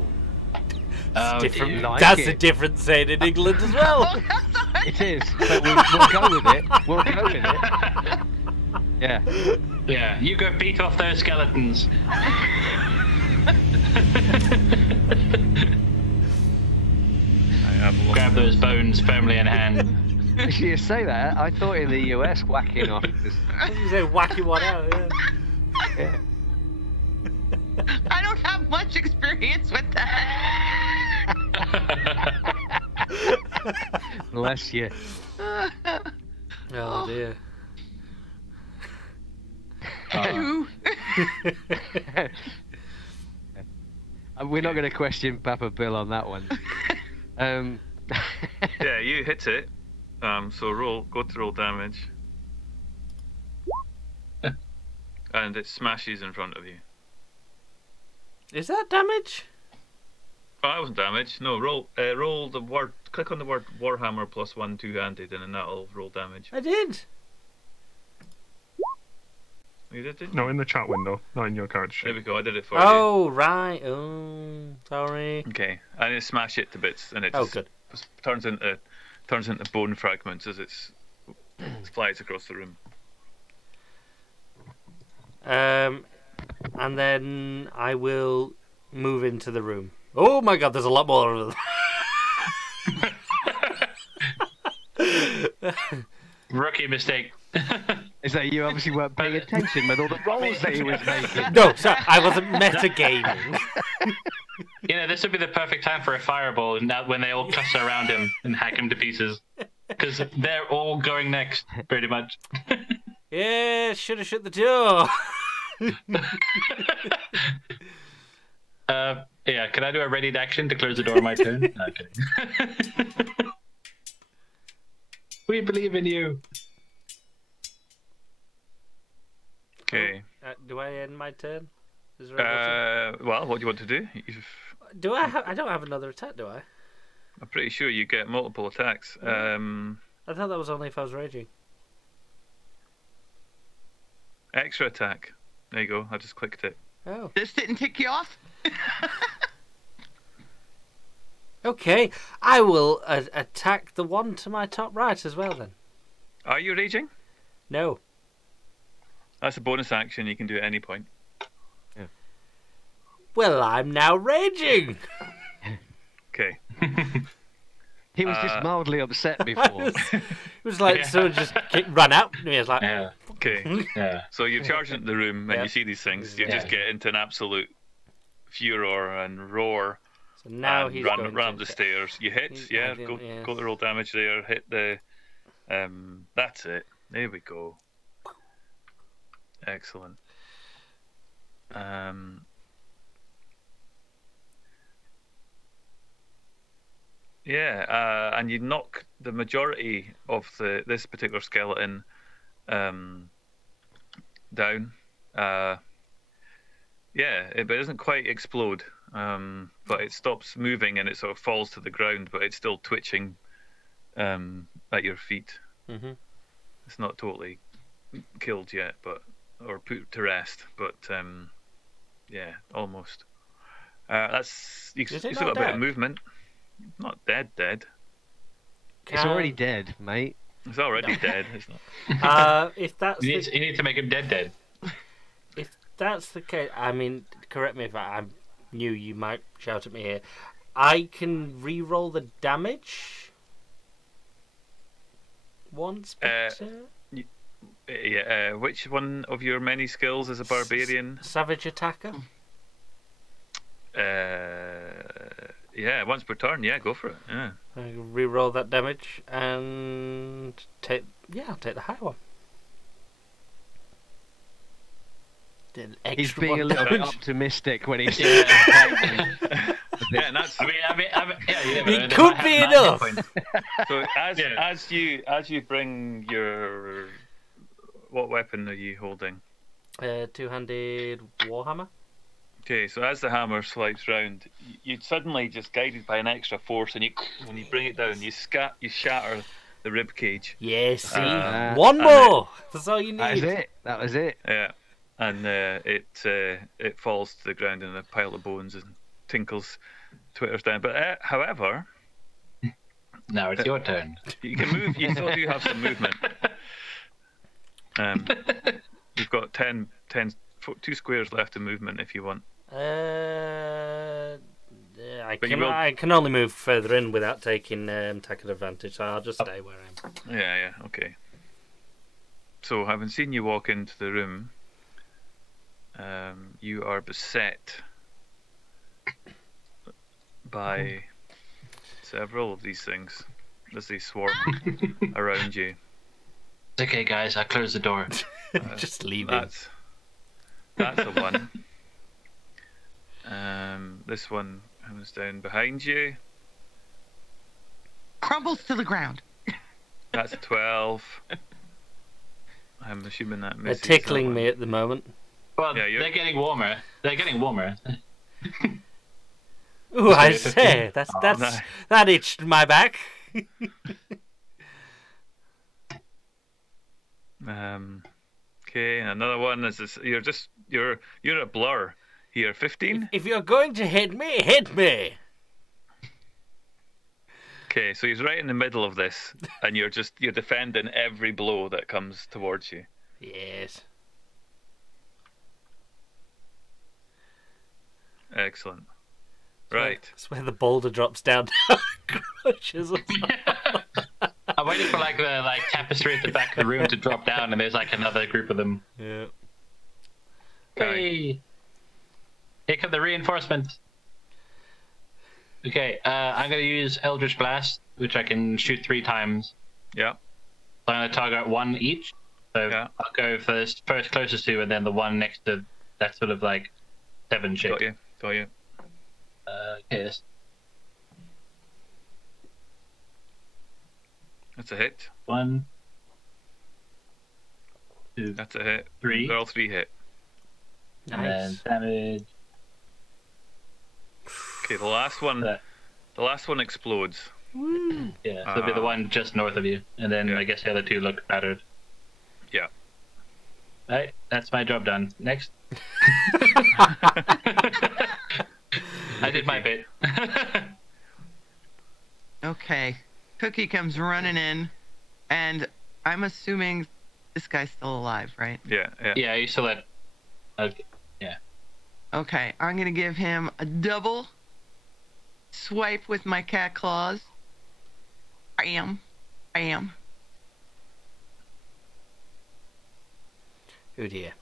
Different. like That's it. a different saying in England as well. it is. But we'll go with it. We'll go with it. Yeah. Yeah, you go beat off those skeletons. I have a lot. Grab those bones firmly in hand. Actually, you say that. I thought in the US, whacking off is. You say whacking one out. Yeah. Yeah. I don't have much experience with that. Bless you. Oh dear. Who? We're not going to question Papa Bill on that one. Yeah, you hit it. So go to roll damage. And it smashes in front of you. Is that damage? Oh, that wasn't damage. No, roll the word. Click on the word Warhammer +1 two-handed, and then that'll roll damage. I did. You did it? No, in the chat window, not in your character There sheet. we go. I did it for you. Oh right. Oh, sorry. Okay, I need to smash it to bits, and it Oh, just good. turns into bone fragments as it flies across the room. And then I will move into the room. Oh my god, there's a lot more of them. Rookie mistake. Is that you obviously weren't paying attention with all the rolls that he was making? No, sorry, I wasn't metagaming. You know, this would be the perfect time for a fireball, and that when they all cluster around him and hack him to pieces, because they're all going next, pretty much. Yeah, should have shut the door. Yeah, can I do a readied action to close the door on my turn? No, I'm kidding. We believe in you. Okay. Do I end my turn? Is there a Well, what do you want to do? do I have? I don't have another attack, do I? I'm pretty sure you get multiple attacks. I thought that was only if I was raging. Extra attack. There you go. I just clicked it. Oh. This didn't tick you off? Okay, I will attack the one to my top right as well then. Are you raging? No. That's a bonus action. You can do at any point. Well, I'm now raging. Okay. He was just mildly upset before. It was like someone just ran out. And he was like, Yeah, Okay. yeah. So you're charging into the room and Yep. you see these things. You Yeah. just get into an absolute furor and roar. so now and he's run going up to the stairs. You hit. He's Yeah. hiding, Go yeah. to roll damage there. Hit the. That's it. There we go. Excellent. Yeah, and you knock the majority of this particular skeleton down. But it doesn't quite explode. But it stops moving and it sort of falls to the ground, but it's still twitching at your feet. Mhm. It's not totally killed yet, or put to rest, but yeah, almost. That's you Is it still not got a bit dead? of movement. Not dead. It's already dead, mate. It's already dead. It's not. If that's You the, need to make him dead. if that's the case, I mean, correct me if I'm new. You might shout at me here. I can re-roll the damage once per turn. Yeah. Which one of your many skills is a barbarian? Savage attacker. Yeah, once per turn. Yeah, go for it. Yeah. I re-roll that damage and I'll take the high one. Did an He's extra being one a little bit damage. optimistic when he's Yeah, and that's It could be enough. so. As you bring your, what weapon are you holding? Two-handed warhammer. Okay, so as the hammer swipes round, you suddenly just guided by an extra force, and when you bring it down, you shatter the rib cage. Yeah, see, one more. That's all you need. That was it. That was it. Yeah, and it falls to the ground in a pile of bones and tinkles, twitters down. But however, now it's your turn. you can move. You still do have some movement. You've got 2 squares left of movement if you want. I can only move further in without taking taking advantage, so I'll just stay where I am. Yeah, okay. So, having seen you walk into the room, you are beset by several of these things as they swarm around you. It's okay, guys. I closed the door. Just leave it. That's a 1. This one comes down behind you. Crumbles to the ground. That's a 12. I'm assuming that They're misses. tickling me at the moment. Well, Yeah, they're getting warmer. They're getting warmer. Ooh, I say, that itched my back. Okay, and another one is this, you're a blur here. 15. If you're going to hit me, hit me. Okay, so he's right in the middle of this, and you're defending every blow that comes towards you. Yes. Excellent. Right. That's where the boulder drops down. Crushes us. I'm waiting for the tapestry at the back of the room to drop down, and there's another group of them. Yeah. Hey, here come the reinforcements. Okay, I'm gonna use Eldritch Blast, which I can shoot 3 times. Yeah. So I'm gonna target 1 each. So Yeah. I'll go first closest to, and then the one next to that sort of 7 shape. Got you. Okay. That's a hit. 1, 2, That's a hit. 3. They're all 3 hit. And then damage. Okay, the last one explodes. Yeah, so it'll be the one just north of you, and then Yeah. I guess the other 2 look battered. Yeah. Right, that's my job done. Next. I did my bit. Okay. Cookie comes running in, and I'm assuming this guy's still alive, right? Yeah. Yeah, you still let. Okay. Yeah. Okay, I'm gonna give him a double swipe with my cat claws. Bam. Bam. Oh dear.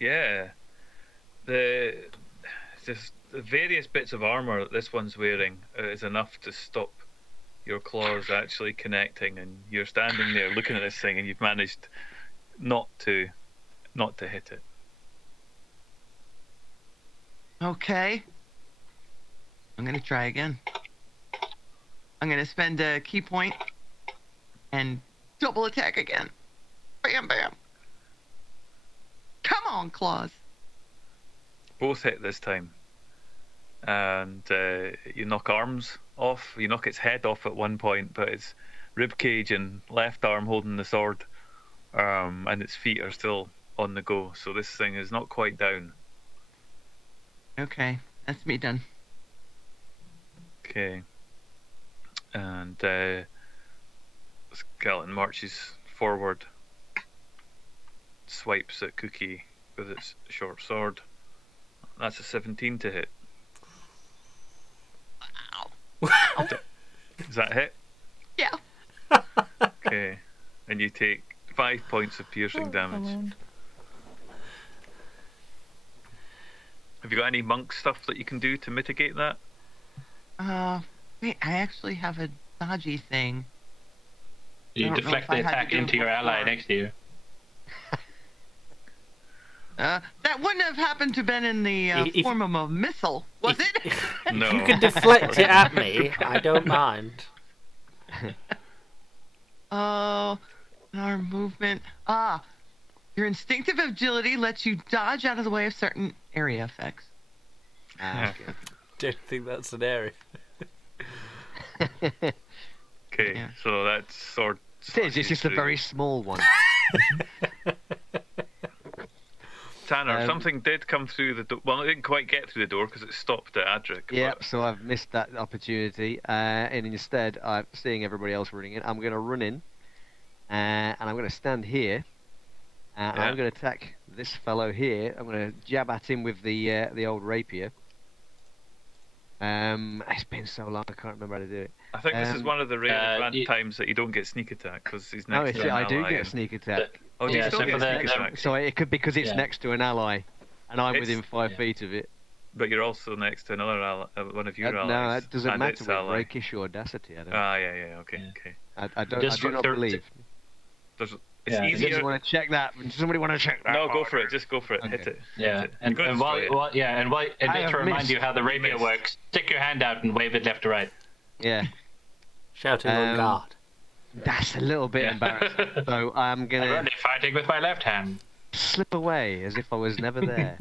Yeah. The various bits of armor that this one's wearing is enough to stop your claws actually connecting, and you're standing there looking at this thing, and you've managed not to hit it. Okay. I'm gonna try again. I'm gonna spend a key point and double attack again. Bam, bam. Come on, claws. Both hit this time, and you knock arms off. You knock its head off at one point, but its rib cage and left arm holding the sword, and its feet are still on the go. So this thing is not quite down. Okay, that's me done. Okay, and Skeleton marches forward, swipes at Cookie with its short sword. That's a 17 to hit. Does that hit? Yeah. Okay, and you take 5 points of piercing damage. Have you got any monk stuff that you can do to mitigate that? Wait, I actually have a dodgy thing. I You don't know deflect if I the had to attack do it into your ally before. next to you. That wouldn't have happened to been in the If- form of a missile, was it? No. If you could deflect it at me, I don't mind. Oh, our movement. Your instinctive agility lets you dodge out of the way of certain area effects. Okay. Don't think that's an area. Okay, Yeah. so that's sword. It is, it's just a very small one. Tanner, Um, something did come through the door. Well, it didn't quite get through the door because it stopped at Adric. Yep, so I've missed that opportunity. And instead, I'm seeing everybody else running in. I'm going to run in. And I'm going to stand here. And Yeah. I'm going to attack this fellow here. I'm going to jab at him with the old rapier. It's been so long, I can't remember how to do it. I think this is one of the rare you- times that you don't get sneak attack because he's No, next it's, to an I do ally get and- sneak attack. Oh, do you Yeah, still so get for the- sneak attack? So it could because it's Yeah. next to an ally, and I'm It's- within 5 yeah. feet of it. But you're also next to another ally, one of your allies. No, that doesn't and matter its with ally. rakish or audacity. I don't. Yeah, okay, Yeah. okay. I don't. Just I do not for- believe. It's Yeah, I easier. just want to check that. Does somebody want to check that? No, go for it. Just go for it. Hit Okay. it. Yeah, Hit it. and, You're gonna and destroy it. and I just to have remind missed. you how the rapier missed. works, stick your hand out and wave it left to right. Yeah, Shouting on guard. that's a little bit embarrassing. So I'm I'm gonna only fighting with my left hand. slip away as if I was never there.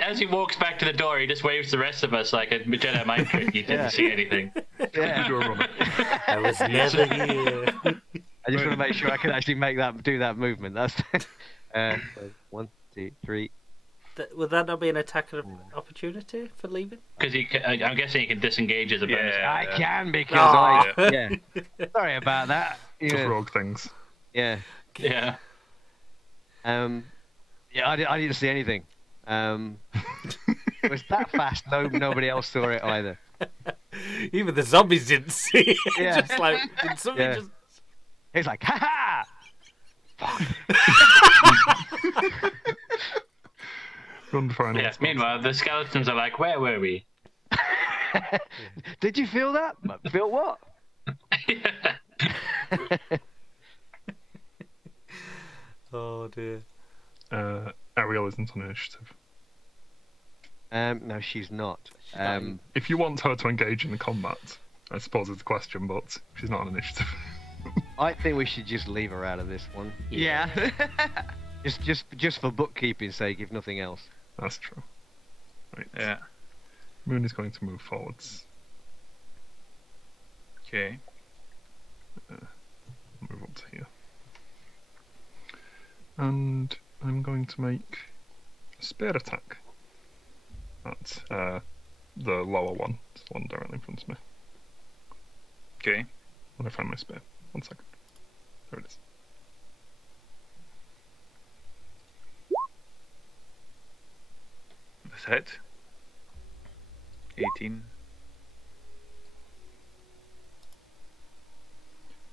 As he walks back to the door, he just waves the rest of us like a Jedi mind trick. He didn't Yeah. see anything. Yeah. You're a runner. I was never here. I just want to make sure I can actually do that movement. That's so 1, 2, 3. Would that not be an attack of opportunity for leaving? Because I'm guessing he can disengage as a bonus. Yeah. I can because Aw. yeah. Sorry about that. Just Yeah. rogue things. Yeah. Yeah. Yeah, I didn't see anything. It was that fast. Nobody else saw it either. Even the zombies didn't see it. Yeah. Just like, did somebody Yeah. just... He's like, ha ha! Run for an Yes. Meanwhile, the skeletons are like, "Where were we?" Did you feel that? Feel what? Oh dear. Ariel isn't on initiative. No, she's not. If you want her to engage in the combat, I suppose it's a question, but she's not on initiative. I think we should just leave her out of this one. Yeah. Just for bookkeeping's sake, if nothing else. That's true. Right. Yeah. Moon is going to move forwards. Okay. Move up to here. And I'm going to make a spear attack at the lower one. It's the one directly in front of me. Okay. When I find my spear. 1 second. There it is. This hit. 18.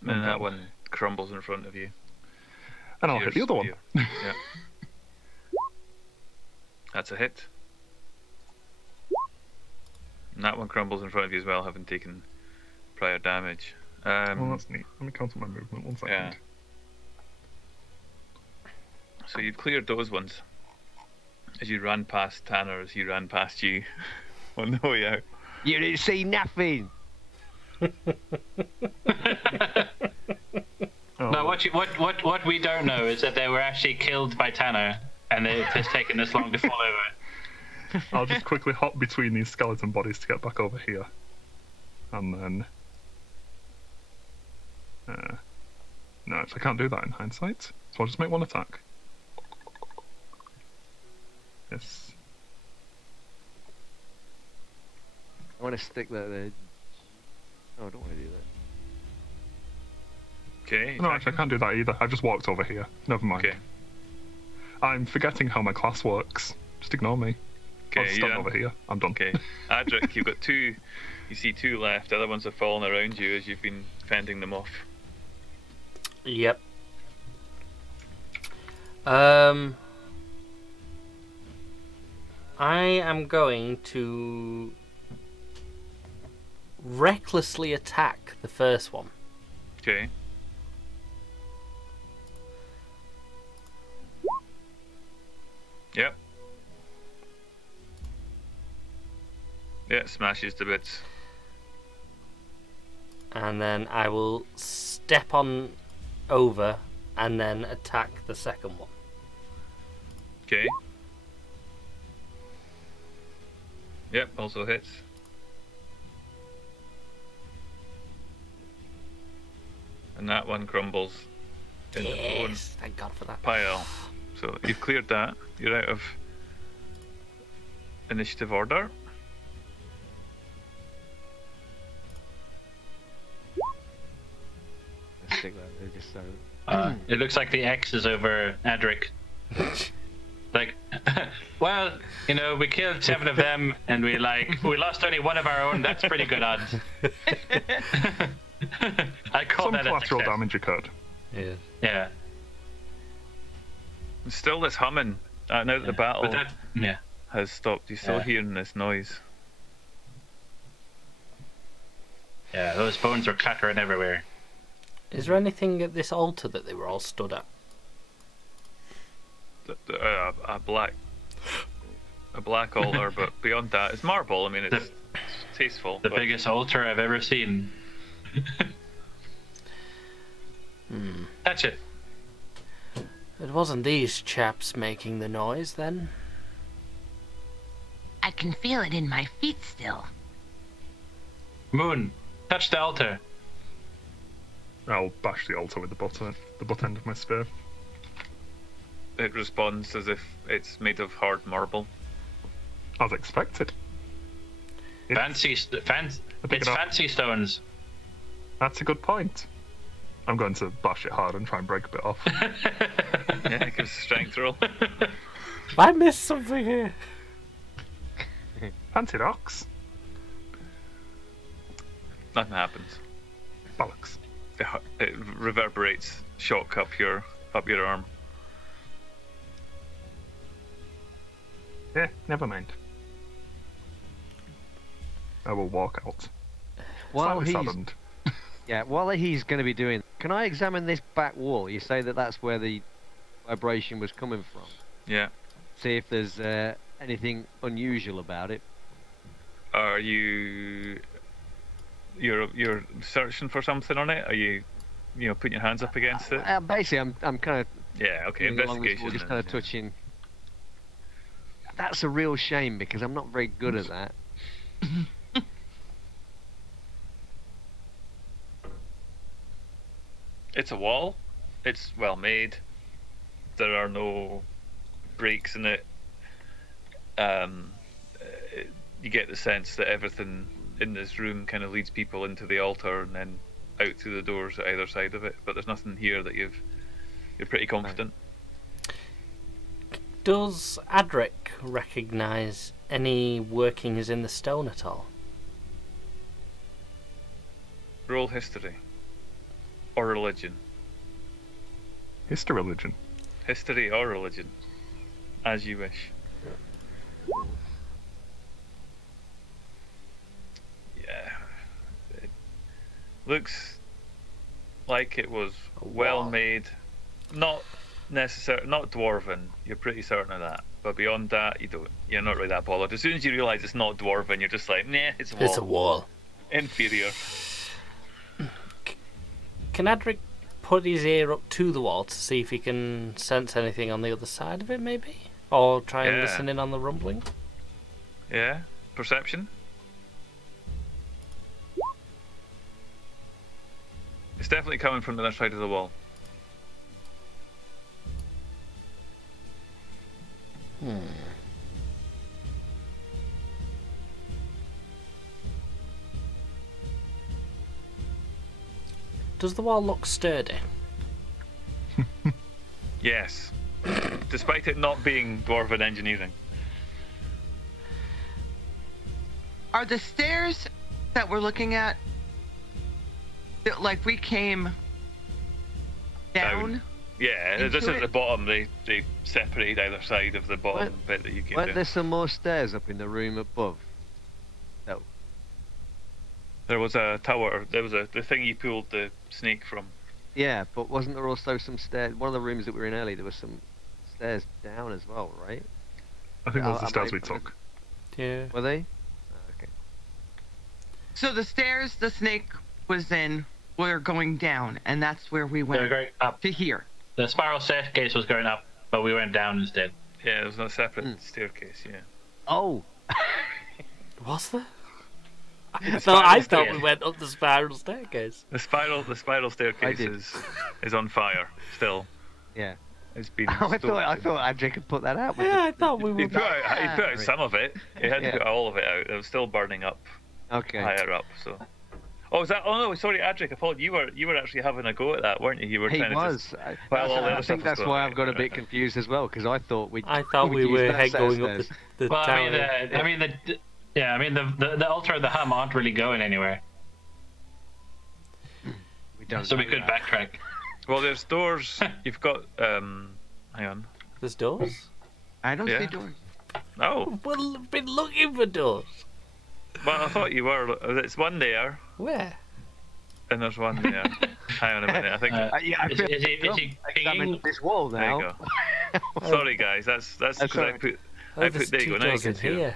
And that one crumbles in front of you. And I'll hit the other one. Yeah. That's a hit. And that one crumbles in front of you as well, having taken prior damage. Well, that's neat. Let me count up my movement. 1 second. Yeah. So you've cleared those ones. As you ran past Tanner, as he ran past you on the way out. You didn't see nothing. Oh, No, what we don't know is that they were actually killed by Tanner, and it's just taken this long to fall over. I'll just quickly hop between these skeleton bodies to get back over here. And then... no, I can't do that in hindsight. So I'll just make one attack. Yes. I want to stick that there. Oh, I don't want to do that. Okay. No, actually, I can't do that either. I've just walked over here. Never mind. Okay. I'm forgetting how my class works. Just ignore me. I'll Okay, stand yeah. over here. I'm done. Okay. Adric, you've got two. You see two left. The other ones have fallen around you as you've been fending them off. Yep. I am going to recklessly attack the first one. Okay. Yep. Yeah, smashes to bits. And then I will step on over and then attack the second one. Okay. Yep, also hits. And that one crumbles in the bone Yes, thank God for that. pile. So you've cleared that. You're out of initiative order. Let's stick that there just so. It looks like the X is over Adric. Like, well, you know, we killed 7 of them, and we lost only 1 of our own. That's pretty good odds. I call Some that a collateral success. damage occurred. Yeah. Yeah. There's still this humming. Now that the battle But that, yeah. has stopped, you're still Yeah. hearing this noise. Yeah, those bones were clattering everywhere. Is there anything at this altar that they were all stood at? A black altar, but beyond that, it's marble. I mean, it's tasteful. The but biggest altar I've ever seen. Touch it. It wasn't these chaps making the noise then. I can feel it in my feet still. Moon, touch the altar. I'll bash the altar with the butt end of my spear. it responds as if it's made of hard marble. As expected. It's fancy stones. That's a good point. I'm going to bash it hard and try and break a bit off. Yeah, it gives a strength roll. I missed something here. Anti-rocks. Nothing happens. Bollocks. It reverberates shock up your arm. Yeah, never mind. I will walk out. While Slightly he's saddened. while he's going to be doing, can I examine this back wall? You say that that's where the vibration was coming from. Yeah. See if there's anything unusual about it. Are you're searching for something on it? Are you putting your hands up against it? Basically, I'm kind of Yeah. Okay. Investigation. just then, kind of yeah. touching. That's a real shame because I'm not very good at that. It's a wall. It's well made. There are no breaks in it. You get the sense that everything in this room kind of leads people into the altar and then out through the doors at either side of it. But there's nothing here that you're pretty confident. Does Adric recognise any workings in the stone at all? Roll history or religion. History religion. History or religion, as you wish. Yeah, it looks like it was well made. Not necessarily, not dwarven. You're pretty certain of that. But beyond that, you're not really that bothered. As soon as you realise it's not dwarven, you're just like, nah, it's a wall. It's a wall. Inferior. Can Adric put his ear up to the wall to see if he can sense anything on the other side of it, maybe? Or try and Yeah. listen in on the rumbling? Yeah. Perception. It's definitely coming from the other side of the wall. Does the wall look sturdy? Yes. Despite it not being dwarven engineering. Are the stairs that we're looking at, like we came down? Yeah, Into this is it? the bottom. They separate either side of the bottom bit that you came Weren't down. there some more stairs up in the room above? No. There was a tower. There was the thing you pulled the snake from. Yeah, but wasn't there also some stairs? One of the rooms that we were in earlier, there was some stairs down as well, right? I think those are the I stairs we might- took. Yeah. Were they? Oh, okay. So the stairs the snake was in were going down, and that's where we They were went going up. to here. The spiral staircase was going up, but we went down instead. Yeah, there was no separate staircase. Yeah. Oh. Was there? spiral I thought staircase. we went up the spiral staircase. The spiral staircase did. is on fire still. Yeah. It's been. I stoked. thought Andrew could put that out. With Yeah, I thought we He were. put out some of it. He hadn't Yeah. put all of it out. It was still burning up Okay. higher up. So. Oh, is that? Oh no, sorry, Adric. I thought you were actually having a go at that, weren't you? You were He trying to was. just. I, While all the I other think stuff was that's going why on. I've got a bit confused as well, because I thought I thought we were going up the Well, tower. I mean, the altar and the hum aren't really going anywhere, We don't. so we know could that. backtrack. Well, there's doors. You've got. Hang on. There's doors. I don't Yeah. see doors. Oh, We've been looking for doors. well, I thought you were. There's one there, Where? and there's one there. Hang on a minute. I think. Yeah, I Is feel he examine pinging? this wall There now. you go. Sorry, guys. That's because I alright. put. Oh, I there's put. There you two go. Now you doors can in see it. here.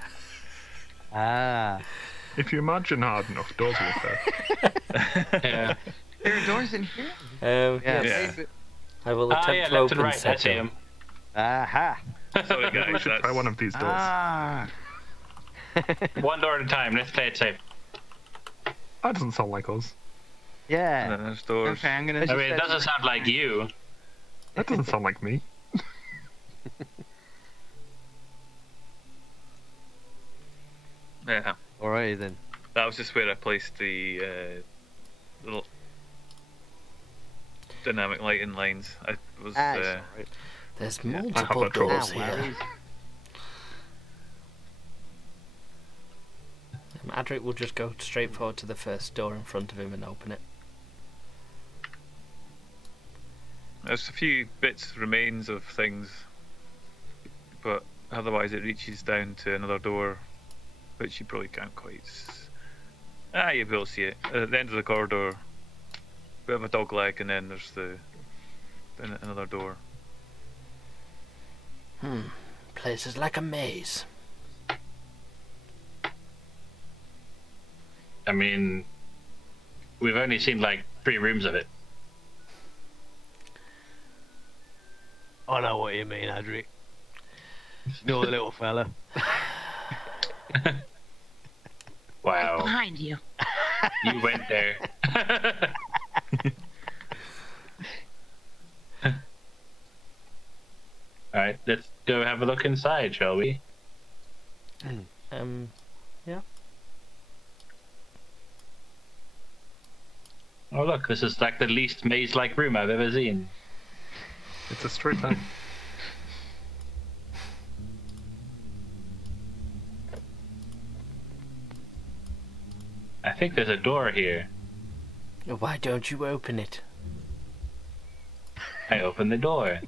Ah. If you imagine hard enough, doors will appear. Yeah. There are doors in here? Yeah. Yes. Yeah. I will Ah, attempt yeah, to left open and right. I said see door. him. Aha. Sorry, We guys. should try That's. one of these doors. Ah. One door at a time. Let's play it safe. That doesn't sound like us. And Yeah. then there's doors. Okay, I'm gonna. I mean, it doesn't sound like you. That doesn't sound like me. Yeah. Alrighty then. That was just where I placed the little dynamic lighting lines. I was. Ah, it's alright. There's I have multiple that trouble. doors Ah, here. worries. Adric will just go straight forward to the first door in front of him and open it. There's a few bits, remains of things, but otherwise it reaches down to another door, which you probably can't quite. You will see it at the end of the corridor. Bit of a dog leg, and then there's another door. Place is like a maze. I mean, we've only seen like 3 rooms of it. I know what you mean, Adric. No, little fella. Wow, Behind you. you went there. All right, let's go have a look inside, shall we? Yeah. Oh look, this is like the least maze-like room I've ever seen. It's a straight line. I think there's a door here. Why don't you open it? I open the door.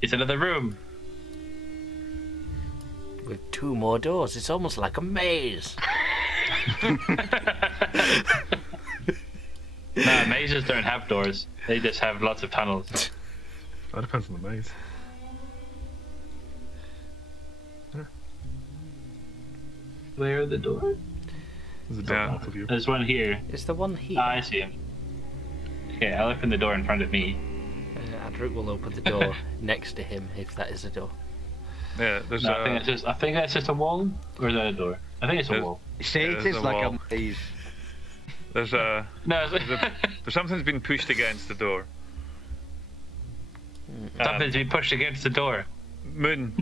It's another room. With 2 more doors, it's almost like a maze. Nah, mazes don't have doors. They just have lots of tunnels. That depends on the maze. Where are the doors? There's a door Yeah. north of you. There's one here. Is there one here? Ah, I see him. Okay, I'll open the door in front of me. Adric will open the door next to him if that is a door. Yeah, there's No, I think that's just a wall, or is that a door? I think it's a There's- wall. You see, Yeah, it there's is a like wall. a maze. there's a No, there's something's been pushed against the door. something's been pushed against the door. Moon,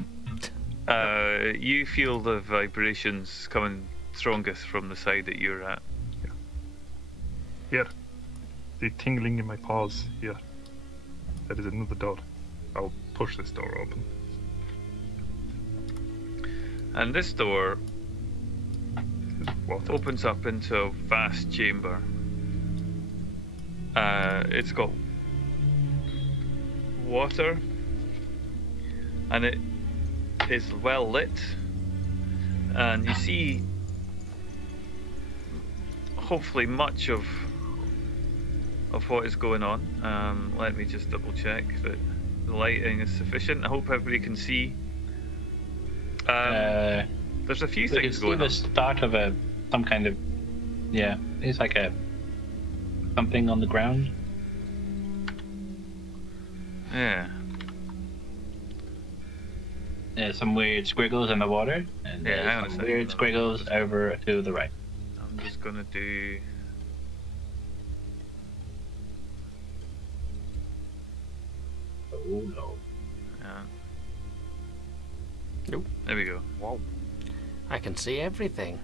you feel the vibrations coming strongest from the side that you're at. Here. The tingling in my paws. Here. That is another door. I'll push this door open. And this door Water. opens up into a vast chamber. It's got water, and it is well lit, and you see hopefully much of what is going on. Let me just double check that the lighting is sufficient. I hope everybody can see. There's a few things going on. The start of some kind of, yeah, it's like something on the ground. Yeah. Some weird squiggles in the water, and some weird squiggles over to the right. I'm just gonna do. Oh no. Yeah. Nope. There we go. Wow. I can see everything.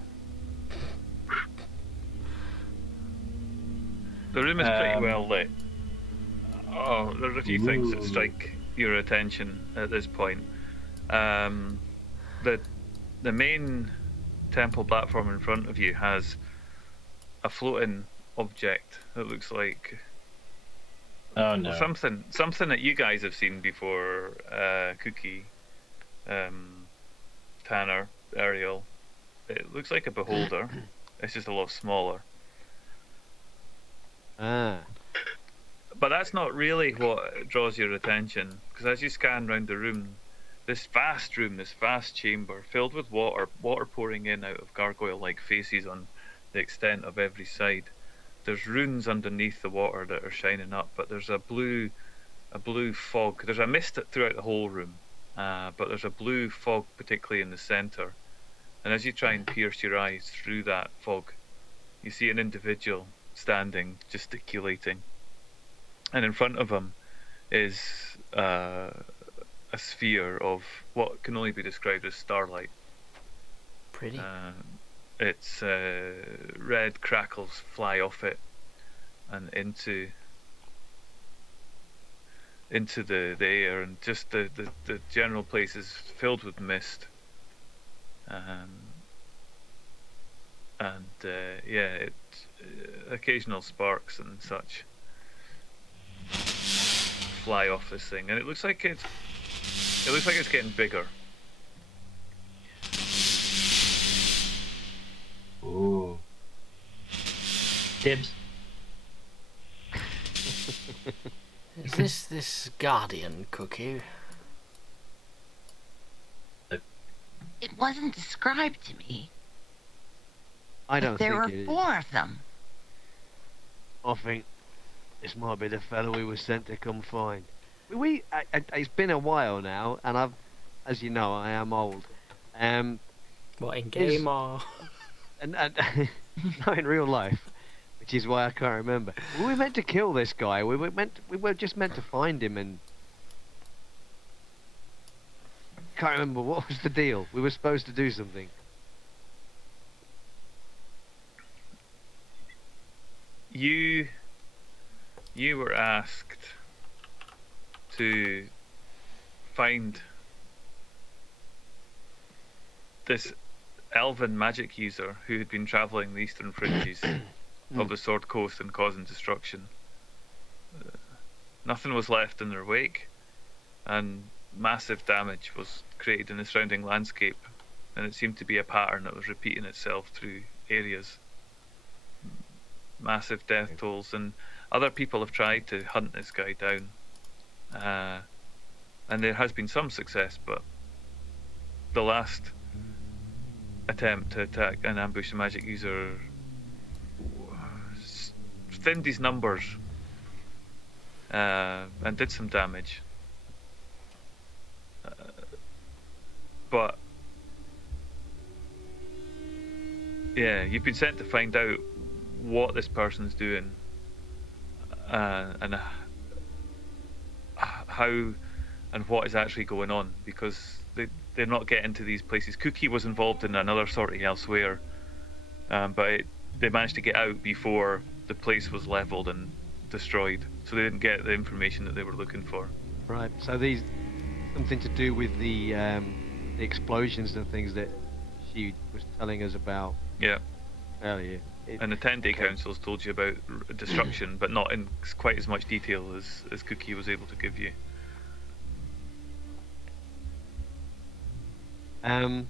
The room is pretty well lit. Oh, there's a few things that strike your attention at this point. The main temple platform in front of you has a floating object that looks like something that you guys have seen before. Cookie, Tanner, Ariel. It looks like a beholder. It's just a lot smaller. But that's not really what draws your attention, because as you scan around the room, this vast chamber filled with water pouring in out of gargoyle-like faces on the extent of every side. There's runes underneath the water that are shining up, but there's a blue fog. There's a mist throughout the whole room, but there's a blue fog particularly in the center. And as you try and pierce your eyes through that fog, you see an individual standing, gesticulating. And in front of him is a sphere of what can only be described as starlight. Pretty. It's red crackles fly off it and into the air, and just the general place is filled with mist. Occasional sparks and such fly off this thing, and it looks like it's getting bigger. Ooh. Dibs. Is this Guardian Cookie? It wasn't described to me. I don't There were think it is. 4 of them. I think this might be the fellow we were sent to come find. It's been a while now, and as you know, I am old. What, in game or? And no, in real life, which is why I can't remember. We were meant to kill this guy. We were just meant to find him, and can't remember what was the deal. We were supposed to do something. You were asked to find this elven magic user who had been travelling the eastern fringes of the Sword Coast and causing destruction. Nothing was left in their wake, and massive damage was created in the surrounding landscape, and it seemed to be a pattern that was repeating itself through areas. Massive death tolls, and other people have tried to hunt this guy down, and there has been some success, but the last attempt to attack and ambush a magic user thinned his numbers and did some damage, but yeah, you've been sent to find out what this person's doing, and how and what is actually going on, because they're not getting to these places. Cookie was involved in another sortie elsewhere, but they managed to get out before the place was leveled and destroyed, so they didn't get the information that they were looking for. Right. So these something to do with the explosions and things that she was telling us about. Yeah. Earlier. And the 10-day council's told you about destruction, but not in quite as much detail as Cookie was able to give you. Okay.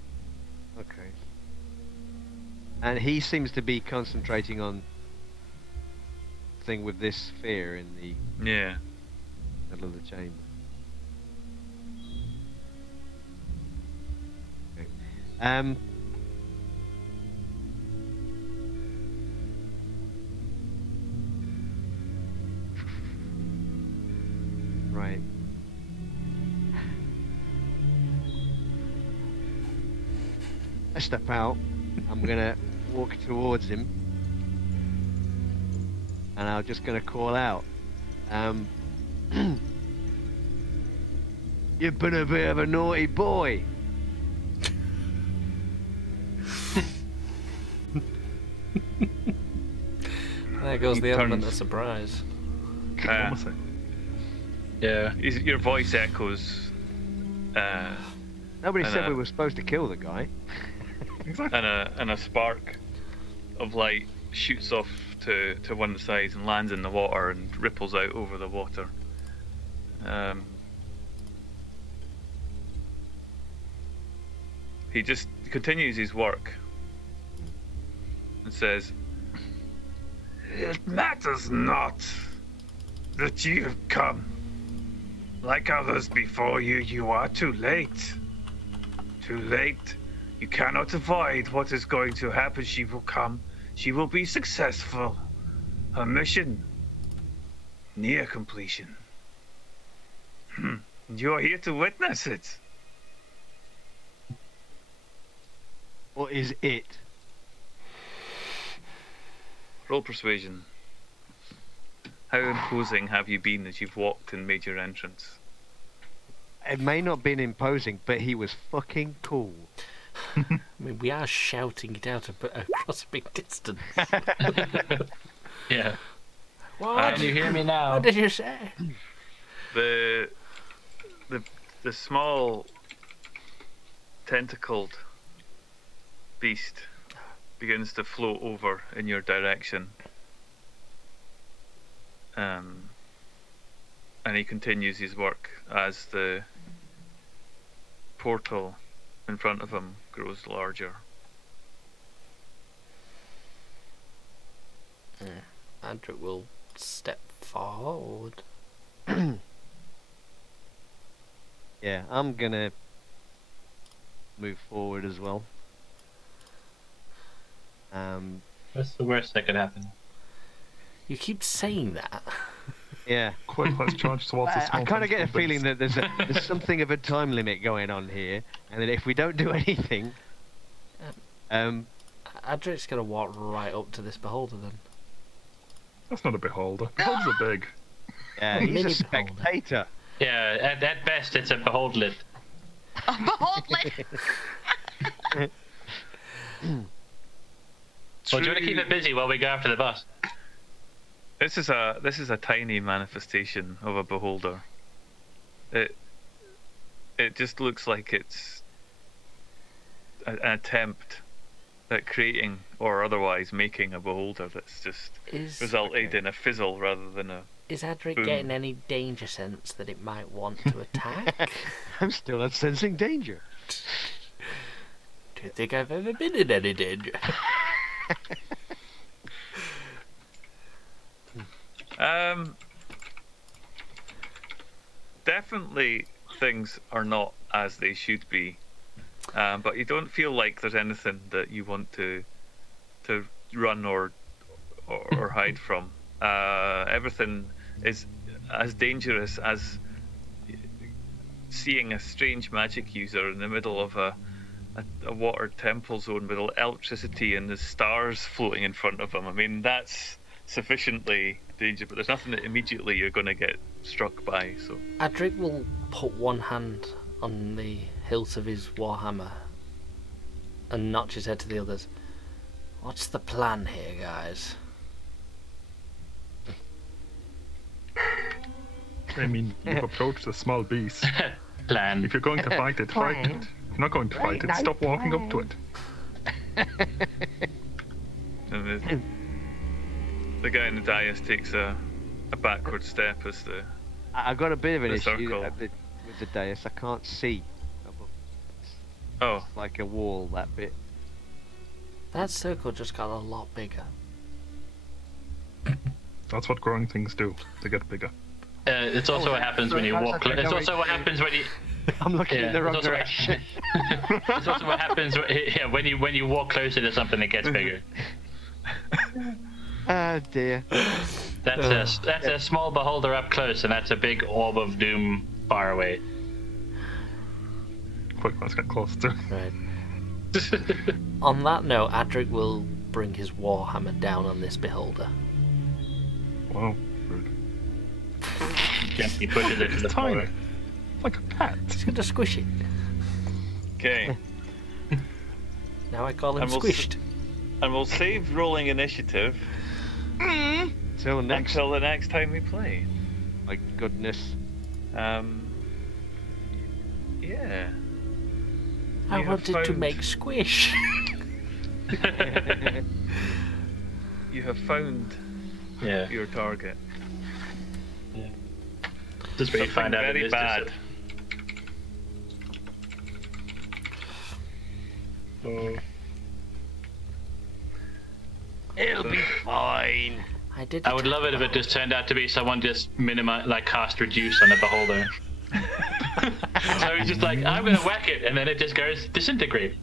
And he seems to be concentrating on thing with this sphere in the Yeah. middle of the chamber. Okay. Right. I step out. I'm gonna walk towards him, and I'm just gonna call out. You've been a bit of a naughty boy. There goes the element turns- of surprise. Yeah. Your voice echoes, Nobody And, said we were supposed to kill the guy. Exactly. and a spark of light shoots off to one of the sides and lands in the water and ripples out over the water. He just continues his work and says, "It matters not that you have come. Like others before you, you are too late. Too late. You cannot avoid what is going to happen. She will come. She will be successful. Her mission near completion. You are here to witness it." What is it? Roll persuasion. How imposing have you been as you've walked and made your entrance? It may not have been imposing, but he was fucking cool. I mean, we are shouting it out across a big distance. Yeah. What? Can you hear me now? What did you say? The small tentacled beast begins to float over in your direction. And he continues his work as the portal in front of him grows larger. Andrew will step forward. Yeah, I'm gonna move forward as well. What's the worst that could happen? You keep saying that. Yeah. Quick, let's charge towards the small I kind of get a tentacle feeling beast. that there's something of a time limit going on here, and that if we don't do anything, Adric's going to walk right up to this beholder then. That's not a beholder. Beholders are big. yeah, he's Mini a spectator. Yeah, at best it's a beholdlet. Beholdlet. Well, do you want to keep it busy while we go after the bus? This is a tiny manifestation of a beholder. It just looks like it's an attempt at creating or otherwise making a beholder that's just resulted in a fizzle rather than a. Is Adric boom. getting any danger sense that it might want to attack? I'm still not sensing danger. Do you think I've ever been in any danger? Definitely things are not as they should be, but you don't feel like there's anything that you want to run or hide from. Everything is as dangerous as seeing a strange magic user in the middle of a water temple zone with electricity and the stars floating in front of them. I mean, that's sufficiently dangerous, but there's nothing that immediately you're going to get struck by. So Adric will put one hand on the hilt of his warhammer and notch his head to the others. What's the plan here, guys? I mean, you've approached a small beast. Plan. If you're going to fight it, fight it. If you're not going to fight it, stop walking up to it. and The guy in the dais takes a backward step as the. I've got a bit of an The issue circle. with the dais. I can't see. Oh, It's like a wall, that bit. That circle just got a lot bigger. That's what growing things do. They get bigger. It's also what happens when you walk. It's also what happens when you. I'm looking in the wrong it's also- direction. It's also what happens when you walk closer to something that gets bigger. Ah, dear. That's a small beholder up close, and that's a big orb of doom far away. Quick, let's get closer to it. Right. On that note, Adric will bring his warhammer down on this beholder. Wow, rude. Gently pushes it to the Tiny. floor. Like a pet. He's going to squish it. okay. Now I call him And we'll squished. And we'll save rolling initiative Till next. until the next time we play. My goodness. Yeah. I you have wanted to found- make squish. You have found Yeah. your target. This is where you Something find out it very is just bad. It'll be fine. I did. I would love it if it just turned out to be someone just cast reduce on a beholder. So he's just like, I'm gonna whack it, and then it just goes disintegrate.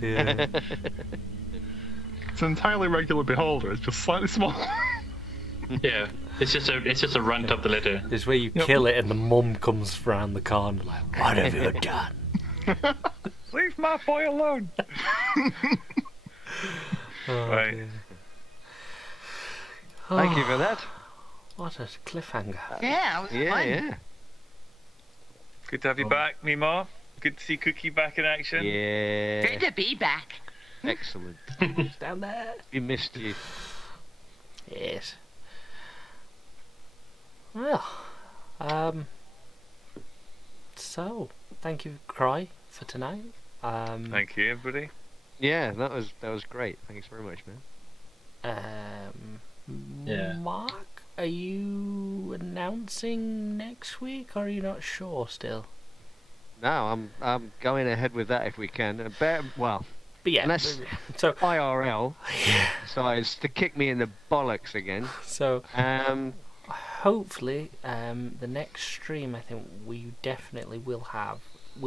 Yeah. It's an entirely regular beholder. It's just slightly small. Yeah, it's just a runt of the litter. It's where you kill it and the mum comes round the corner like, what have you done? Leave my boy alone. Oh, Right. dear. Thank you Oh, for that. What a cliffhanger. Yeah, it was Yeah, fun. yeah. Good to have you back, Mima. Good to see Cookie back in action. Yeah. Good to be back. Excellent. It's down there. We missed you. Yes. Well, so thank you, Cry, for tonight. Thank you, everybody. Yeah, that was great. Thanks very much, man. Yeah. Mark, are you announcing next week, or are you not sure still? No, I'm going ahead with that if we can. Well, But yeah, Unless- so IRL decides to kick me in the bollocks again. so hopefully the next stream I think we definitely will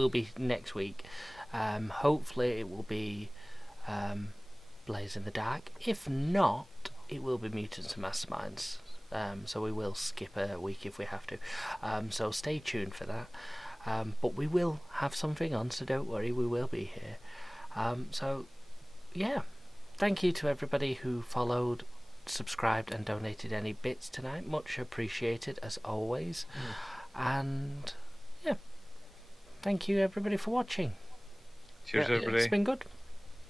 be next week. Hopefully it will be Blaze in the Dark. If not, it will be Mutants and Masterminds. So we will skip a week if we have to. So stay tuned for that. But we will have something on, so don't worry, we will be here. So yeah, thank you to everybody who followed, subscribed and donated any bits tonight. Much appreciated as always. And yeah, thank you everybody for watching. Cheers, Yeah, everybody. It's been good.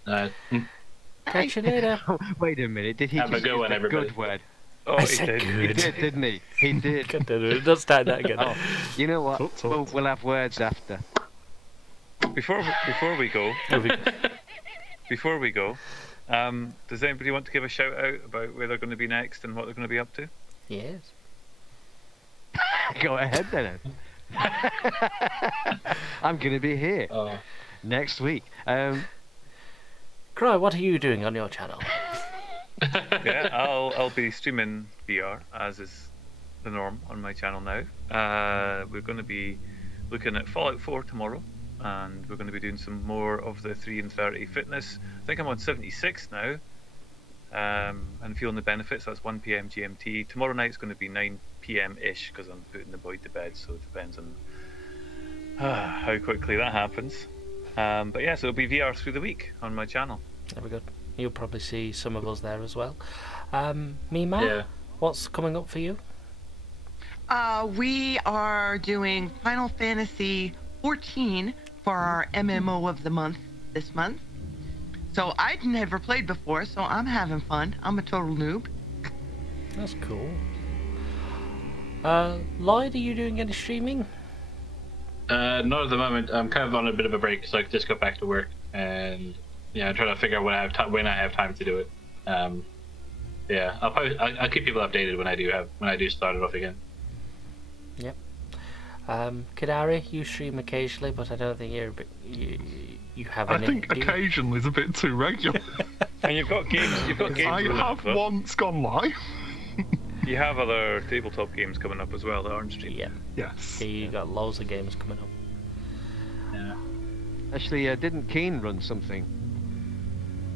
Uh, Catch you later. Wait a minute, did he Have a just good use one, the everybody. good word? Oh, I he said did. He good. did, didn't he? He did. Don't start that again. Oh, you know what? Tut, tut. We'll have words after. Before we go, does anybody want to give a shout out about where they're going to be next and what they're going to be up to? Yes. Go ahead then. I'm going to be here oh. next week. Cry, what are you doing on your channel? Yeah, I'll be streaming VR as is the norm on my channel now. We're going to be looking at Fallout 4 tomorrow, and we're going to be doing some more of the 3:30 fitness. I think I'm on 76 now, and feeling the benefits. That's 1 p.m. GMT. Tomorrow night's going to be 9 p.m. ish because I'm putting the boy to bed, so it depends on how quickly that happens. But yeah, so it'll be VR through the week on my channel. There we go. You'll probably see some of us there as well. Mima, Yeah. what's coming up for you? We are doing Final Fantasy 14 for our MMO of the month this month. So I'd never played before, so I'm having fun. I'm a total noob. That's cool. Lloyd, are you doing any streaming? Not at the moment. I'm kind of on a bit of a break, so I just got back to work, and I'm trying to figure out when I have time to do it. Yeah, I'll keep people updated when I do start it off again. Yep. Kadari, you stream occasionally, but I don't think you have any. I think occasionally is a bit too regular. And you've got games. I have once gone live. You have other tabletop games coming up as well that aren't streamed. Yeah. Yes. Yeah, you got loads of games coming up. Yeah. Actually, didn't Keen run something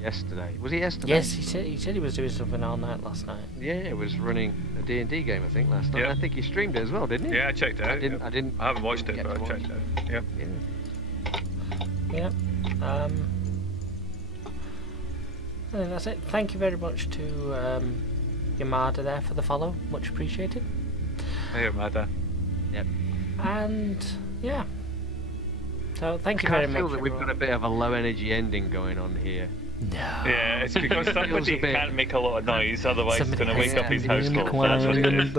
yesterday? Was it yesterday? Yes, he said he was doing something all night last night. Yeah, it was running a D&D game, I think, last night. Yeah. I think he streamed it as well, didn't he? Yeah, I checked it out. I didn't. I haven't watched it, get but to I checked it out. Yep. Yeah. Yeah. I think that's it. Thank you very much to Yamada there for the follow. Much appreciated. Hey, Amanda. Yep. And yeah. So thank you I very feel much. that we've got a bit of a low energy ending going on here. No. Yeah, it's because somebody can't make a lot of noise, otherwise it's going to wake up his household. That's what it is.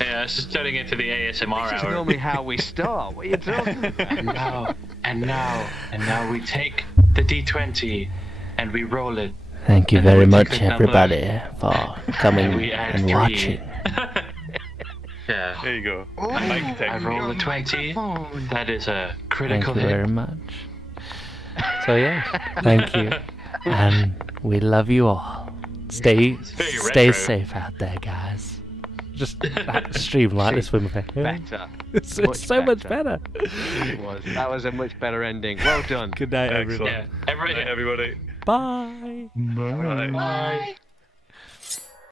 Yeah, it's just turning into the ASMR This is hour. normally how we start. What are you talking about? And now we take the D20 and we roll it. Thank you And very we much, take the everybody, for coming we add and 3. watching. Yeah. There you go. Oh, Mic I tech. roll a 20. microphone. That is a Thank critical you hit. very much. So yeah, thank you, and we love you all. Stay very retro. safe out there, guys. Just stream like this with me. Better. It's Much so much better. It was. That was a much better ending. Well done. Good night, everyone. Excellent. Yeah. Good night, everybody. Bye. Bye. Bye. Bye.